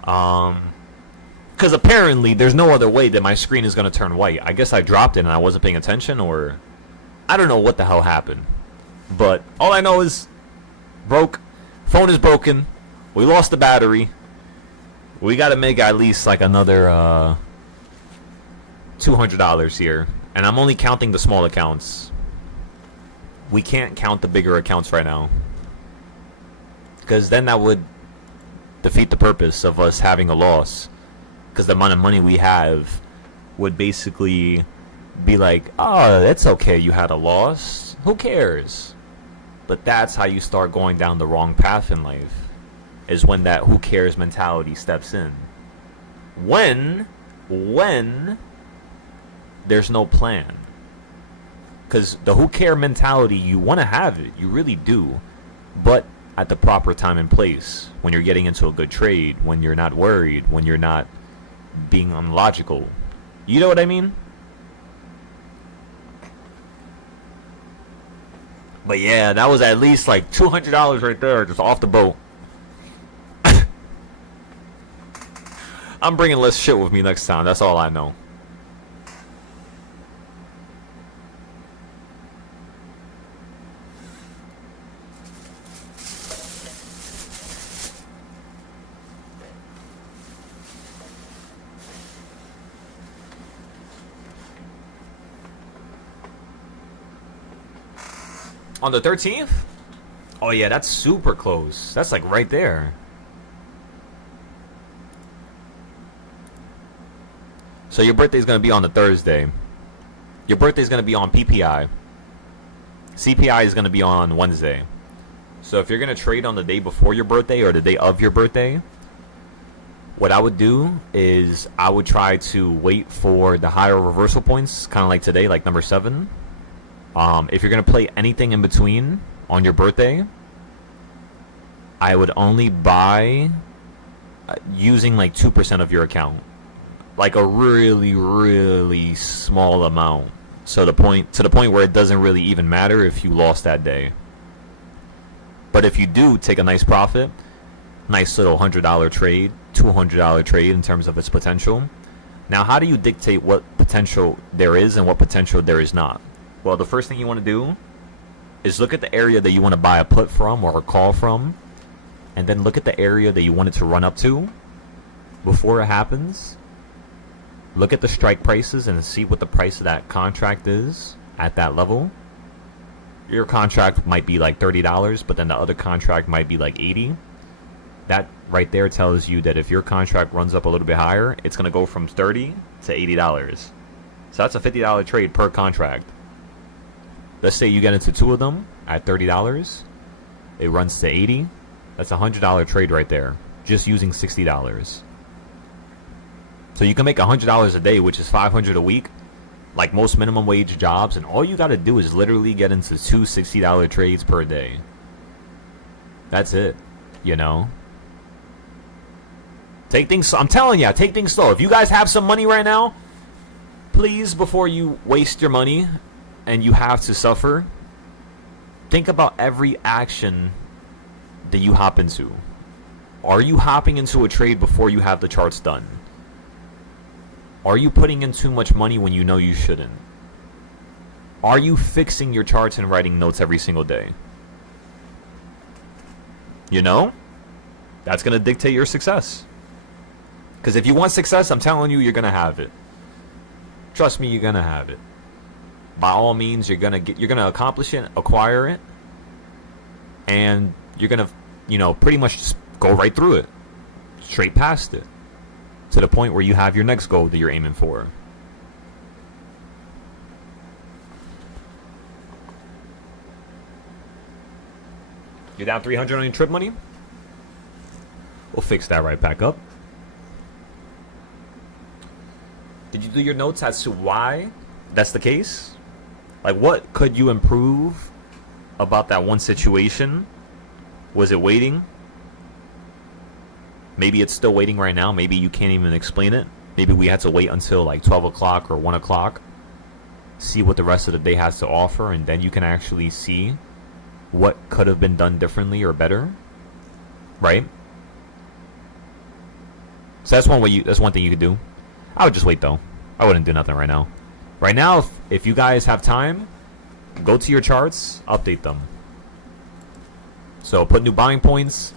because apparently there's no other way that my screen is going to turn white. I guess I dropped it and I wasn't paying attention, or I don't know what the hell happened. But all I know is broke. Phone is broken. We lost the battery. We got to make at least like another $200 here. And I'm only counting the small accounts. We can't count the bigger accounts right now, because then that would defeat the purpose of us having a loss. Because the amount of money we have would basically be like, oh, it's okay, you had a loss. Who cares? But that's how you start going down the wrong path in life, is when that who cares mentality steps in. When there's no plan. Because the who care mentality, you want to have it. You really do. But at the proper time and place. When you're getting into a good trade. When you're not worried. When you're not being unlogical. You know what I mean? But yeah, that was at least like $200 right there. Just off the boat. I'm bringing less shit with me next time. That's all I know. On the 13th? Oh yeah, that's super close. That's like right there. So your birthday's gonna be on the Thursday. Your birthday's gonna be on PPI. CPI is gonna be on Wednesday. So if you're gonna trade on the day before your birthday or the day of your birthday, what I would do is I would try to wait for the higher reversal points, kind of like today, like number 7. If you're going to play anything in between on your birthday, I would only buy using like 2% of your account. Like a really, really small amount. So to the point where it doesn't really even matter if you lost that day. But if you do take a nice profit, nice little $100 trade, $200 trade in terms of its potential. Now, how do you dictate what potential there is and what potential there is not? Well, the first thing you want to do is look at the area that you want to buy a put from or a call from, and then look at the area that you want it to run up to before it happens. Look at the strike prices and see what the price of that contract is at that level. Your contract might be like $30, but then the other contract might be like $80. That right there tells you that if your contract runs up a little bit higher, it's going to go from $30 to $80. So that's a $50 trade per contract. Let's say you get into 2 of them at $30. It runs to $80. That's a $100 trade right there, just using $60. So you can make $100 a day, which is $500 a week, like most minimum wage jobs, and all you got to do is literally get into 2 $60 trades per day. That's it, you know? Take things, I'm telling you, take things slow. If you guys have some money right now, please, before you waste your money and you have to suffer, think about every action that you hop into. Are you hopping into a trade before you have the charts done? Are you putting in too much money when you know you shouldn't? Are you fixing your charts and writing notes every single day? You know? That's going to dictate your success. Because if you want success, I'm telling you, you're going to have it. Trust me, you're going to have it. By all means, you're going to accomplish it, acquire it, and you're going to, you know, pretty much just go right through it. Straight past it. To the point where you have your next goal that you're aiming for. You're down 300 on your trip money? We'll fix that right back up. Did you do your notes as to why that's the case? Like, what could you improve about that one situation? Was it waiting? Maybe it's still waiting right now. Maybe you can't even explain it. Maybe we had to wait until like 12 o'clock or 1 o'clock. See what the rest of the day has to offer, and then you can actually see what could have been done differently or better. Right? So that's one way that's one thing you could do. I would just wait though. I wouldn't do nothing right now. Right now, if you guys have time, go to your charts, update them. So put new buying points.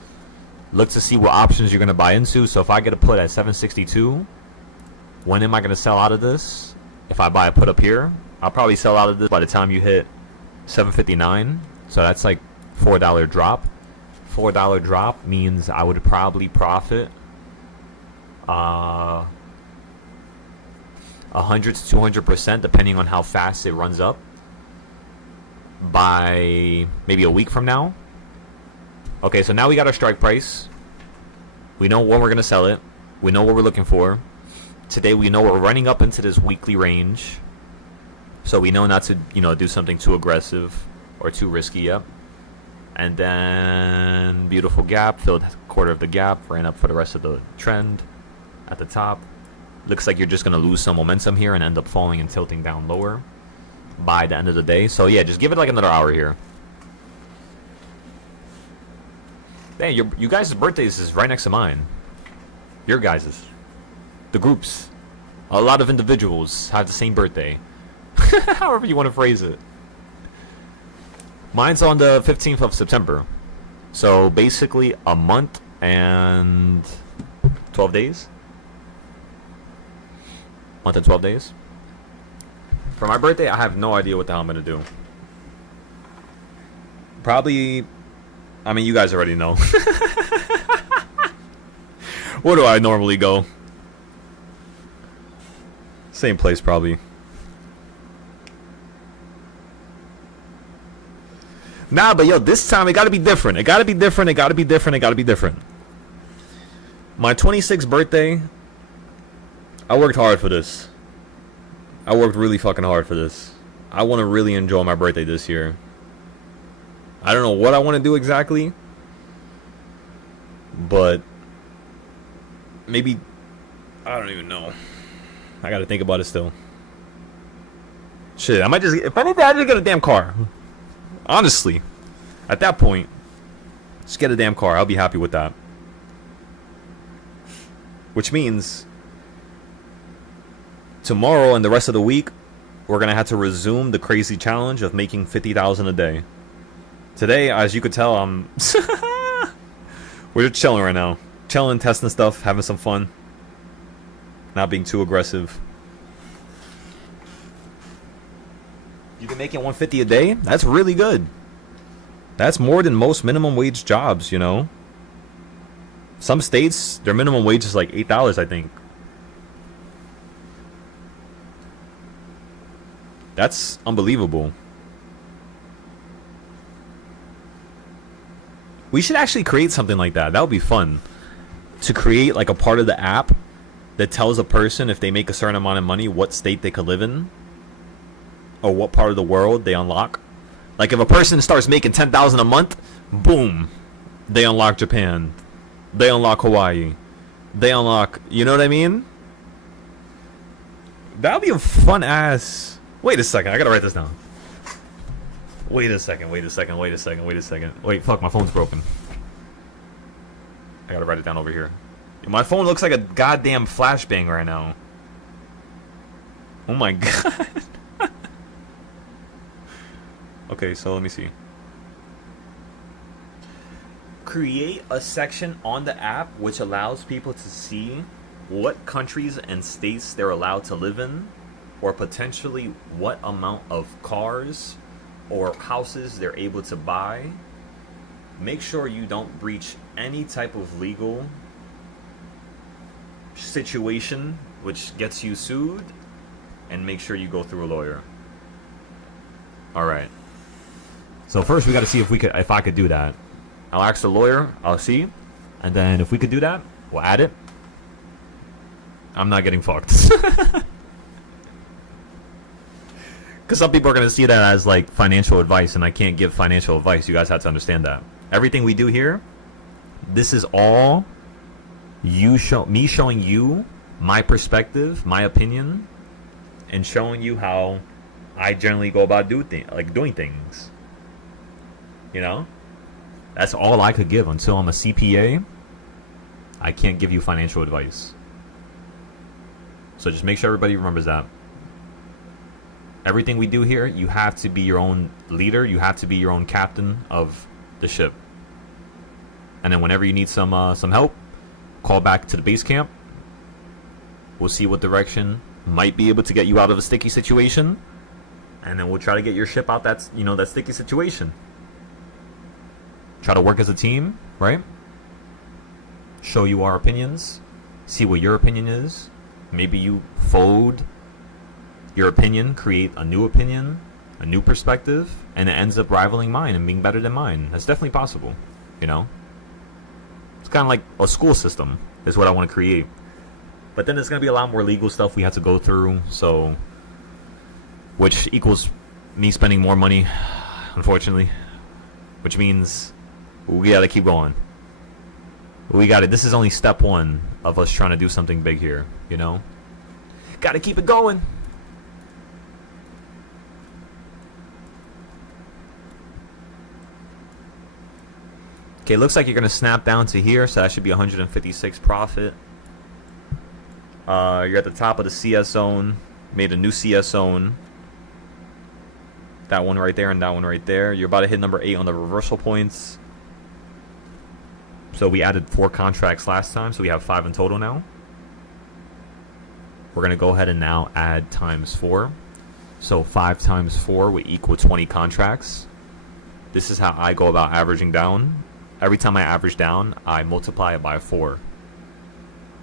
Look to see what options you're going to buy into. So if I get a put at 762, when am I going to sell out of this? If I buy a put up here, I'll probably sell out of this by the time you hit 759. So that's like $4 drop. $4 drop means I would probably profit 100 to 200% depending on how fast it runs up by maybe a week from now. Okay, so now we got our strike price. We know when we're going to sell it. We know what we're looking for. Today we know we're running up into this weekly range. So we know not to, do something too aggressive or too risky yet. And then beautiful gap, filled a quarter of the gap, ran up for the rest of the trend at the top. Looks like you're just going to lose some momentum here and end up falling and tilting down lower by the end of the day. So yeah, just give it like another hour here. Hey, you guys' birthdays is right next to mine. Your guys's. The groups. A lot of individuals have the same birthday. However you want to phrase it. Mine's on the 15th of September. So basically a month and 12 days. Month and 12 days. For my birthday, I have no idea what the hell I'm going to do. Probably... you guys already know. Where do I normally go? Same place, probably. Nah, but yo, this time it gotta be different. It gotta be different. It gotta be different. It gotta be different. My 26th birthday, I worked hard for this. I worked really fucking hard for this. I want to really enjoy my birthday this year. I don't know what I want to do exactly, but maybe, I don't even know. I gotta think about it still. Shit, I might just, if anything, I just get a damn car. Honestly, at that point, just get a damn car. I'll be happy with that. Which means tomorrow and the rest of the week, we're gonna have to resume the crazy challenge of making 50,000 a day. Today, as you could tell, we're just chilling right now. Chilling, testing stuff, having some fun. Not being too aggressive. You can make it 150 a day? That's really good. That's more than most minimum wage jobs, Some states, their minimum wage is like $8, I think. That's unbelievable. We should actually create something like that. That would be fun. To create like a part of the app that tells a person if they make a certain amount of money, what state they could live in. Or what part of the world they unlock. Like if a person starts making $10,000 a month, boom. They unlock Japan. They unlock Hawaii. They unlock, you know what I mean? That would be a fun ass. Wait a second, I gotta write this down. Wait a second. Wait, fuck, my phone's broken. I gotta write it down over here. My phone looks like a goddamn flashbang right now. Oh my god. Okay, so let me see. Create a section on the app which allows people to see what countries and states they're allowed to live in, or potentially what amount of cars or houses they're able to buy. Make sure you don't breach any type of legal situation which gets you sued, and make sure you go through a lawyer. All right. So first we got to see if I could do that. I'll ask the lawyer, I'll see, and then if we could do that, we'll add it. I'm not getting fucked. Because some people are going to see that as like financial advice, and I can't give financial advice. You guys have to understand that. Everything we do here, this is all me showing you my perspective, my opinion, and showing you how I generally go about doing things. You know? That's all I could give. Until I'm a CPA, I can't give you financial advice. So just make sure everybody remembers that. Everything we do here, you have to be your own leader. You have to be your own captain of the ship. And then whenever you need some help, call back to the base camp. We'll see what direction might be able to get you out of a sticky situation, and then we'll try to get your ship out that sticky situation. Try to work as a team, right? Show you our opinions. See what your opinion is. Maybe you fold your opinion, create a new opinion, a new perspective, and it ends up rivaling mine and being better than mine. That's definitely possible, you know? It's kind of like a school system is what I want to create. But then there's going to be a lot more legal stuff we have to go through, so which equals me spending more money, unfortunately, which means we got to keep going. We got it. This is only step one of us trying to do something big here, you know? Got to keep it going. Okay, looks like you're going to snap down to here, so that should be 156 profit. You're at the top of the CS zone. Made a new CS zone. That one right there and that one right there. You're about to hit number 8 on the reversal points. So we added 4 contracts last time, so we have 5 in total now. We're going to go ahead and now add times 4. So 5 times 4 would equal 20 contracts. This is how I go about averaging down. Every time I average down, I multiply it by 4.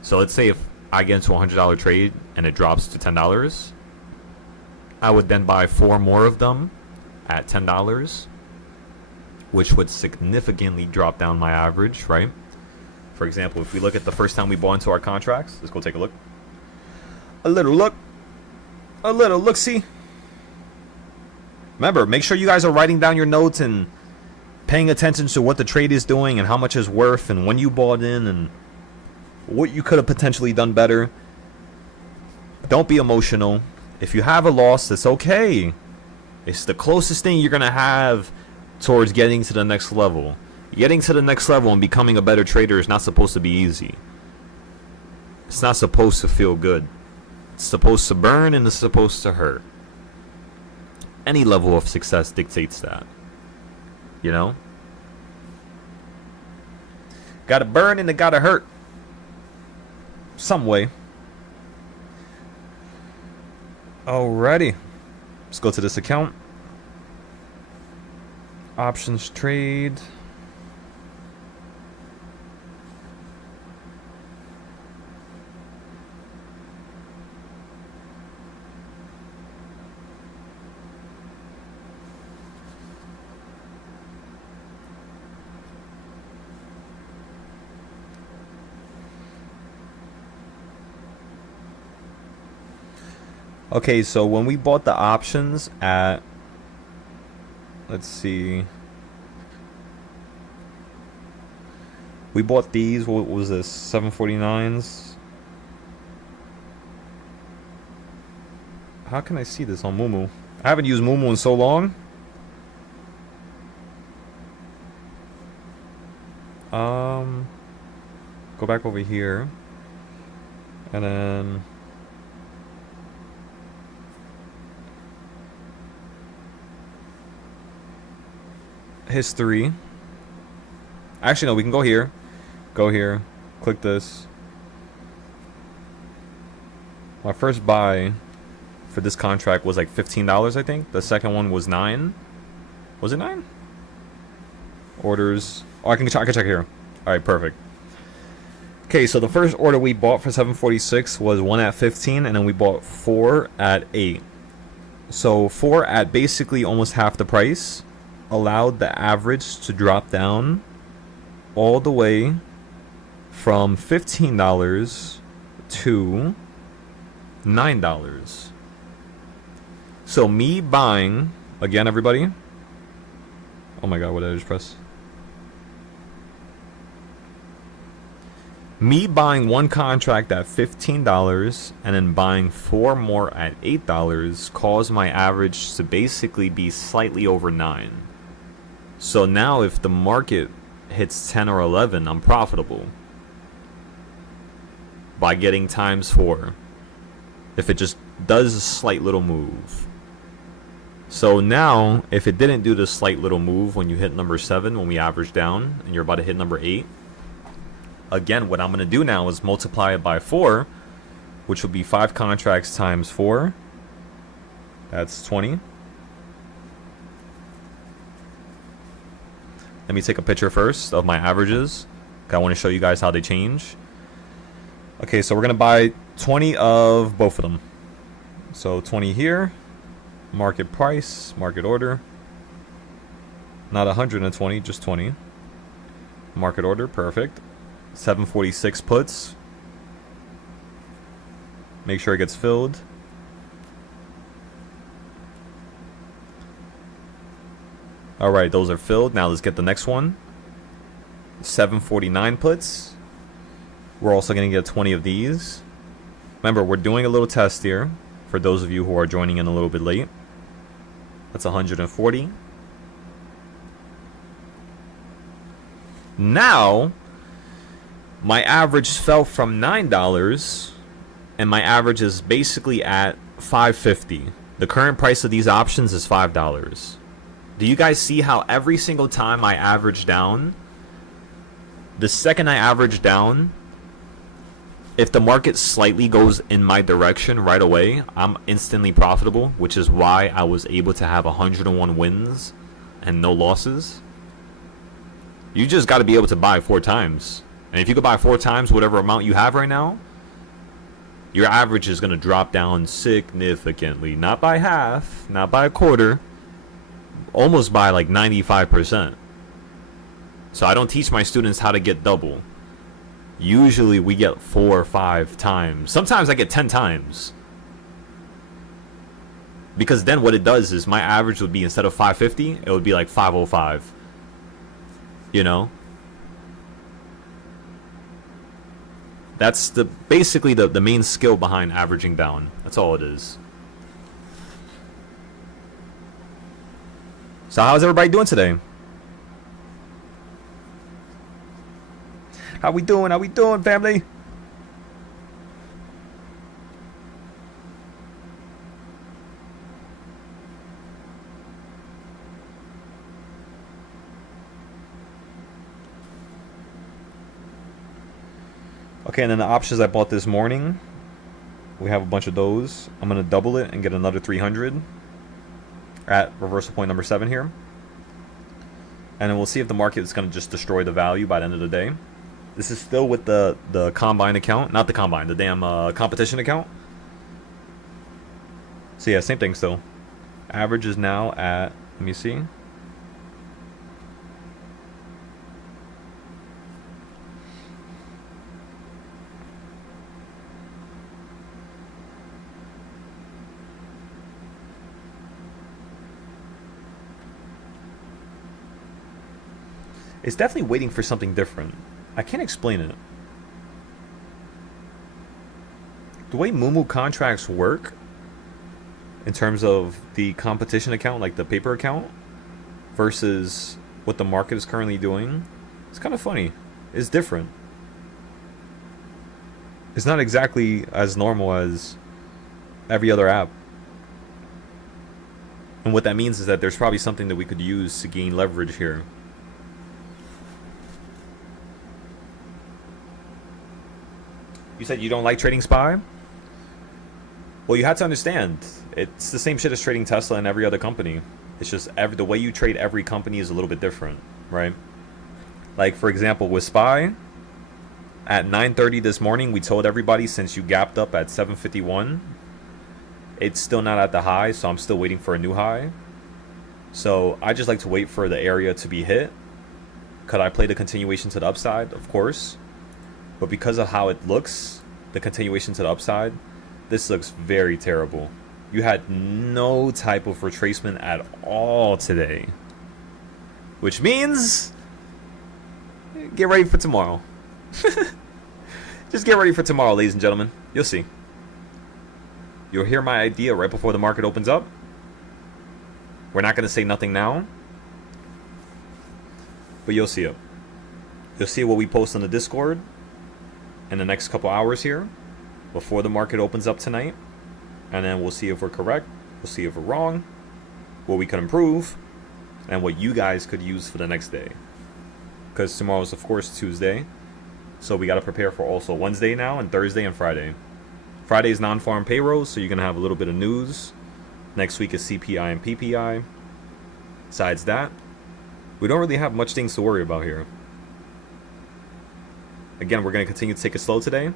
So let's say if I get into a $100 trade and it drops to $10, I would then buy 4 more of them at $10, which would significantly drop down my average, right? For example, if we look at the first time we bought into our contracts, let's go take a look. A little look-see. Remember, make sure you guys are writing down your notes and paying attention to what the trade is doing and how much it's worth and when you bought in and what you could have potentially done better. Don't be emotional. If you have a loss, it's okay. It's the closest thing you're going to have towards getting to the next level. Getting to the next level and becoming a better trader is not supposed to be easy. It's not supposed to feel good. It's supposed to burn and it's supposed to hurt. Any level of success dictates that. You know? Gotta burn and it gotta hurt. Some way. Alrighty. Let's go to this account. Options trade. Okay, so when we bought the options at, let's see, we bought these, what was this, 749s? How can I see this on Moomoo? I haven't used Moomoo in so long. Go back over here, and then history. Actually, no, we can go here. Go here. Click this. My first buy for this contract was like $15, I think. The second one was $9. Was it 9? Orders. Oh, I can check here. Alright, perfect. Okay, so the first order we bought for 746 was 1 at 15, and then we bought 4 at 8. So 4 at basically almost half the price allowed the average to drop down all the way from $15 to $9. So me buying, again, everybody. Oh my god, what did I just press? Me buying one contract at $15 and then buying 4 more at $8 caused my average to basically be slightly over 9. So now if the market hits 10 or 11, I'm profitable by getting times 4 if it just does a slight little move. So now if it didn't do the slight little move when you hit number 7, when we average down and you're about to hit number 8, again, what I'm going to do now is multiply it by 4, which will be 5 contracts times 4. That's 20. Let me take a picture first of my averages. I want to show you guys how they change. Okay, so we're going to buy 20 of both of them. So 20 here. Market price, market order. Not 120, just 20. Market order, perfect. 746 puts. Make sure it gets filled. Alright, those are filled. Now let's get the next one. 749 puts. We're also going to get 20 of these. Remember, we're doing a little test here for those of you who are joining in a little bit late. That's 140. Now, my average fell from $9 and my average is basically at $5.50. The current price of these options is $5. Do you guys see how every single time I average down, the second I average down, if the market slightly goes in my direction right away, I'm instantly profitable, which is why I was able to have 101 wins and no losses. You just got to be able to buy 4 times. And if you could buy 4 times whatever amount you have right now, your average is going to drop down significantly. Not by half, not by a quarter, almost by like 95%. So I don't teach my students how to get double. Usually we get 4 or 5 times. Sometimes I get 10 times. Because then what it does is my average would be, instead of 550, it would be like 505. You know? That's basically the main skill behind averaging down. That's all it is. So how's everybody doing today? How we doing? How we doing, family? Okay, and then the options I bought this morning, we have a bunch of those. I'm going to double it and get another 300 at reversal point number 7 here. And then we'll see if the market is going to just destroy the value by the end of the day. This is still with the combine account. Not the combine, the damn competition account. So yeah, same thing still. Average is now at, let me see. It's definitely waiting for something different. I can't explain it. The way Moomoo contracts work, in terms of the competition account, like the paper account, versus what the market is currently doing, it's kind of funny. It's different. It's not exactly as normal as every other app. And what that means is that there's probably something that we could use to gain leverage here. You said you don't like trading SPY? Well, you have to understand, it's the same shit as trading Tesla and every other company. It's just the way you trade every company is a little bit different, right? Like, for example, with SPY, at 9:30 this morning, we told everybody, since you gapped up at 751, it's still not at the high, so I'm still waiting for a new high. So I just like to wait for the area to be hit. Could I play the continuation to the upside? Of course. But because of how it looks, the continuation to the upside, this looks very terrible. You had no type of retracement at all today. Which means, get ready for tomorrow. Just get ready for tomorrow, ladies and gentlemen. You'll see. You'll hear my idea right before the market opens up. We're not going to say nothing now. But you'll see it. You'll see what we post on the Discord in the next couple hours here before the market opens up tonight. And then we'll see if we're correct. We'll see if we're wrong. What we could improve. And what you guys could use for the next day. Because tomorrow is, of course, Tuesday. So we got to prepare for also Wednesday now and Thursday and Friday. Friday is non-farm payrolls, so you're going to have a little bit of news. Next week is CPI and PPI. Besides that, we don't really have much things to worry about here. Again, we're going to continue to take it slow today,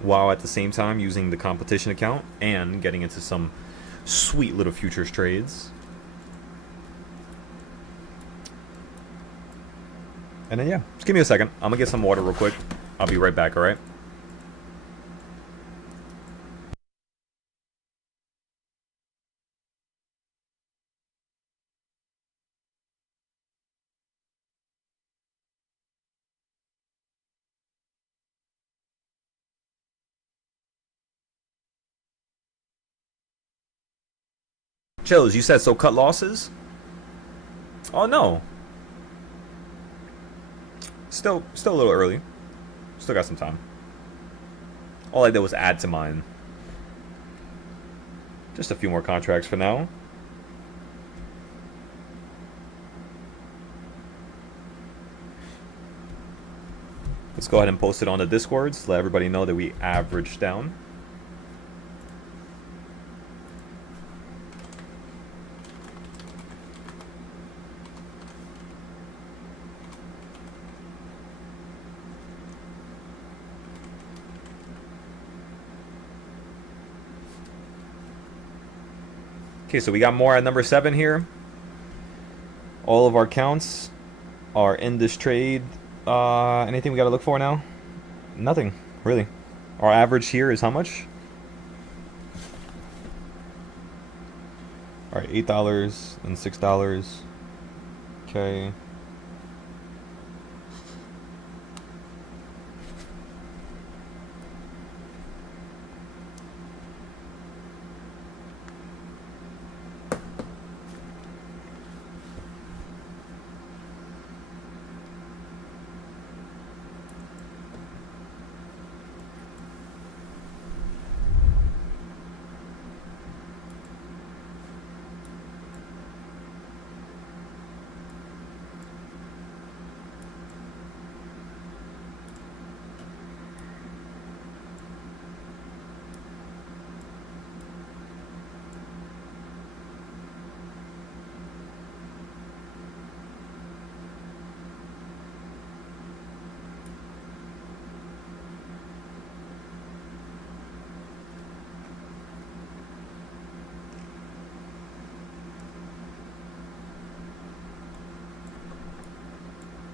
while at the same time using the competition account and getting into some sweet little futures trades. And then, yeah, just give me a second. I'm going to get some water real quick. I'll be right back, all right? Chills, you said so cut losses? Oh, no. Still a little early. Still got some time. All I did was add to mine. Just a few more contracts for now. Let's go ahead and post it on the Discords. Let everybody know that we averaged down. Okay, so we got more at number 7 here. All of our counts are in this trade. Anything we got to look for now? Nothing, really. Our average here is how much? All right, $8 and $6. Okay.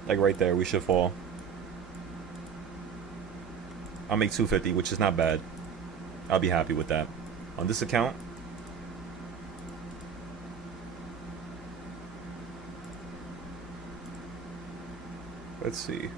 Like right there, we should fall. I'll make 250, which is not bad. I'll be happy with that. On this account, let's see.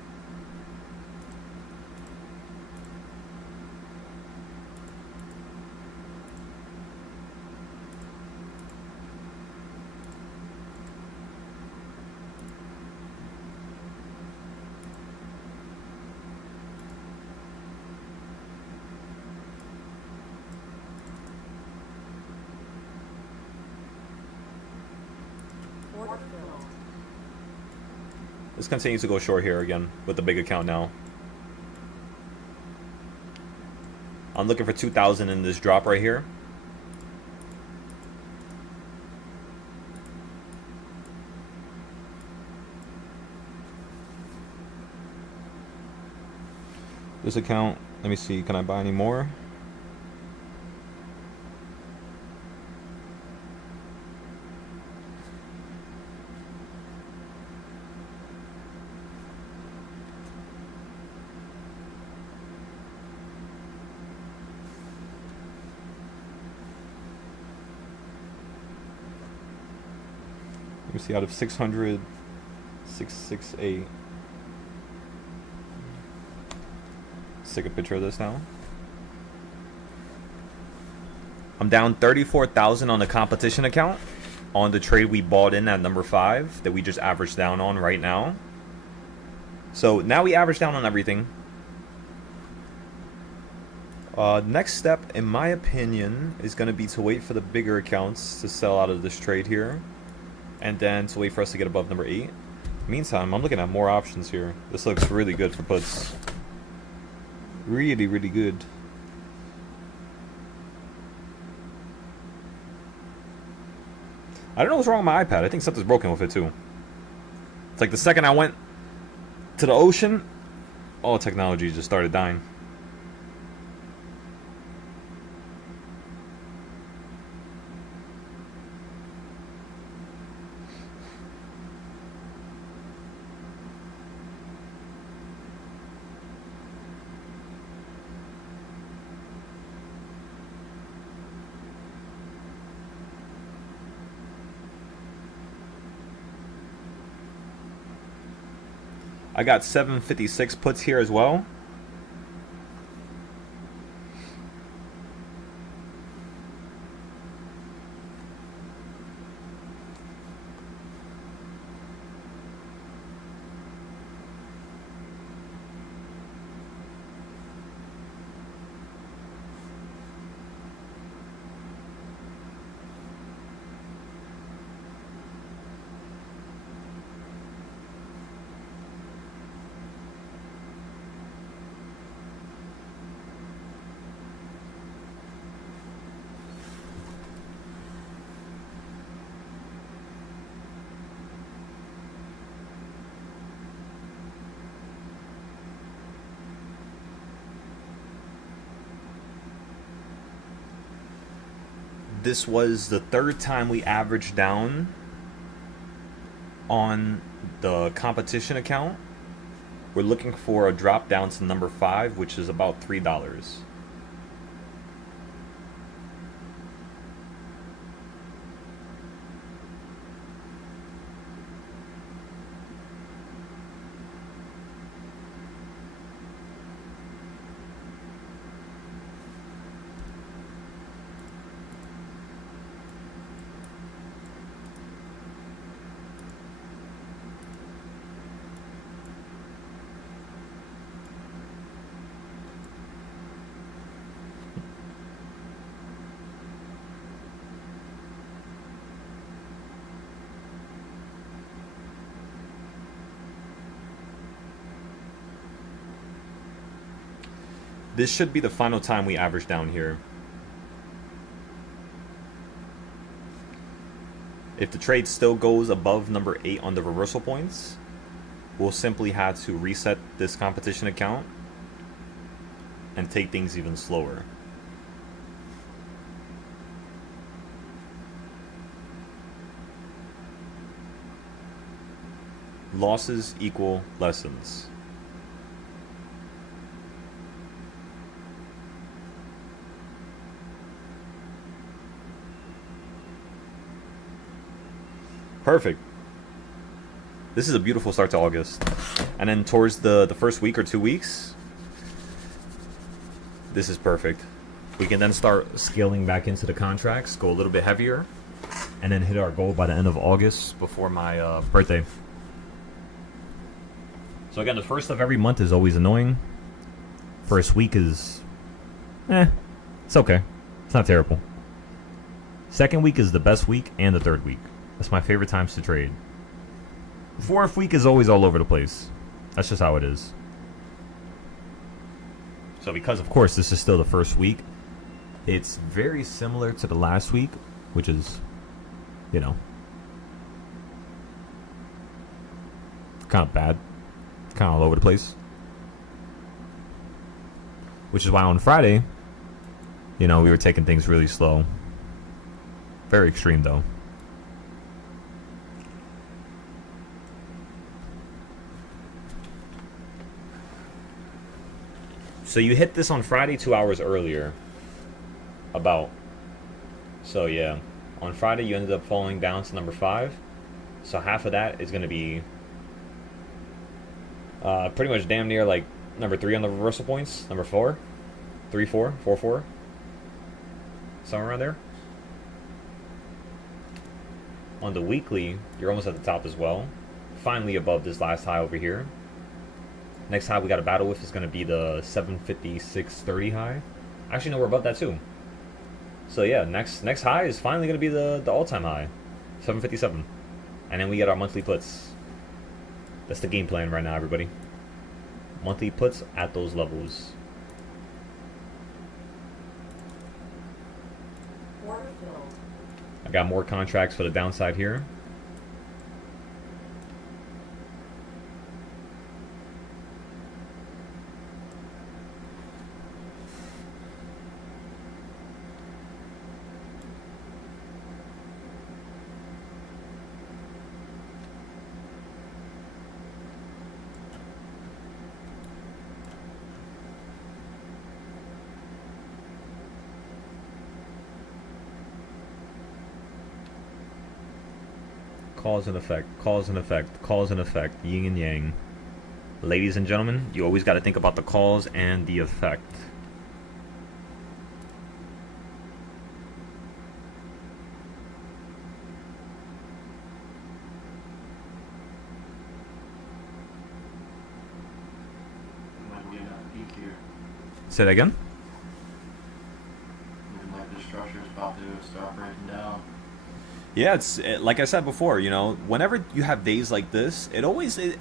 Let's continue to go short here again with the big account now. I'm looking for 2,000 in this drop right here. This account, let me see, can I buy any more? see, out of 600, 668. Let's take a picture of this now. I'm down 34,000 on the competition account on the trade we bought in at number 5 that we just averaged down on right now. So now we average down on everything. Next step, in my opinion, is going to be to wait for the bigger accounts to sell out of this trade here, and then to wait for us to get above number 8. Meantime, I'm looking at more options here. This looks really good for puts. Really, really good. I don't know what's wrong with my iPad. I think something's broken with it too. It's like the second I went to the ocean, all technology just started dying. I got 756 puts here as well. This was the third time we averaged down on the competition account. We're looking for a drop down to number 5, which is about $3. This should be the final time we average down here. If the trade still goes above number 8 on the reversal points, we'll simply have to reset this competition account and take things even slower. Losses equal lessons. Perfect. This is a beautiful start to August. And then towards the first week or 2 weeks, this is perfect. We can then start scaling back into the contracts, go a little bit heavier, and then hit our goal by the end of August before my birthday. So again, the first of every month is always annoying. First week is, it's okay. It's not terrible. Second week is the best week, and the third week. That's my favorite times to trade. Fourth week is always all over the place. That's just how it is. So because, of course, this is still the first week, it's very similar to the last week, which is, kind of bad. Kind of all over the place. Which is why on Friday, we were taking things really slow. Very extreme, though. So you hit this on Friday 2 hours earlier. So yeah. On Friday you ended up falling down to number 5. So half of that is going to be pretty much damn near like number 3 on the reversal points. Number 4. 3, 4, 4, 4. Somewhere around there. On the weekly, you're almost at the top as well. Finally above this last high over here. Next high we got to battle with is going to be the 756.30 high. Actually, no, we're above that too. So yeah, next high is finally going to be the all-time high. 757. And then we get our monthly puts. That's the game plan right now, everybody. Monthly puts at those levels. I got more contracts for the downside here. Cause and effect, cause and effect, cause and effect, yin and yang. Ladies and gentlemen, you always got to think about the cause and the effect. Might be another peak here. Say that again? Looking like the structure's about to start breaking down. Yeah, like I said before, you know, whenever you have days like this, it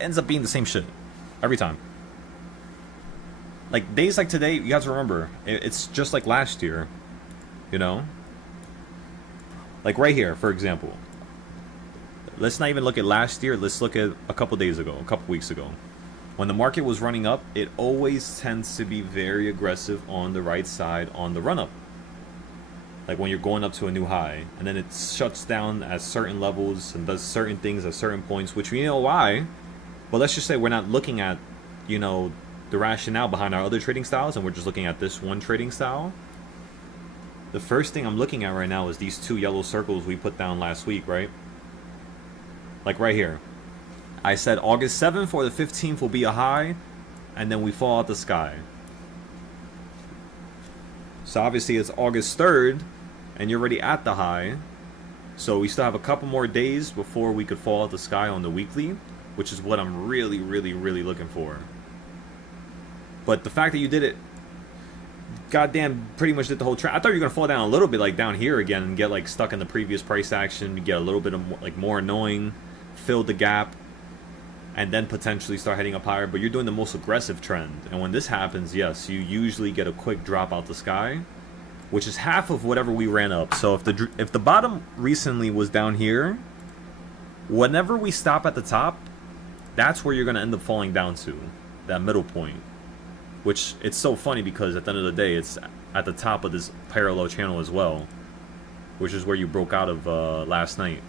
ends up being the same shit. Every time. Like, days like today, you have to remember, it's just like last year, you know? Like right here, for example. Let's not even look at last year, let's look at a couple days ago, a couple weeks ago. When the market was running up, it always tends to be very aggressive on the right side on the run-up. Like when you're going up to a new high, and then it shuts down at certain levels and does certain things at certain points, which we know why. But let's just say we're not looking at, you know, the rationale behind our other trading styles, and we're just looking at this one trading style. The first thing I'm looking at right now is these 2 yellow circles we put down last week, right? Like right here. I said August 7th or the 15th will be a high, and then we fall out the sky. So obviously it's August 3rd, and you're already at the high. So we still have a couple more days before we could fall out the sky on the weekly, which is what I'm really, really, really looking for. But the fact that you did it, goddamn, pretty much did the whole trend. I thought you were going to fall down a little bit, like down here again, and get like stuck in the previous price action, get a little bit of like more annoying, fill the gap, and then potentially start heading up higher. But you're doing the most aggressive trend. And when this happens, yes, you usually get a quick drop out the sky, which is half of whatever we ran up. So if the bottom recently was down here, whenever we stop at the top, that's where you're going to end up falling down to, that middle point. Which, it's so funny because at the end of the day, it's at the top of this parallel channel as well, which is where you broke out of last night.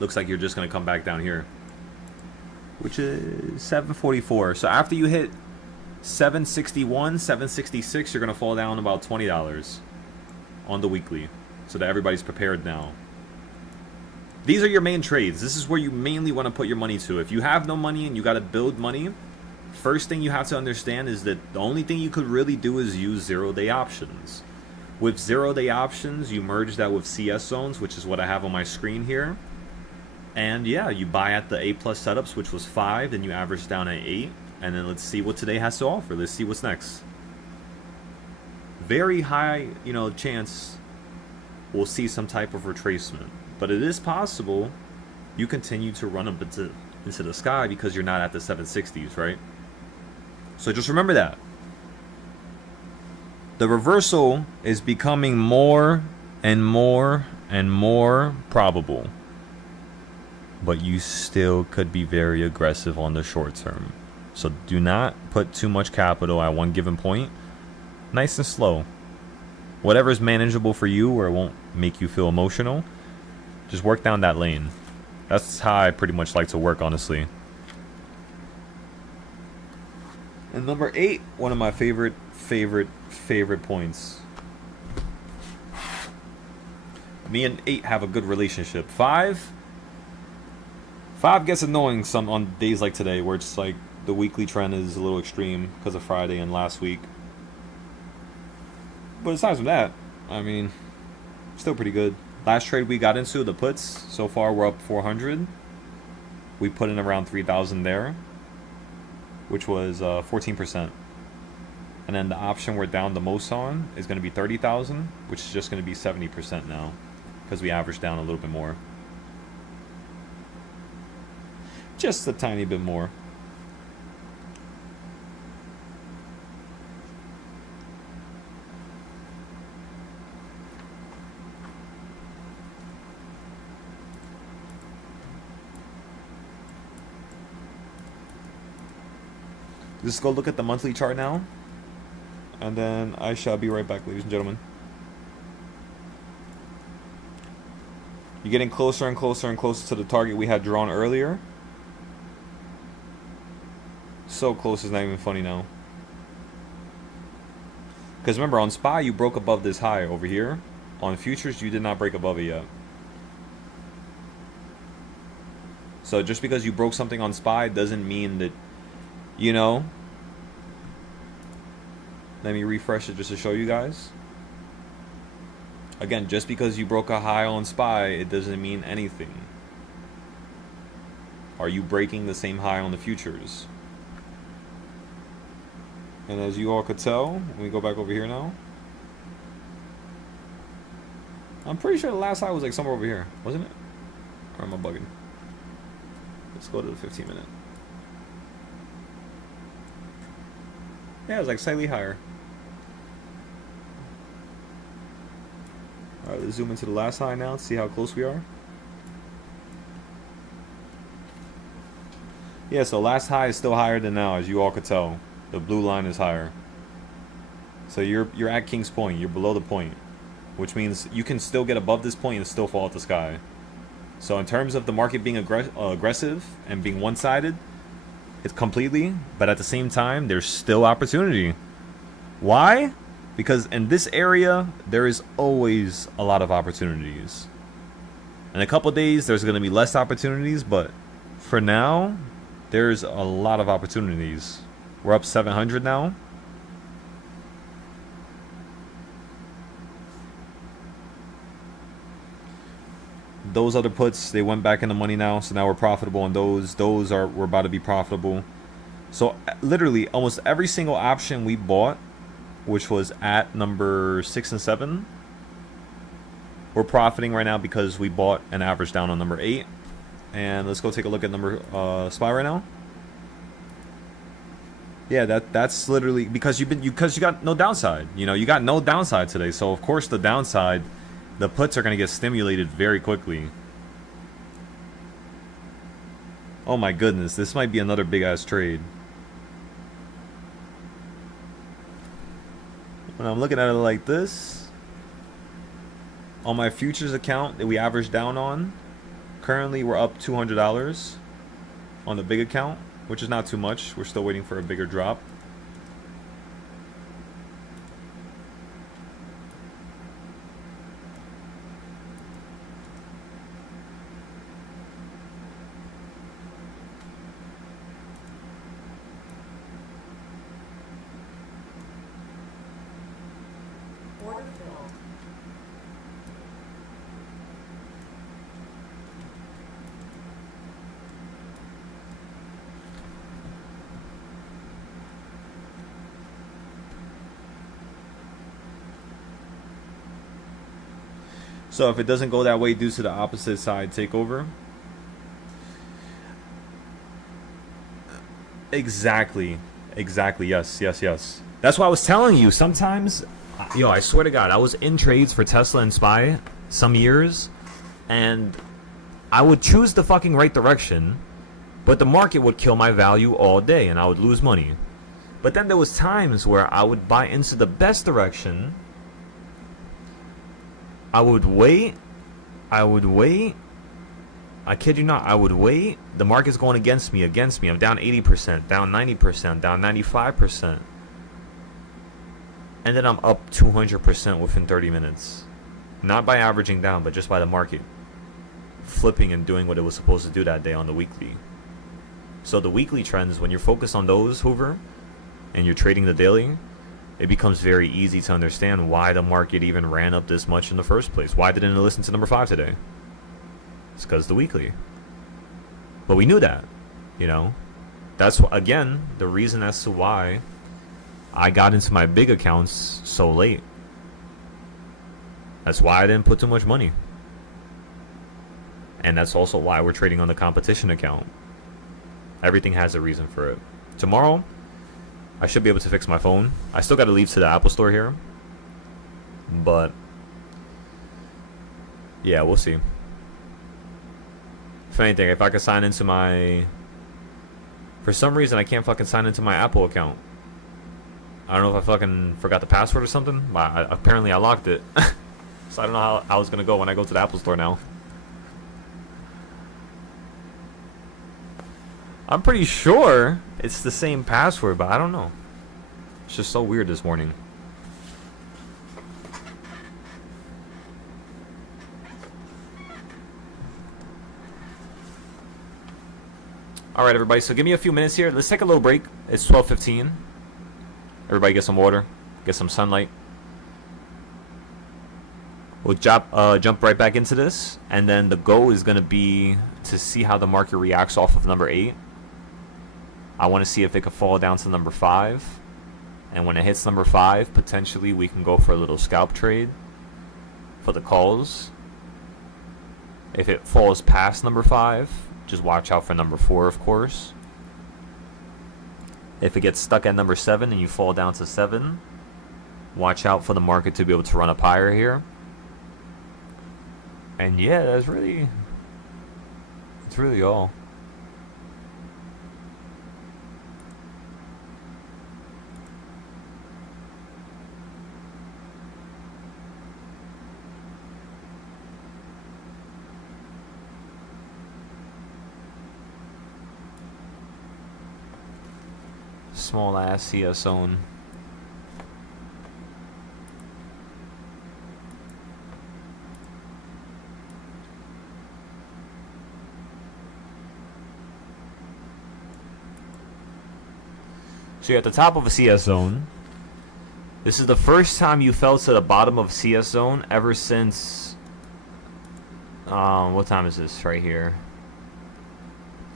Looks like you're just going to come back down here, which is 744. So after you hit 761, 766, you're going to fall down about $20 on the weekly, so that everybody's prepared now. These are your main trades. This is where you mainly want to put your money to. If you have no money and you got to build money, first thing you have to understand is that the only thing you could really do is use 0-day options. With 0-day options, you merge that with CS zones, which is what I have on my screen here. And yeah, you buy at the A+ setups, which was 5, then you average down at 8. And then let's see what today has to offer. Let's see what's next. Very high, you know, chance we'll see some type of retracement. But it is possible you continue to run up into the sky because you're not at the 760s, right? So just remember that. The reversal is becoming more and more and more probable. But you still could be very aggressive on the short term. So do not put too much capital at one given point. Nice and slow. Whatever is manageable for you where it won't make you feel emotional, just work down that lane. That's how I pretty much like to work, honestly. And number 8, one of my favorite points. Me and 8 have a good relationship. 5, 5 gets annoying some on days like today, where it's like the weekly trend is a little extreme because of Friday and last week. But aside from that, I mean, still pretty good. Last trade we got into, the puts, so far we're up 400. We put in around 3,000 there, which was 14%. And then the option we're down the most on is going to be 30,000, which is just going to be 70% now, because we averaged down a little bit more. Just a tiny bit more. Let's go look at the monthly chart now, and then I shall be right back, ladies and gentlemen. You're getting closer and closer and closer to the target we had drawn earlier. So close, it's not even funny now. Because remember, on SPY you broke above this high over here. On futures you did not break above it yet. So just because you broke something on SPY doesn't mean that, you know. Let me refresh it just to show you guys. Again, just because you broke a high on SPY, it doesn't mean anything. Are you breaking the same high on the futures? And as you all could tell, when we go back over here now, I'm pretty sure the last high was like somewhere over here, wasn't it? Or am I bugging? Let's go to the 15-minute. Yeah, it was like slightly higher. Alright, let's zoom into the last high now to see how close we are. Yeah, so last high is still higher than now, as you all could tell. The blue line is higher. So you're at King's Point. You're below the point, which means you can still get above this point and still fall out the sky. So in terms of the market being aggressive and being one-sided, it's completely, but at the same time, there's still opportunity. Why? Because in this area, there is always a lot of opportunities. In a couple days, there's going to be less opportunities, but for now, there's a lot of opportunities. We're up 700 now. Those other puts, they went back in the money now, so now we're profitable on those. We're about to be profitable. So literally almost every single option we bought, which was at number 6 and 7, we're profiting right now because we bought an average down on number 8. And let's go take a look at number SPY right now. Yeah, that's literally because you got no downside. You know, you got no downside today. So of course the downside, the puts are going to get stimulated very quickly. Oh my goodness, this might be another big ass trade. When I'm looking at it like this, on my futures account that we averaged down on, currently we're up $200 on the big account, which is not too much. We're still waiting for a bigger drop. Order filled. So if it doesn't go that way due to the opposite side takeover. Exactly. Yes. That's why I was telling you, sometimes, yo, I swear to God, I was in trades for Tesla and SPY some years, and I would choose the fucking right direction, but the market would kill my value all day, and I would lose money. But then there was times where I would buy into the best direction. I would wait. I kid you not, I would wait. The market's going against me. I'm down 80%, down 90%, down 95%. And then I'm up 200% within 30 minutes. Not by averaging down, but just by the market flipping and doing what it was supposed to do that day on the weekly. So the weekly trends, when you're focused on those, Hoover, and you're trading the daily, it becomes very easy to understand why the market even ran up this much in the first place. Why didn't it listen to number 5 today? It's because the weekly. But we knew that, you know. That's, again, the reason as to why I got into my big accounts so late. That's why I didn't put too much money. And that's also why we're trading on the competition account. Everything has a reason for it. Tomorrow, I should be able to fix my phone. I still got to leave to the Apple store here. But, yeah, we'll see. If anything, if I could sign into my... For some reason, I can't fucking sign into my Apple account. I don't know if I fucking forgot the password or something. But apparently I locked it. So I don't know how it's going to go when I go to the Apple store now. I'm pretty sure it's the same password, but I don't know. It's just so weird this morning. Alright, everybody, so give me a few minutes here. Let's take a little break. It's 12:15. Everybody get some water. Get some sunlight. We'll jump right back into this. And then the goal is going to be to see how the market reacts off of number 8. I want to see if it could fall down to number 5. And when it hits number 5, potentially we can go for a little scalp trade for the calls. If it falls past number 5, just watch out for number 4, of course. If it gets stuck at number 7 and you fall down to 7, watch out for the market to be able to run up higher here. And yeah, that's really all. Small ass CS zone. So you're at the top of a CS zone. This is the first time you fell to the bottom of a CS zone ever since what time is this right here?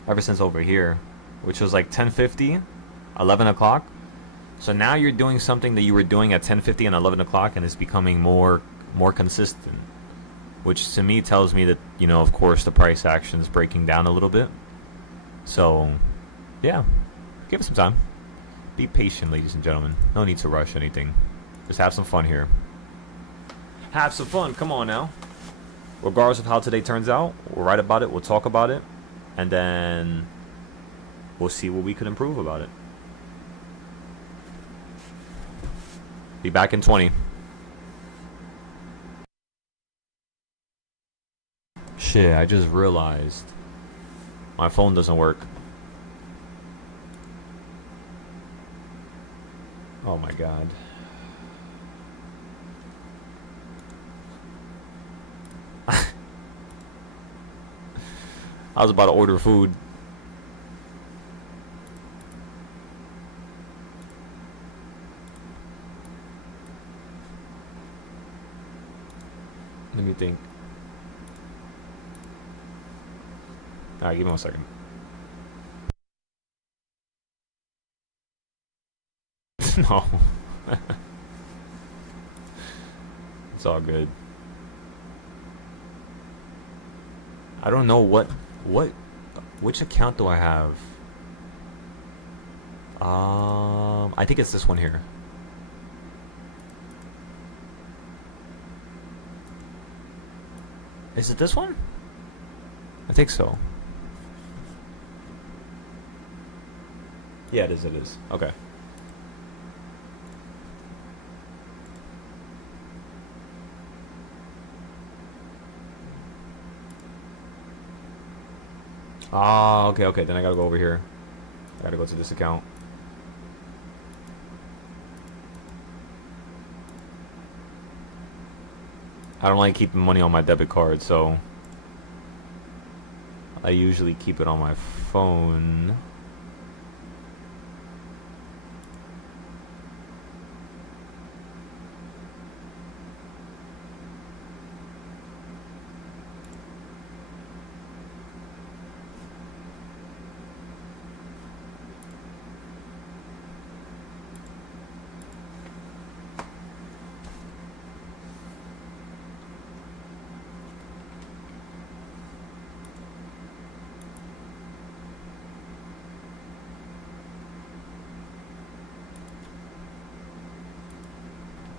Ever since over here, which was like 10:50. 11 o'clock. So now you're doing something that you were doing at 10:50 and 11 o'clock, and it's becoming more consistent, which to me tells me that, you know, of course the price action is breaking down a little bit. So yeah, give it some time. Be patient, ladies and gentlemen. No need to rush anything. Just have some fun here. Have some fun. Come on now. Regardless of how today turns out, we'll write about it, we'll talk about it, and then we'll see what we could improve about it. Be back in 20. Shit, I just realized my phone doesn't work. Oh my god. I was about to order food. Let me think. Alright, give me 1 second. No. It's all good. I don't know which account do I have? I think it's this one here. Is it this one? I think so. Yeah, it is, it is. Okay. Ah, okay, okay. Then I gotta go over here. I gotta go to this account. I don't like keeping money on my debit card, so I usually keep it on my phone.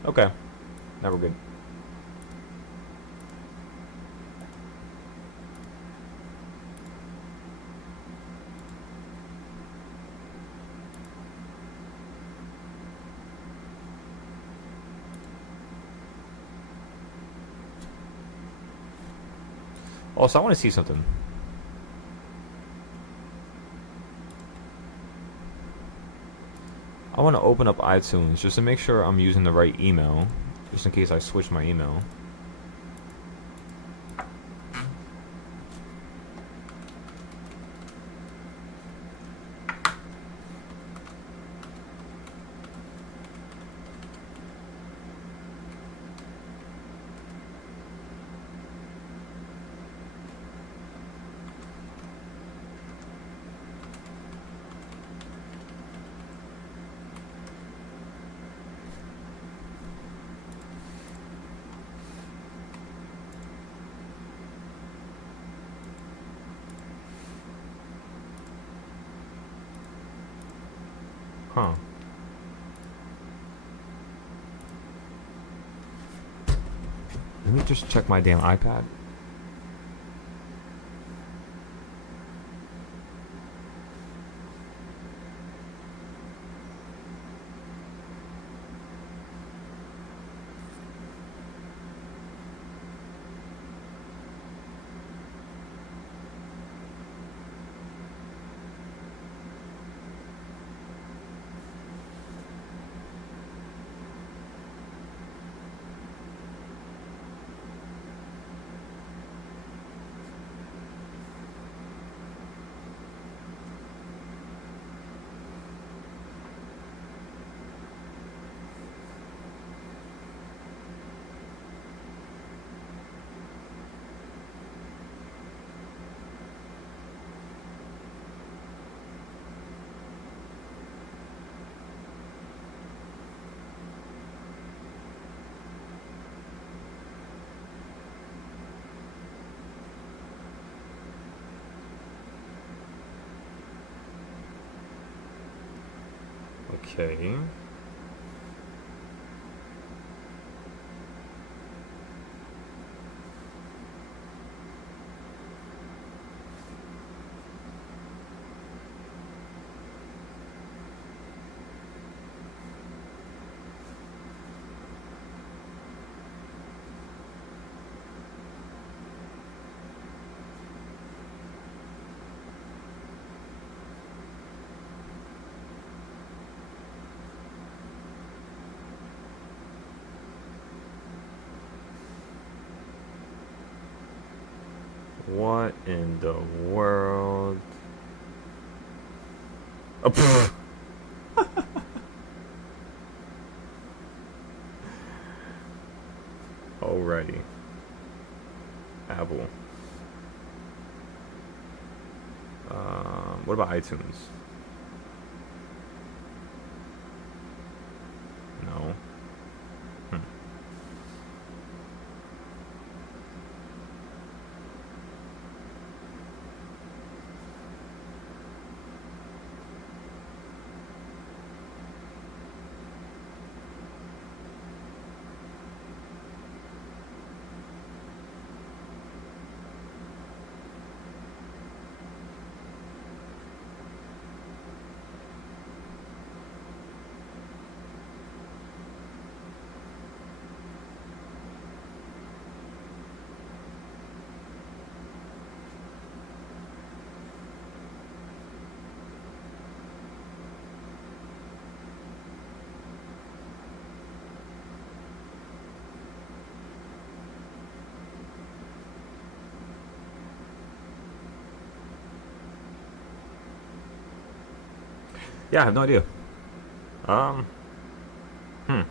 Okay. Now we're good. Also, I want to see something. I want to open up iTunes just to make sure I'm using the right email, just in case I switch my email. Huh. Let me just check my damn iPad. Okay. What in the world? Oh, pfft. Alrighty. Apple. What about iTunes? No. Yeah, I have no idea. Um, hmm.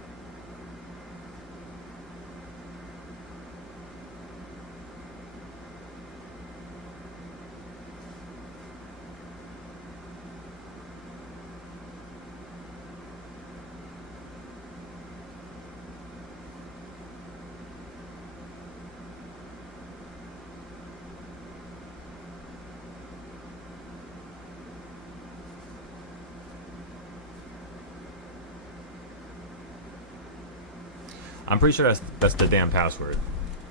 I'm pretty sure that's the damn password.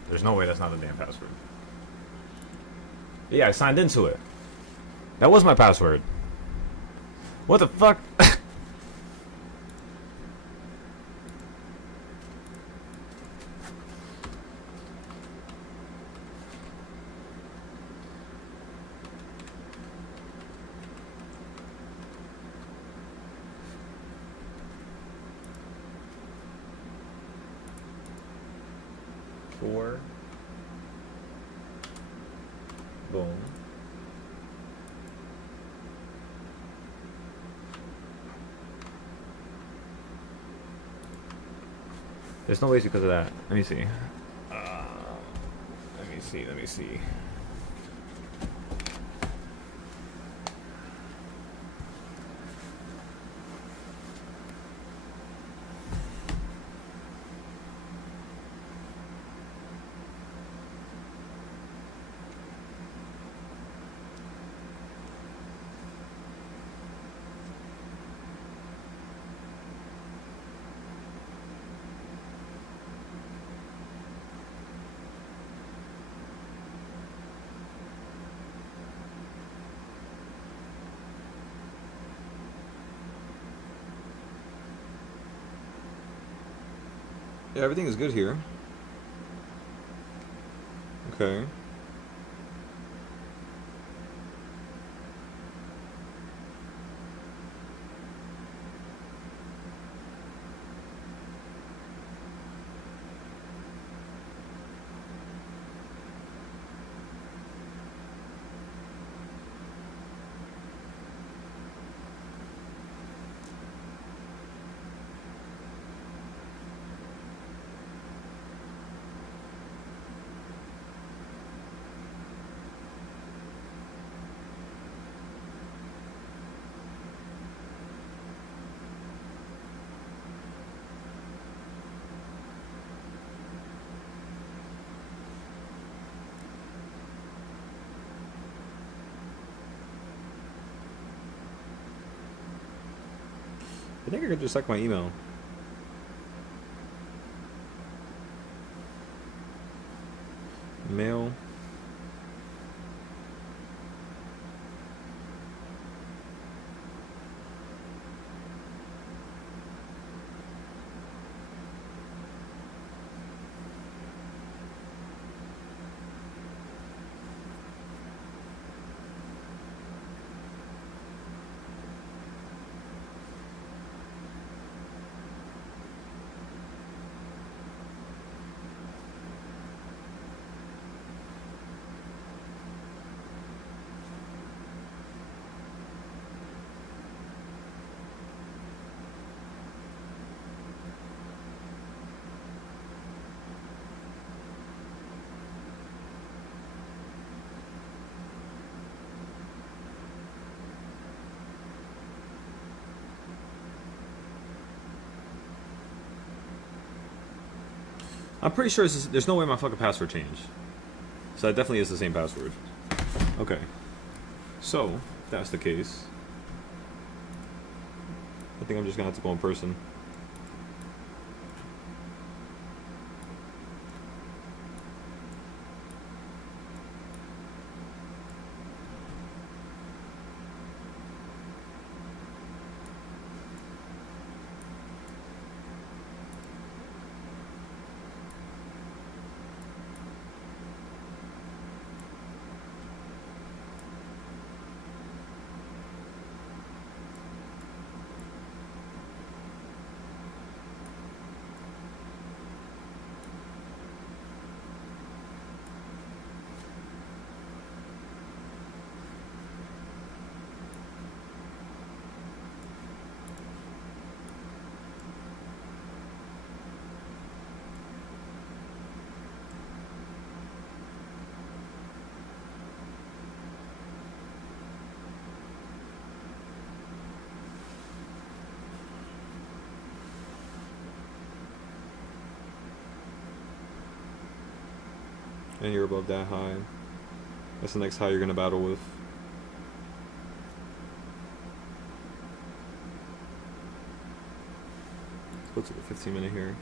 There's no way that's not the damn password. Yeah, I signed into it. That was my password. What the fuck? Four. Boom. There's no ways because of that. Let me see. Let me see. Yeah, everything is good here. Okay. I think I could just check my email. Mail. I'm pretty sure there's no way my fucking password changed. So that definitely is the same password. Okay. So, if that's the case, I think I'm just gonna have to go in person. and you're above that high. That's the next high you're gonna battle with. Let's go to the 15-minute here.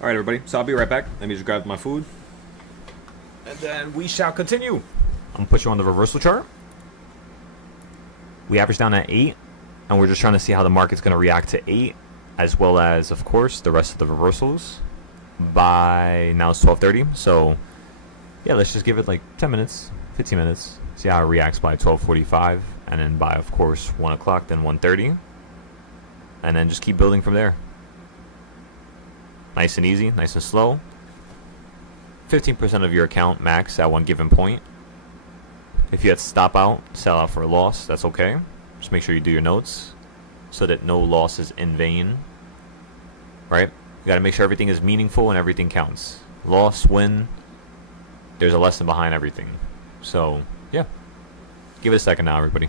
Alright, everybody, so I'll be right back. Let me just grab my food. And then we shall continue. I'm going to put you on the reversal chart. We average down at 8, and we're just trying to see how the market's going to react to 8, as well as, of course, the rest of the reversals. By now it's 12:30, so yeah, let's just give it like 10 minutes, 15 minutes. See how it reacts by 12:45, and then by, of course, 1 o'clock, then 1:30. And then just keep building from there. Nice and easy, nice and slow. 15% of your account max at one given point. If you had to stop out, sell out for a loss, that's okay. Just make sure you do your notes so that no loss is in vain. Right? You gotta make sure everything is meaningful and everything counts. Loss, win, there's a lesson behind everything. So, yeah. Give it a second now, everybody.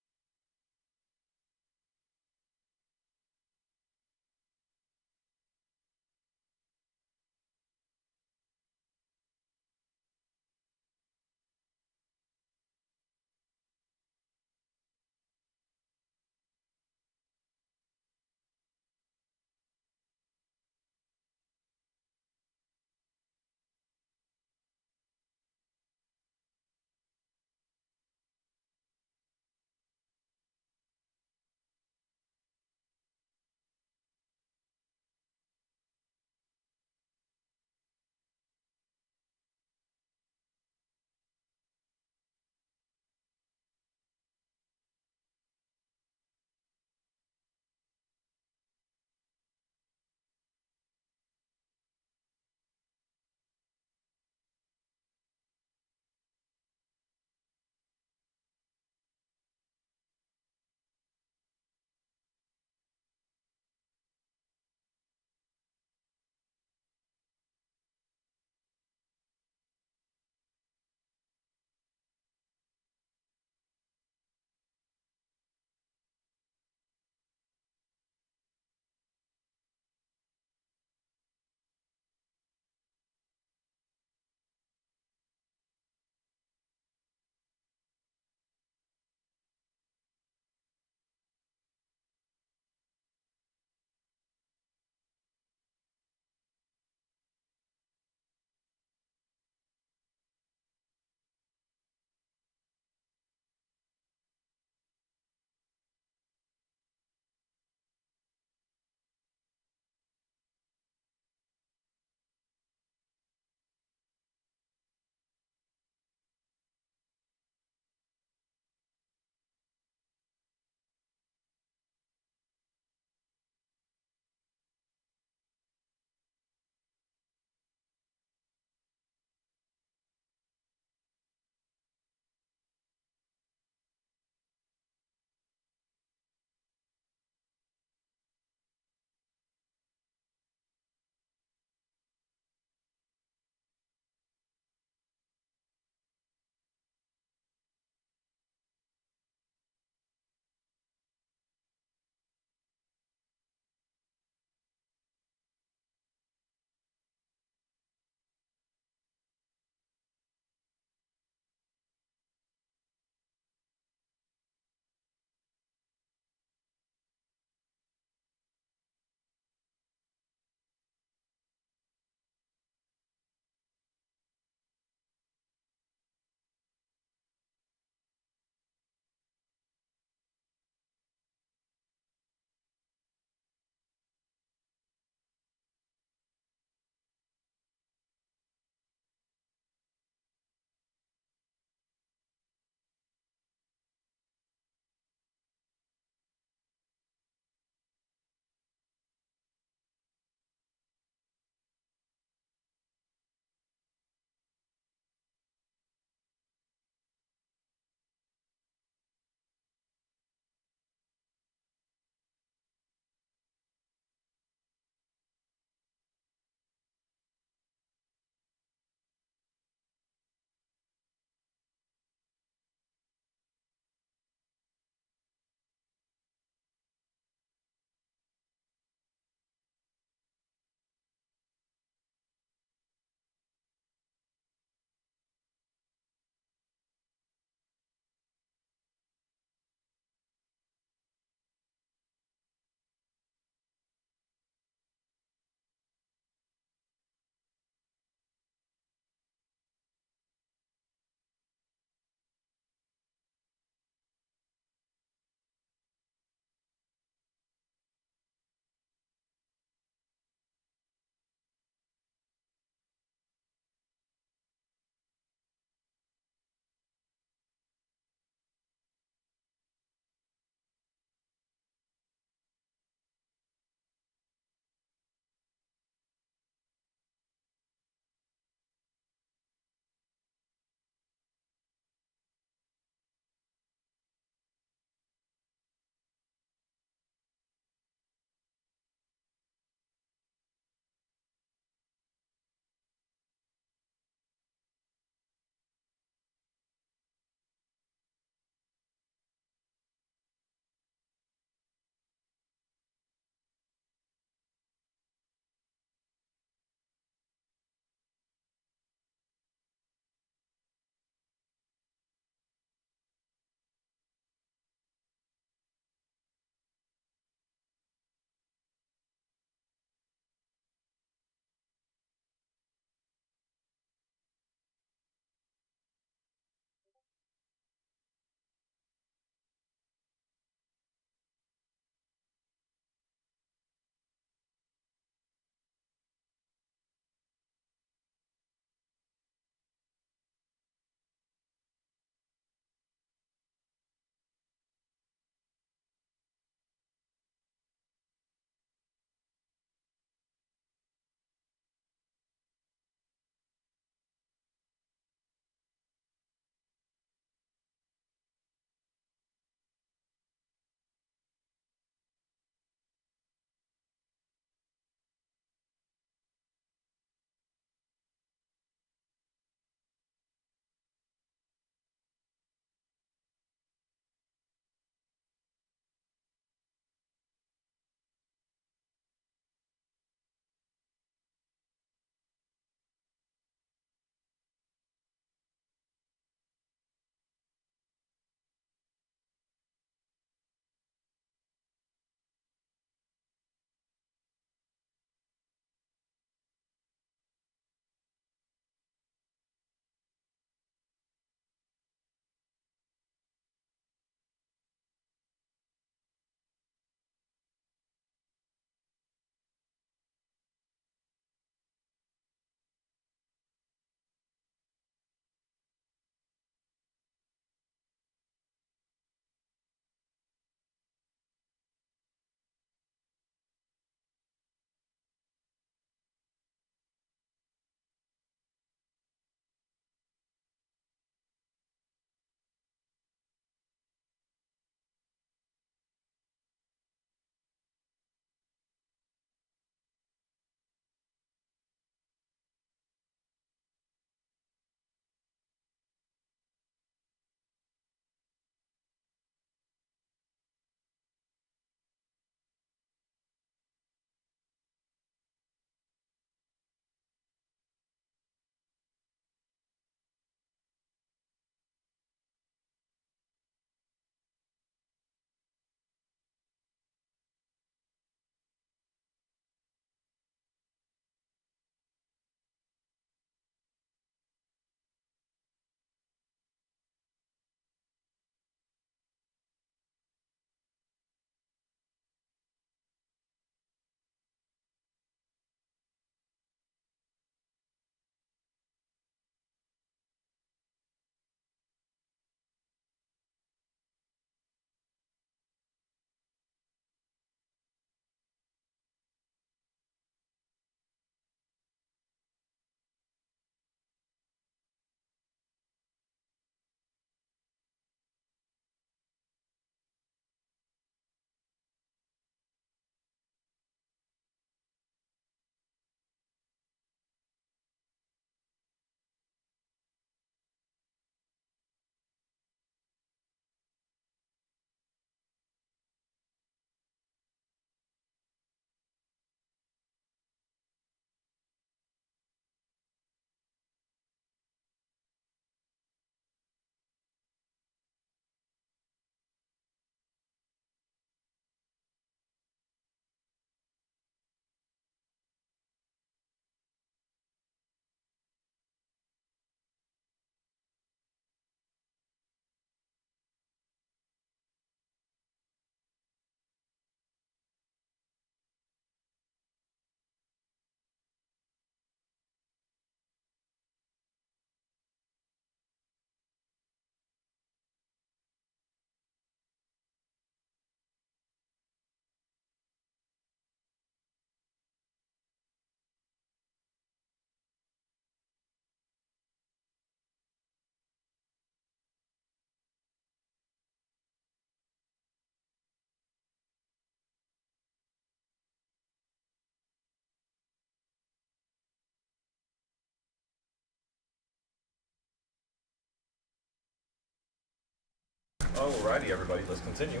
Alrighty, everybody, let's continue.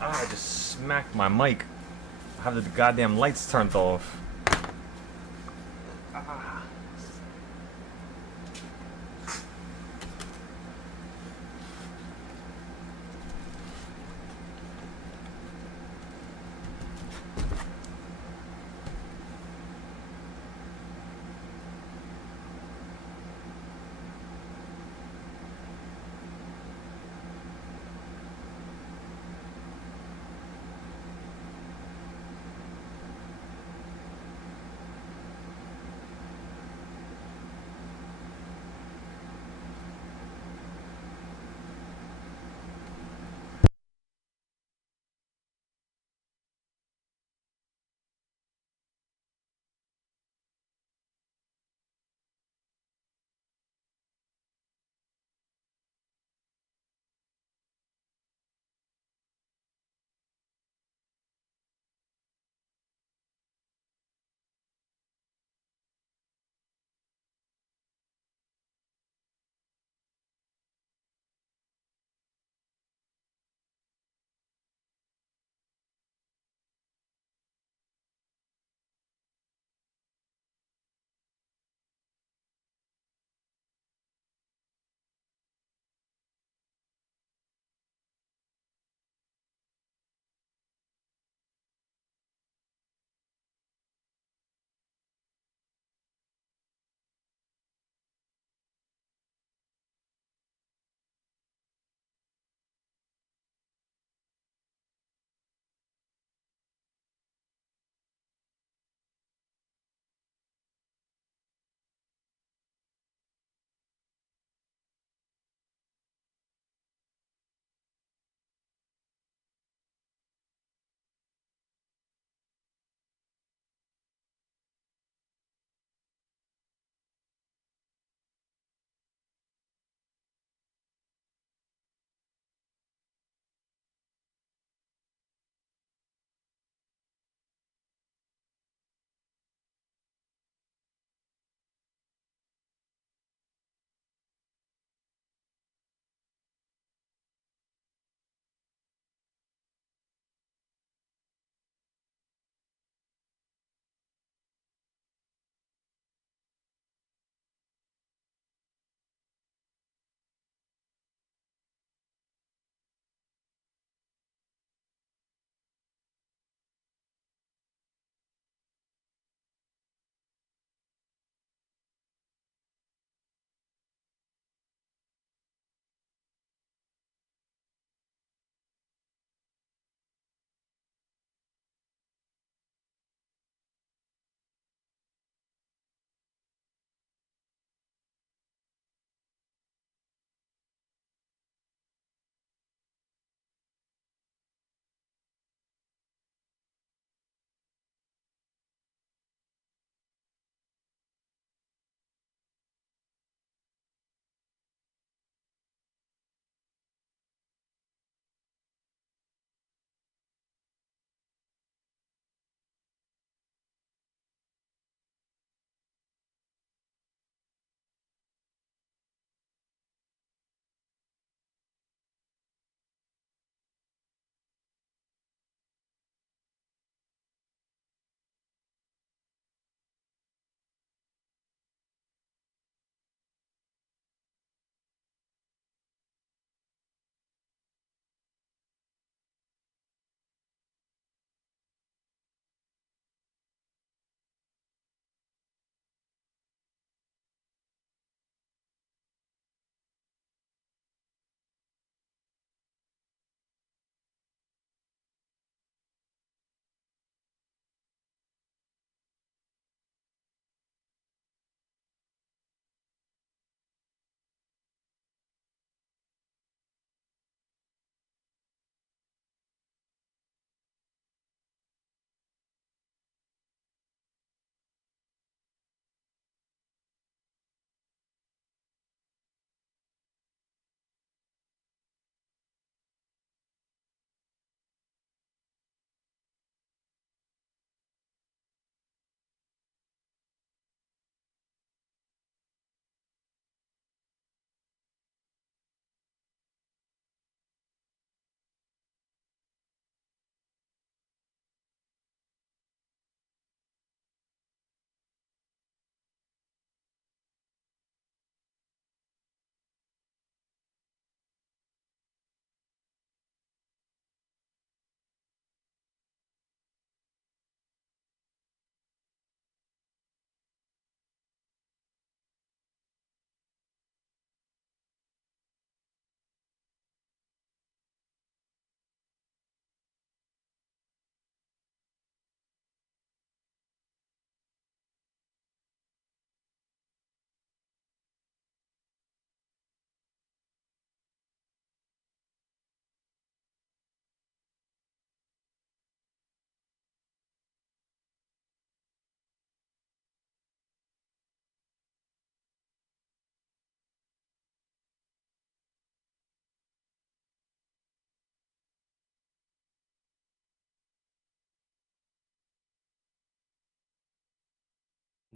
I just smacked my mic. I have the goddamn lights turned off.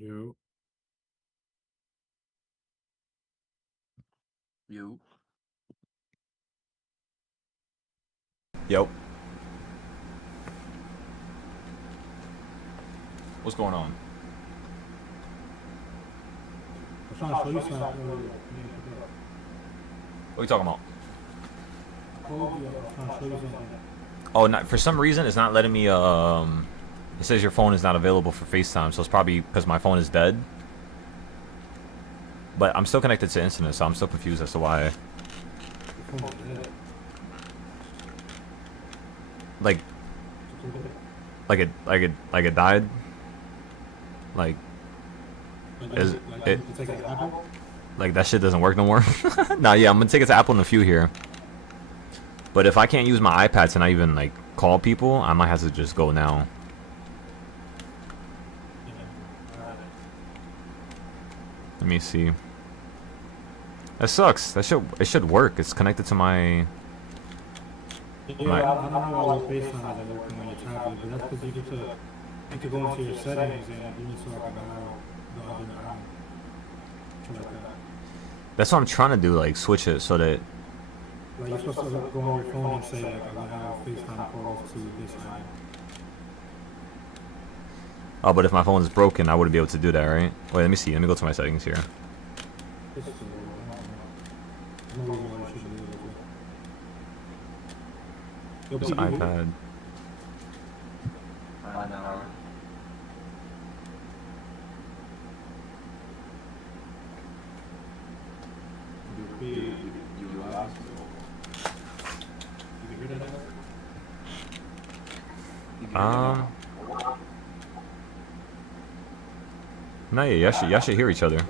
You. You. Yep. What's going on? I'm trying to show you something earlier. You didn't pick up. What are you talking about? I told you I was trying to show you something. Oh, not, for some reason it's not letting me. It says your phone is not available for FaceTime, so it's probably because my phone is dead. But I'm still connected to internet, so I'm still confused as to why. Your phone is dead. Like it died. Like is it? You take it to Apple? Like that shit doesn't work no more. Nah, yeah, I'm gonna take it to Apple in a few here. But if I can't use my iPad to not even like call people, I might have to just go now. Let me see. That sucks. That should work. It's connected to my. Yeah, I don't know why your FaceTime isn't working on your tablet, but that's because you could go into your settings and you need to like allow the other shit like that. That's what I'm trying to do. Like switch it so that. Like you're supposed to go on your phone and say like allow FaceTime calls to this app. Oh, but if my phone is broken, I wouldn't be able to do that, right? Wait, let me see. Let me go to my settings here. It's no reason why you shouldn't be able to. This iPad. No, yeah, y'all should hear each other. You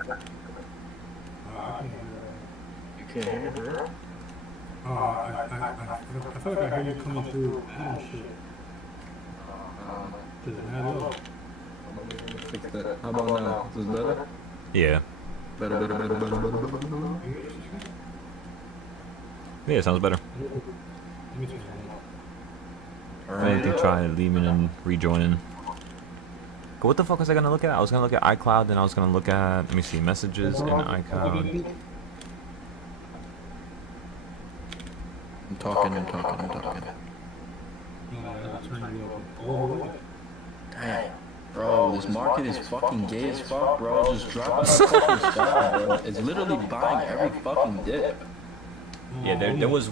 can't hear her? I feel like I hear you coming through that shit. Does it matter low? Fix that. How about now? Is this better? Yeah. Better. Yeah, it sounds better. Let me turn it on. If anything, try leaving and rejoining. What the fuck was I gonna look at? I was gonna look at iCloud, then I was gonna look at, let me see, messages in iCloud. I'm talking. Dang. Bro, this market is fucking gay as fuck, bro. Just dropping the fucking stuff, bro. It's literally buying every fucking dip. Yeah, there was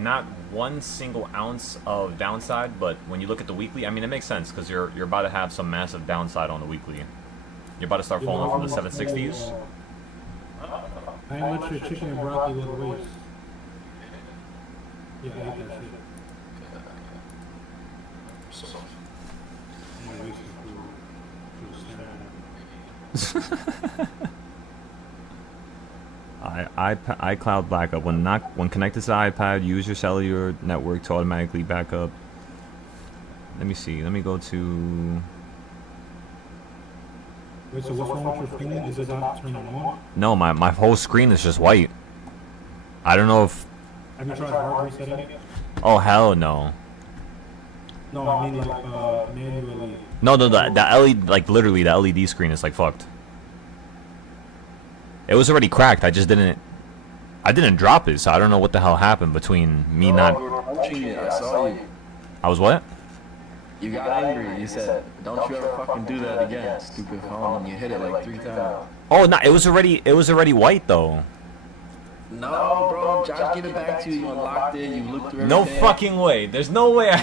not one single ounce of downside, but when you look at the weekly, I mean, it makes sense because you're about to have some massive downside on the weekly. You're about to start falling from the 760s. I ain't let your chicken and broccoli go to waste. Yeah, I ate that shit. I'm gonna waste your food. iCloud backup. When connected to the iPad, use your cellular network to automatically back up. Let me see. Let me go to. Wait, so what's wrong with your phone? Is it not turning on? No, my whole screen is just white. I don't know if. Have you tried hard resetting it? Oh hell no. No, I mean like manually. No, the LED, like literally the LED screen is like fucked. It was already cracked. I didn't drop it, so I don't know what the hell happened between me not. I saw you. I was what? You got angry. You said, "Don't you ever fucking do that again, stupid phone." And you hit it like 3 times. Oh no, it was already white though. No, bro. Josh gave it back to you. You unlocked it. You looked through everything. No fucking way. There's no way.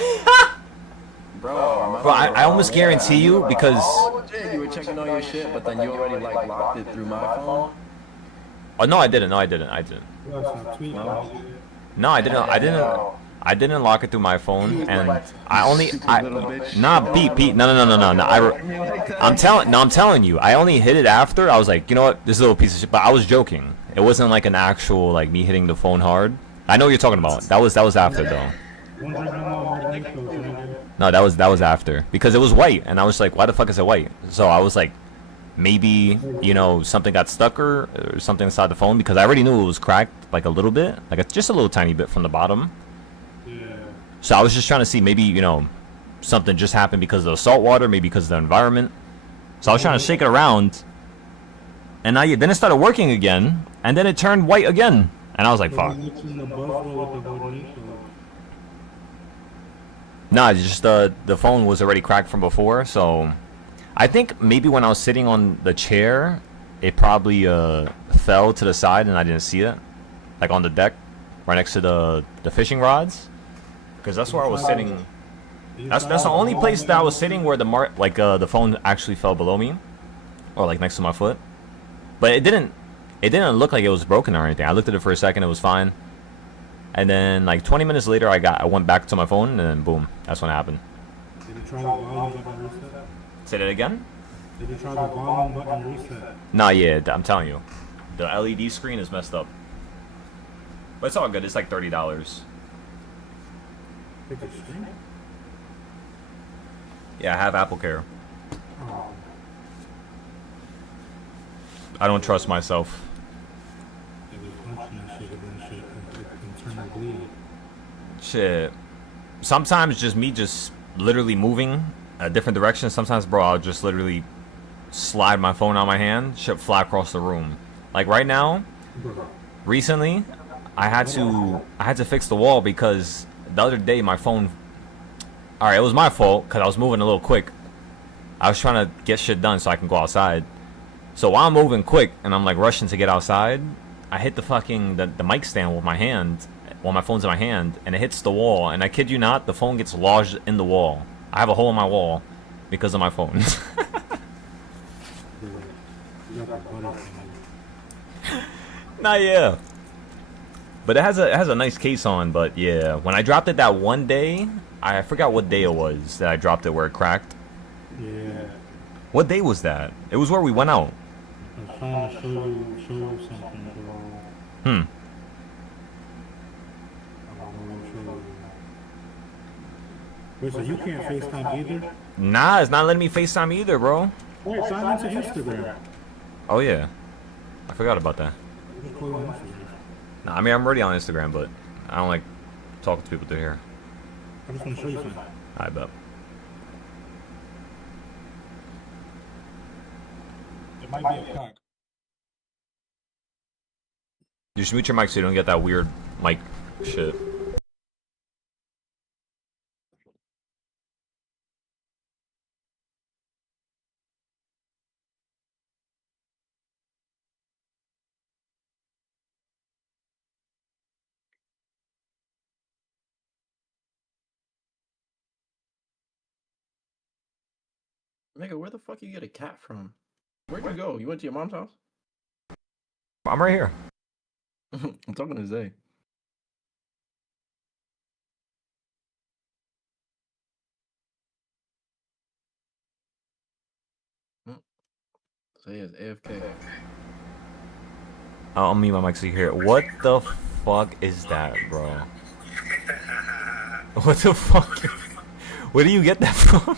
Bro, I almost guarantee you because. Oh, you were checking all your shit, but then you already like locked it through my phone. Oh no, I didn't. No, I didn't. No, I didn't lock it through my phone, and Pete. No. I'm telling you. I only hit it after. I was like, you know what, this little piece of shit. But I was joking. It wasn't like an actual like me hitting the phone hard. I know what you're talking about. That was after though. No, that was after because it was white, and I was like, why the fuck is it white? So I was like, maybe something got stuck or something inside the phone because I already knew it was cracked like a little bit, like just a little tiny bit from the bottom. Yeah. So I was just trying to see maybe something just happened because of the salt water, maybe because of the environment. So I was trying to shake it around, and then it started working again, and then it turned white again, and I was like, fuck. Nah, it's just the phone was already cracked from before, so I think maybe when I was sitting on the chair, it probably fell to the side and I didn't see it, like on the deck, right next to the fishing rods, because that's where I was sitting. That's the only place that I was sitting where the phone actually fell below me, or like next to my foot. But it didn't look like it was broken or anything. I looked at it for a second, it was fine. And then like 20 minutes later, I went back to my phone, and then boom, that's when it happened. Did you try the volume button reset? Say that again? Did you try the volume button reset? Nah, yeah, I'm telling you, the LED screen is messed up. But it's all good. It's like $30. Pick a screen? Yeah, I have Apple Care. Oh, I don't trust myself. it was punching that shit, and then shit, internal bleed. Shit. Sometimes just me literally moving a different direction. Sometimes, bro, I'll just literally slide my phone out of my hand, shit fly across the room. Like right now, Bro, recently, I had to fix the wall because the other day my phone. All right, it was my fault because I was moving a little quick. I was trying to get shit done so I can go outside. So while I'm moving quick and I'm like rushing to get outside, I hit the fucking the mic stand with my hand while my phone's in my hand, and it hits the wall. And I kid you not, the phone gets lodged in the wall. I have a hole in my wall because of my phone. bro, you got the butter thing. Nah, yeah. But it has a nice case on. But yeah, when I dropped it that one day, I forgot what day it was that I dropped it where it cracked. Yeah. What day was that? It was where we went out. I was trying to show you something, bro. Hmm. I don't know what to show you. Wait, so you can't FaceTime either? Nah, it's not letting me FaceTime either, bro. Wait, sign into Instagram. Oh yeah, I forgot about that. Just call you on Instagram. Nah, I mean I'm already on Instagram, but I don't like talking to people through here. I just want to show you something. I bet. It might be a crack. You should mute your mic so you don't get that weird mic shit. Nigga, where the fuck you get a cat from? Where'd you go? You went to your mom's house? I'm right here. I'm talking to Zay. Zay is AFK. I'll mute my mic so you hear it. What the fuck is that, bro? What the fuck? Where do you get that from?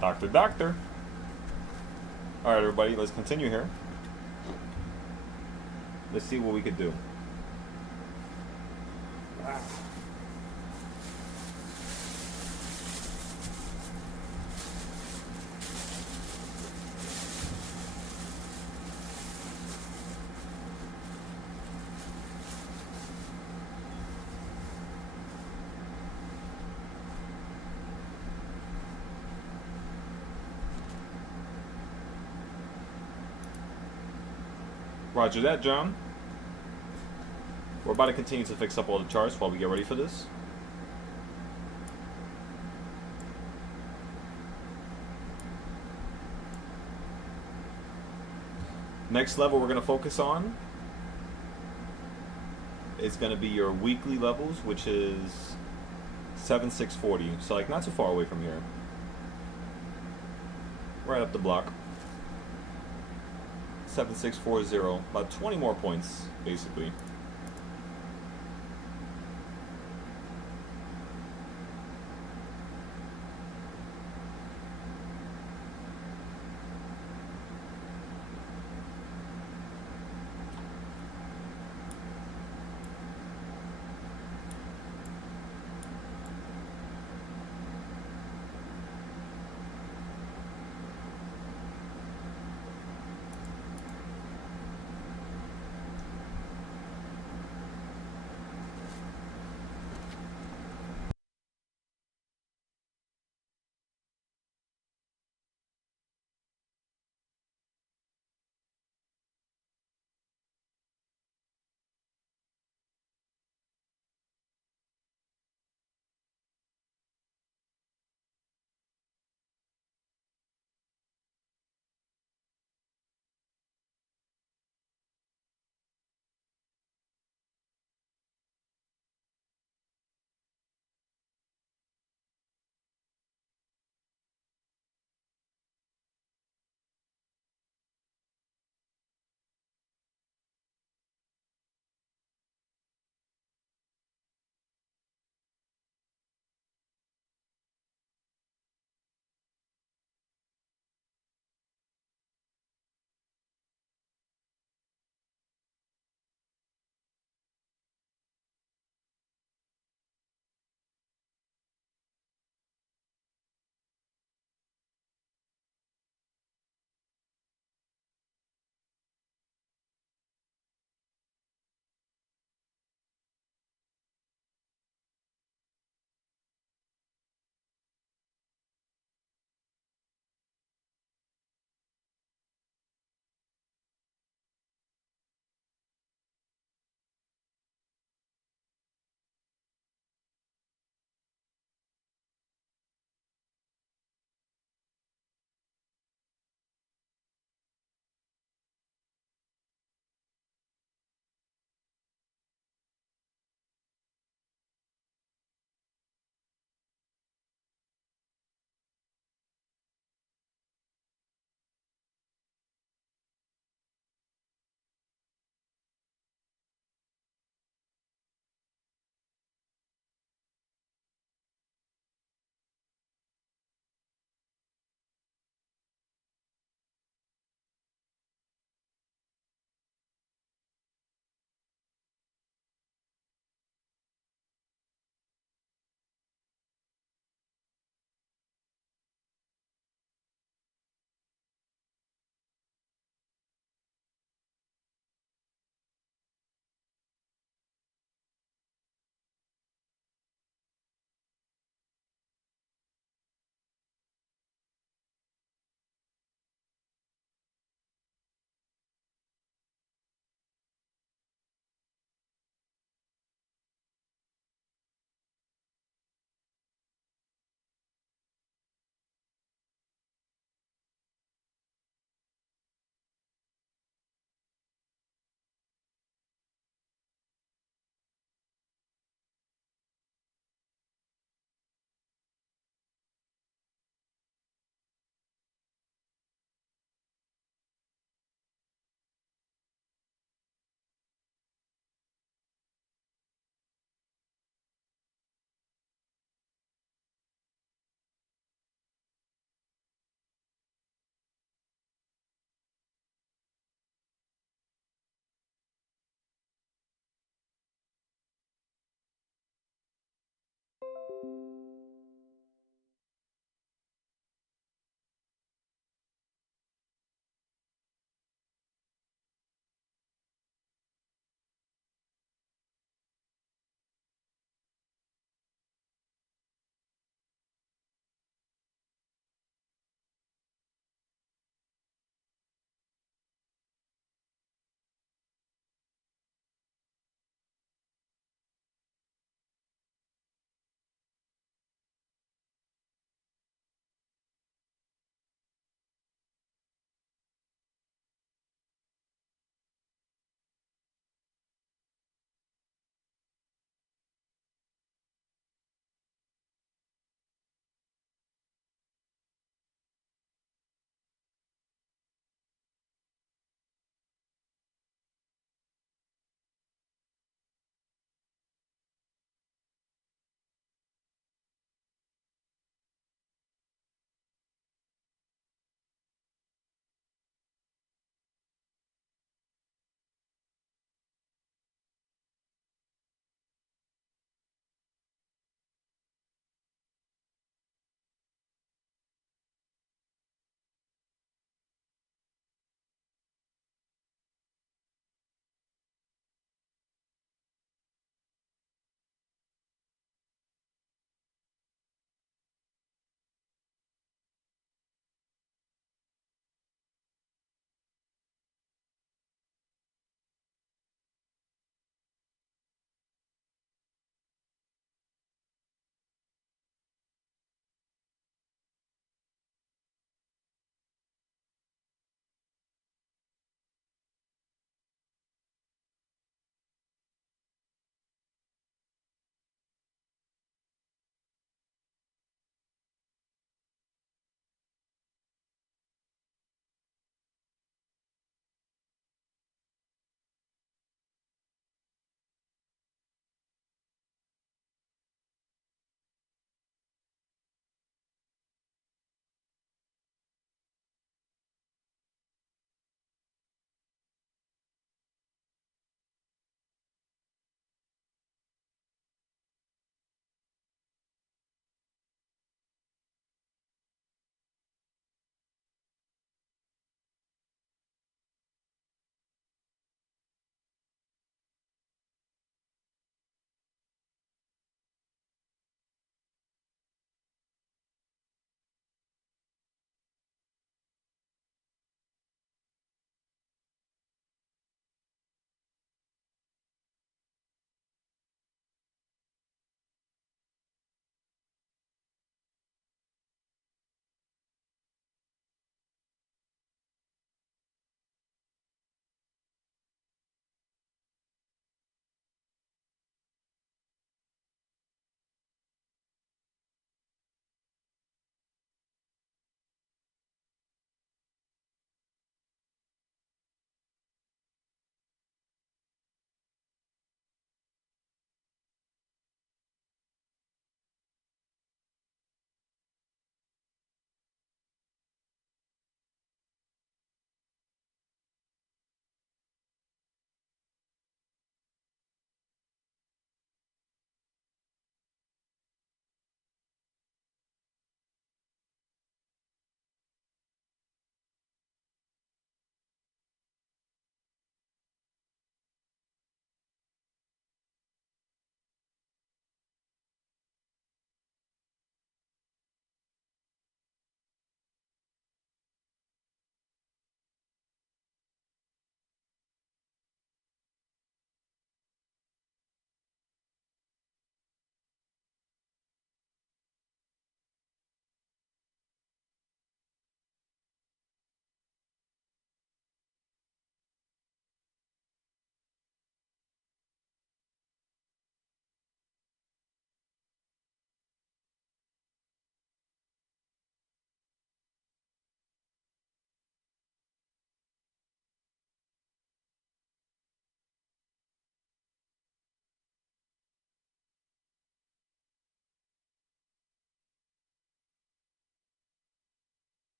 Doctor. All right, everybody, let's continue here. Let's see what we could do. Roger that, John. We're about to continue to fix up all the charts while we get ready for this. Next level we're going to focus on is going to be your weekly levels, which is 7640. So like not too far away from here. Right up the block. 7640, about 20 more points, basically.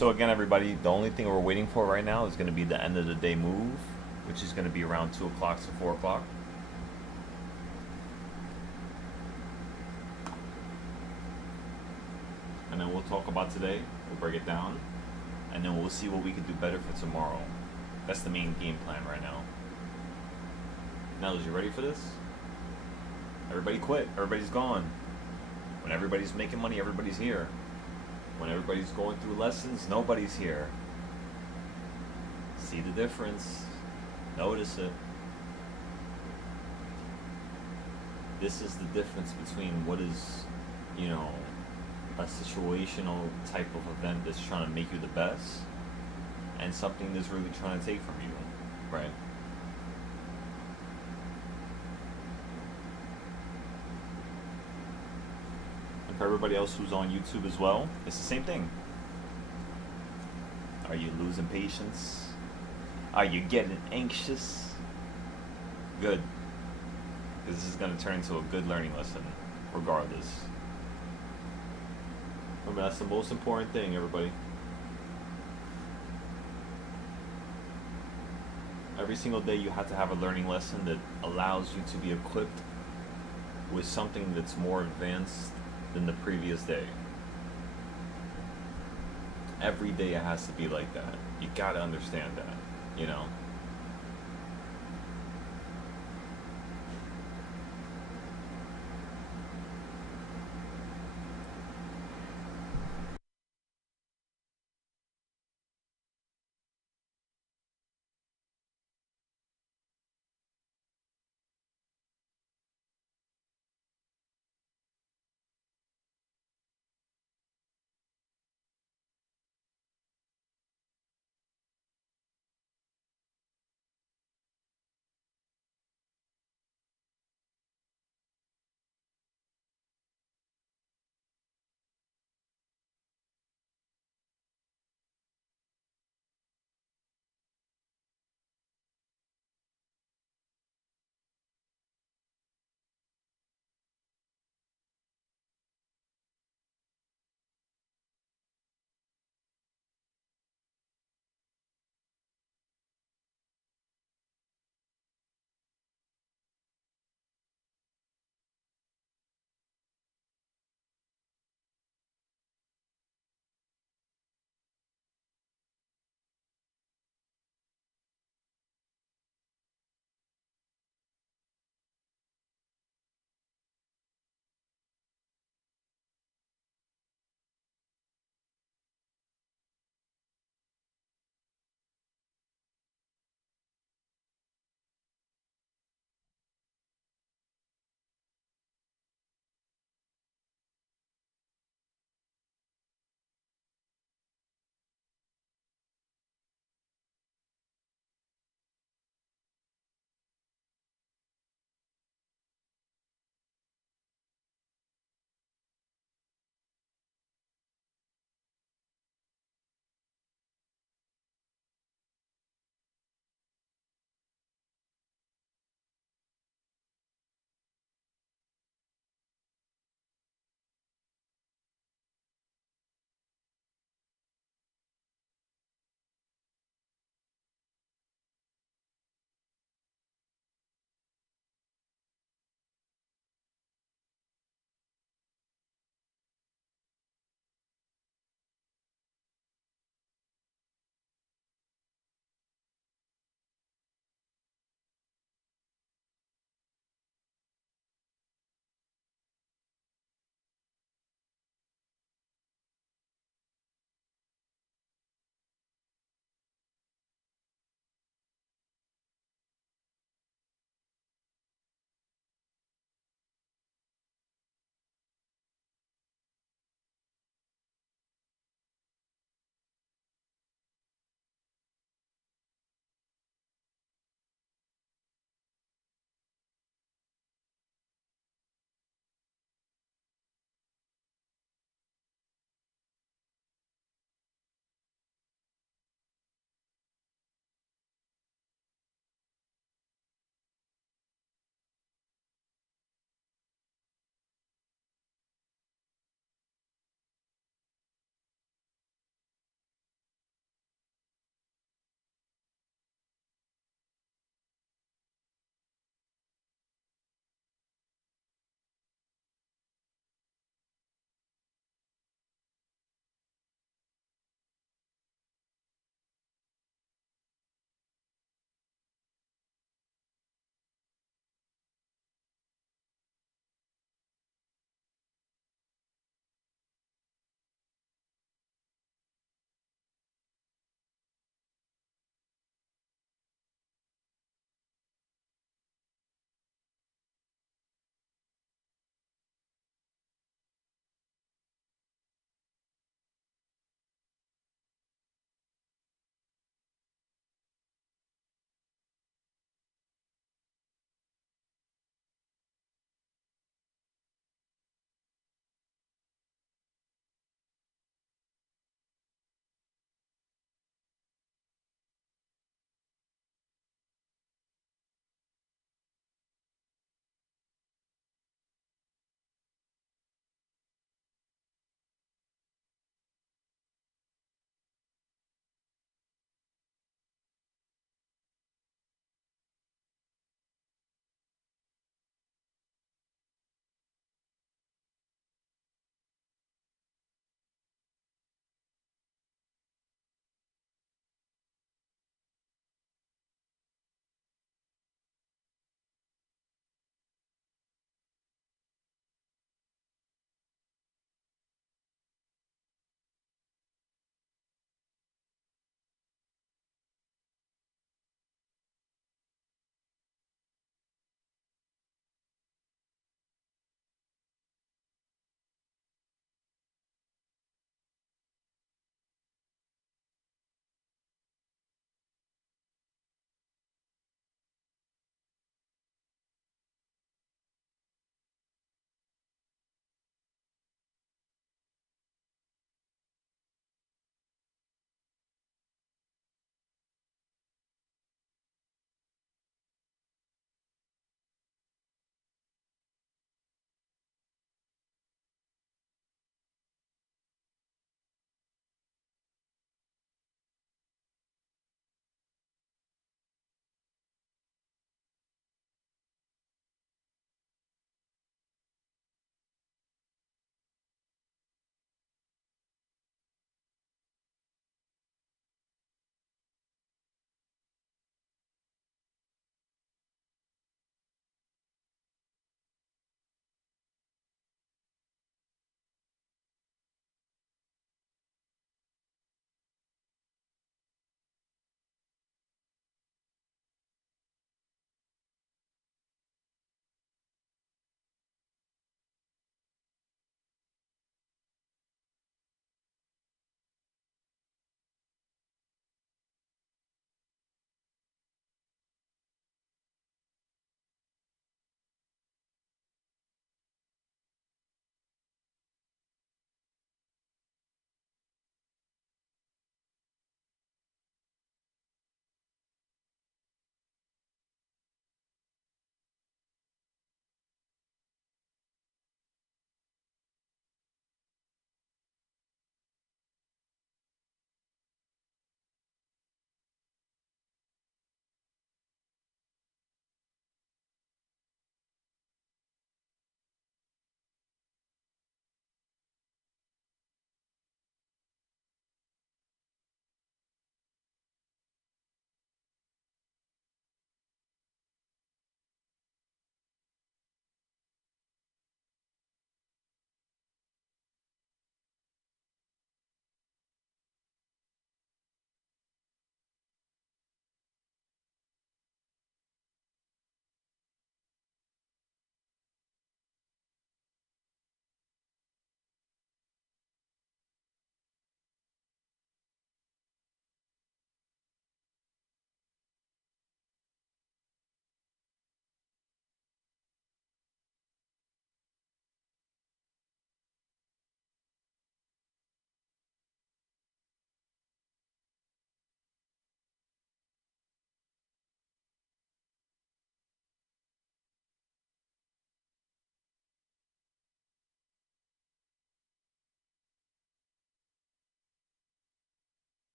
So again, everybody, the only thing we're waiting for right now is going to be the end of the day move, which is going to be around 2 o'clock to 4 o'clock. And then we'll talk about today, we'll break it down, and then we'll see what we can do better for tomorrow. That's the main game plan right now. Nels, you ready for this? Everybody quit, everybody's gone. When everybody's making money, everybody's here. When everybody's going through lessons, nobody's here. See the difference. Notice it. This is the difference between what is, you know, a situational type of event that's trying to make you the best and something that's really trying to take from you, right? And for everybody else who's on YouTube as well, it's the same thing. Are you losing patience? Are you getting anxious? Good. Because this is going to turn into a good learning lesson, regardless. Remember, that's the most important thing, everybody. Every single day you have to have a learning lesson that allows you to be equipped with something that's more advanced than the previous day. Every day it has to be like that. You gotta understand that, you know?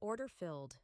Order filled.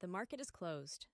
The market is closed.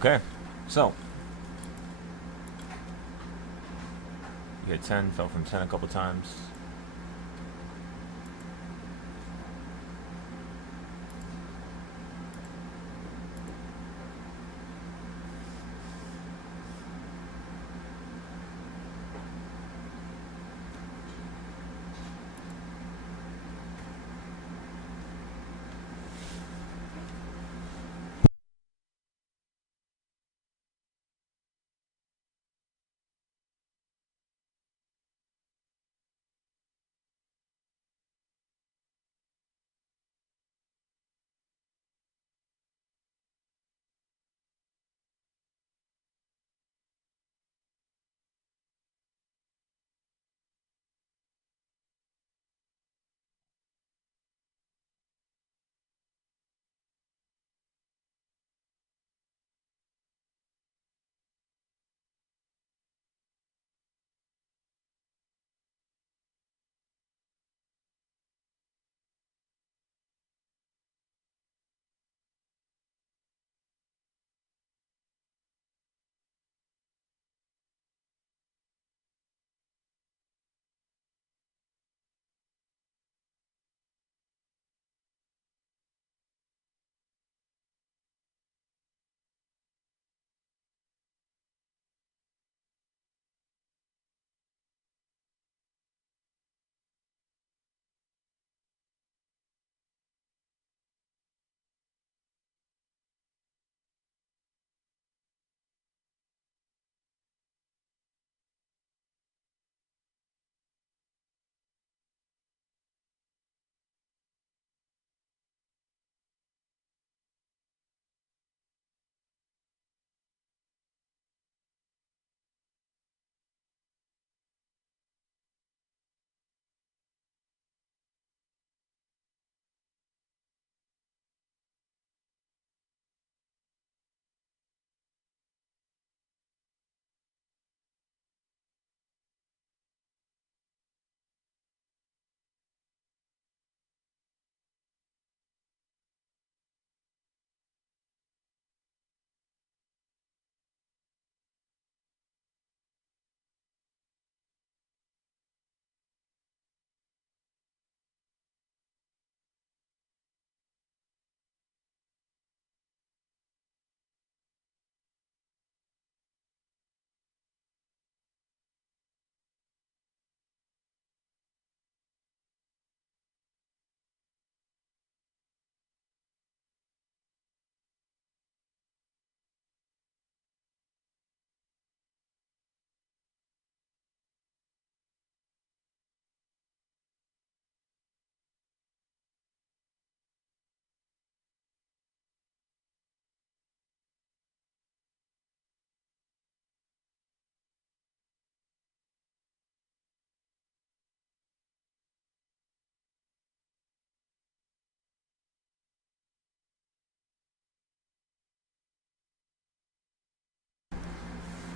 Okay, so you hit 10, fell from 10 a couple times.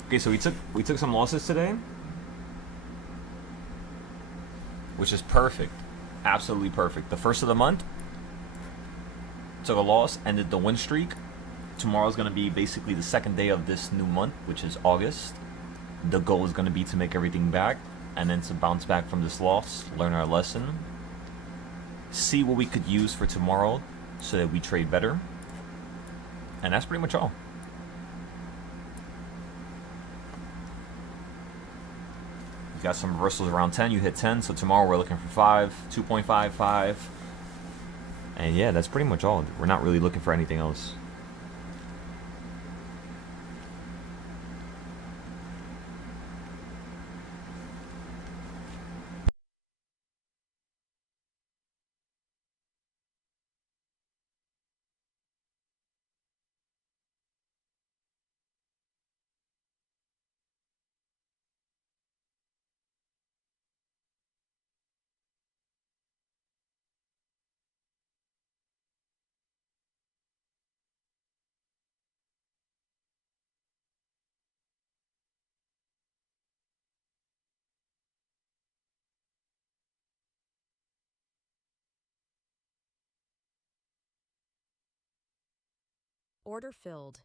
Okay, so we took some losses today, which is perfect, absolutely perfect. The first of the month took a loss, ended the win streak. Tomorrow's gonna be basically the second day of this new month, which is August. The goal is gonna be to make everything back, and then to bounce back from this loss, learn our lesson, see what we could use for tomorrow, so that we trade better. And that's pretty much all. Got some reversals around 10. You hit 10, so tomorrow we're looking for 5, 2.55. And yeah, that's pretty much all. We're not really looking for anything else. Order filled.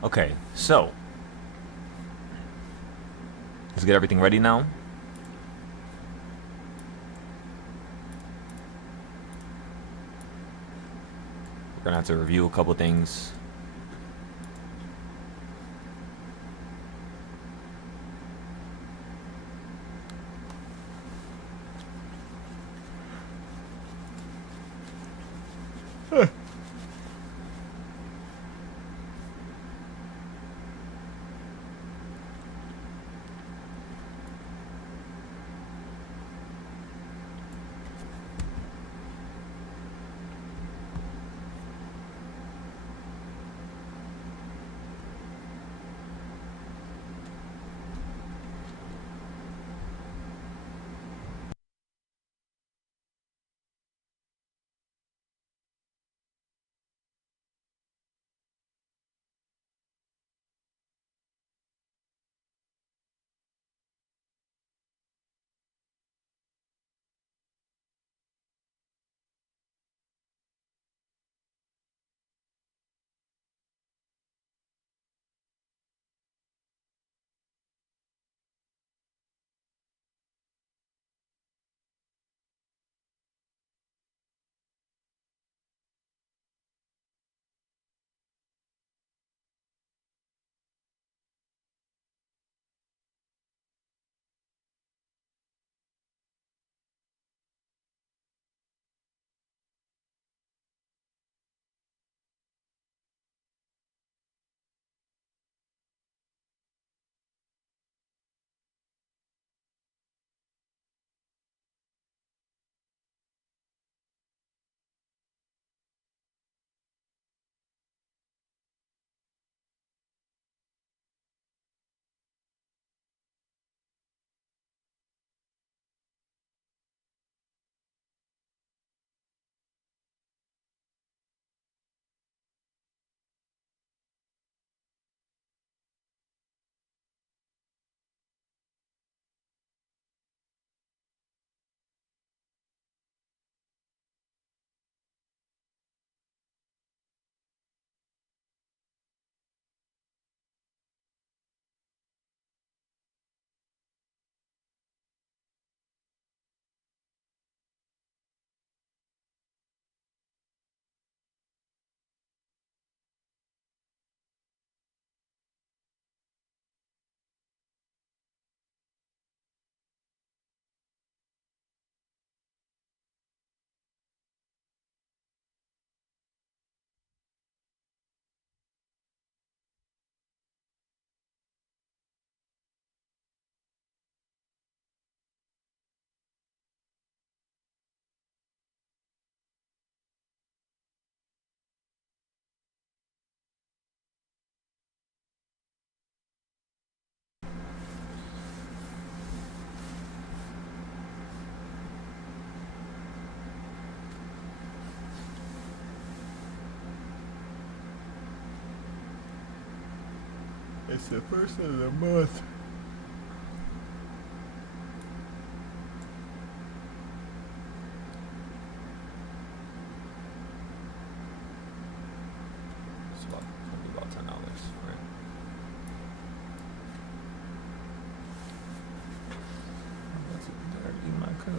Okay, so let's get everything ready now. We're gonna have to review a couple things. It's the first of the month. It's about $10, right? That's dirty in my cup.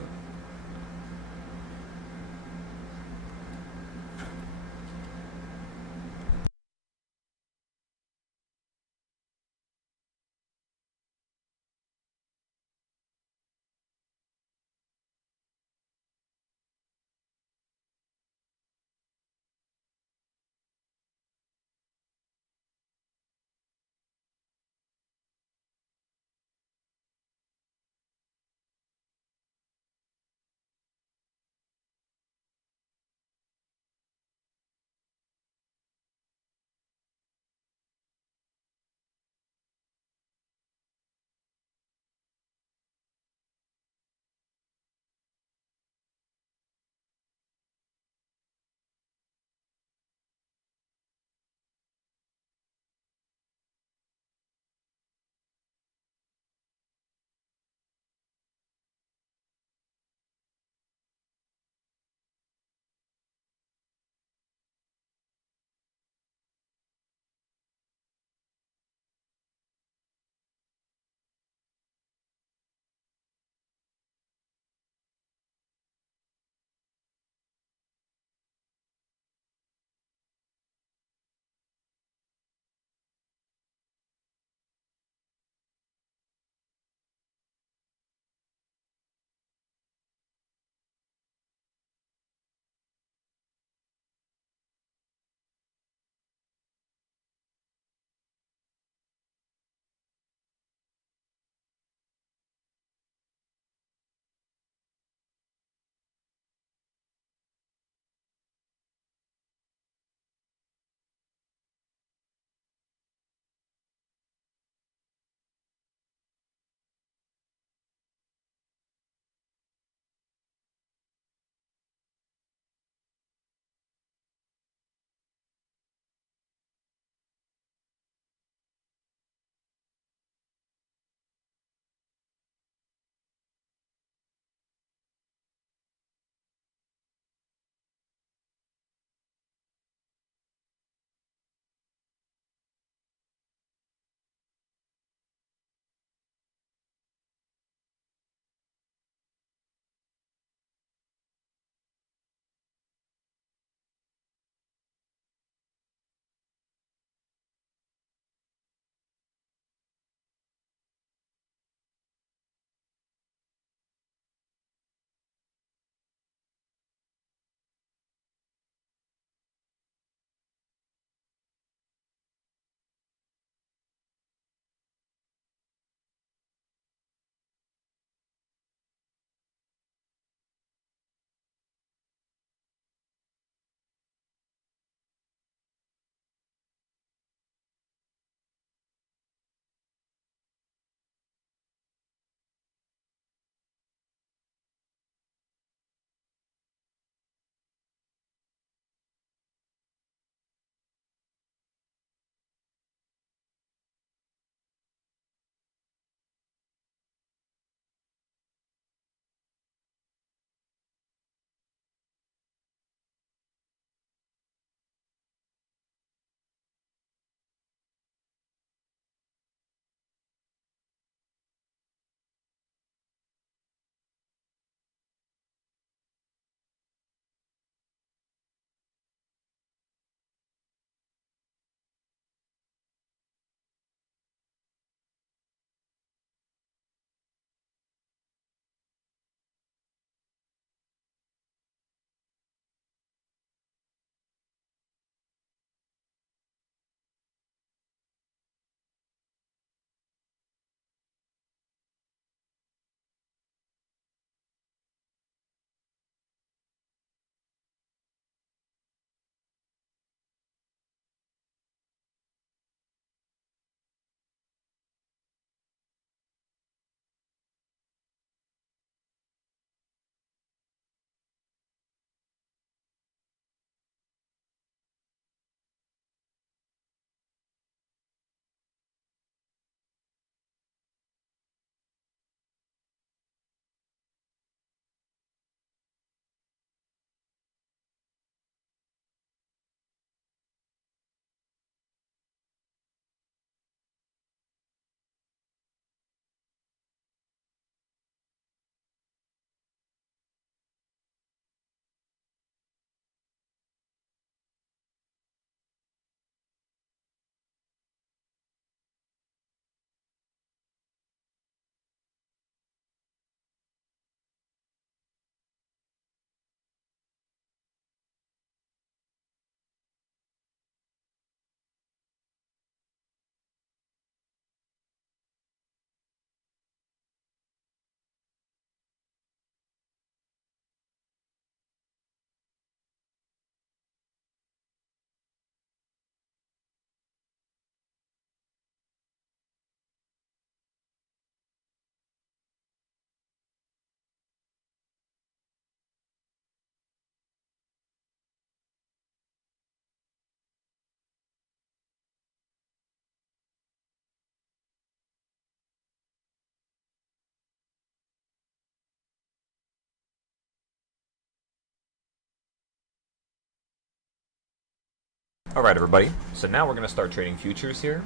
Alright, everybody. So now we're going to start trading futures here.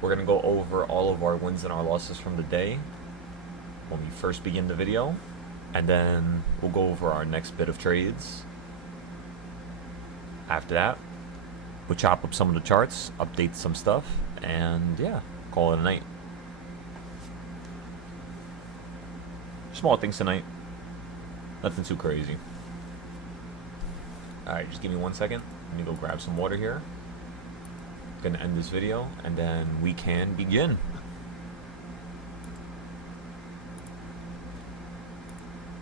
We're going to go over all of our wins and our losses from the day when we first begin the video. And then we'll go over our next bit of trades. After that, we'll chop up some of the charts, update some stuff, and yeah, call it a night. Small things tonight. Nothing too crazy. Alright, just give me 1 second. Let me go grab some water here. Gonna end this video, and then we can begin.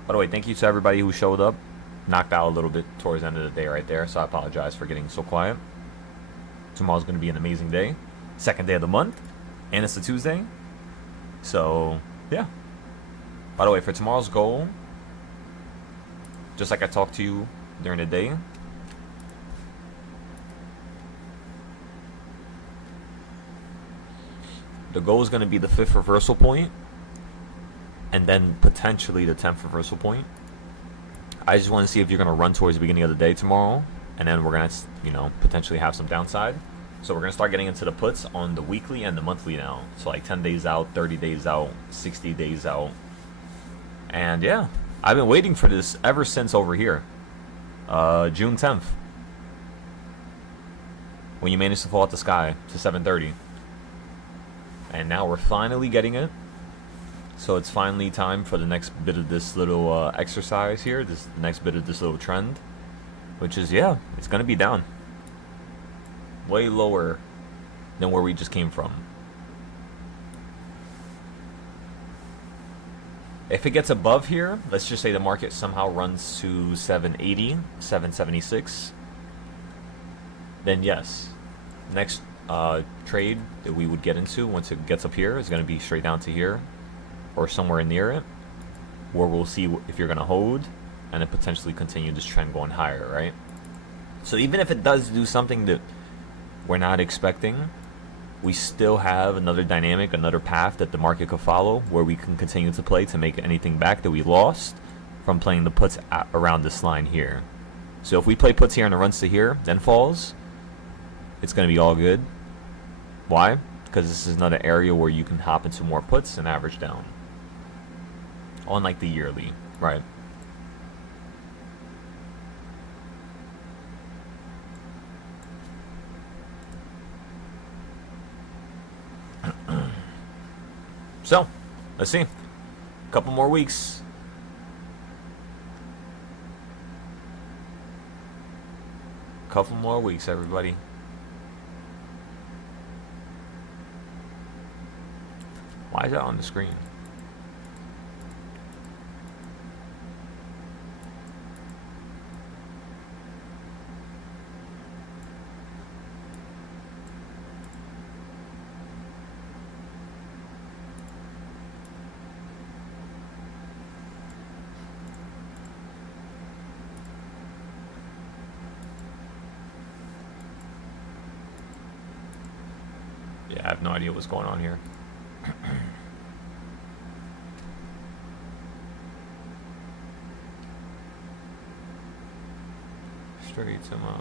By the way, thank you to everybody who showed up. Knocked out a little bit towards the end of the day right there, so I apologize for getting so quiet. Tomorrow's gonna be an amazing day. Second day of the month, and it's a Tuesday. So, yeah. By the way, for tomorrow's goal, just like I talked to you during the day, the goal is going to be the 5th reversal point, and then potentially the 10th reversal point. I just want to see if you're going to run towards the beginning of the day tomorrow, and then we're going to, you know, potentially have some downside. So we're going to start getting into the puts on the weekly and the monthly now. So like 10 days out, 30 days out, 60 days out. And yeah, I've been waiting for this ever since over here. June 10th. When you managed to fall out the sky to 7:30. And now we're finally getting it. So it's finally time for the next bit of this little exercise here. This next bit of this little trend. Which is, yeah, it's going to be down. Way lower than where we just came from. If it gets above here, let's just say the market somehow runs to 780, 776, then yes, next trade that we would get into once it gets up here is going to be straight down to here or somewhere near it, where we'll see if you're going to hold and then potentially continue this trend going higher, right? So even if it does do something that we're not expecting, we still have another dynamic, another path that the market could follow where we can continue to play to make anything back that we lost from playing the puts around this line here. So if we play puts here and it runs to here, then falls, it's going to be all good. Why? Because this is another area where you can hop into more puts and average down. Unlike the yearly, right? So, let's see. A couple more weeks. Couple more weeks, everybody. Why is that on the screen? Yeah, I have no idea what's going on here. Straight to my...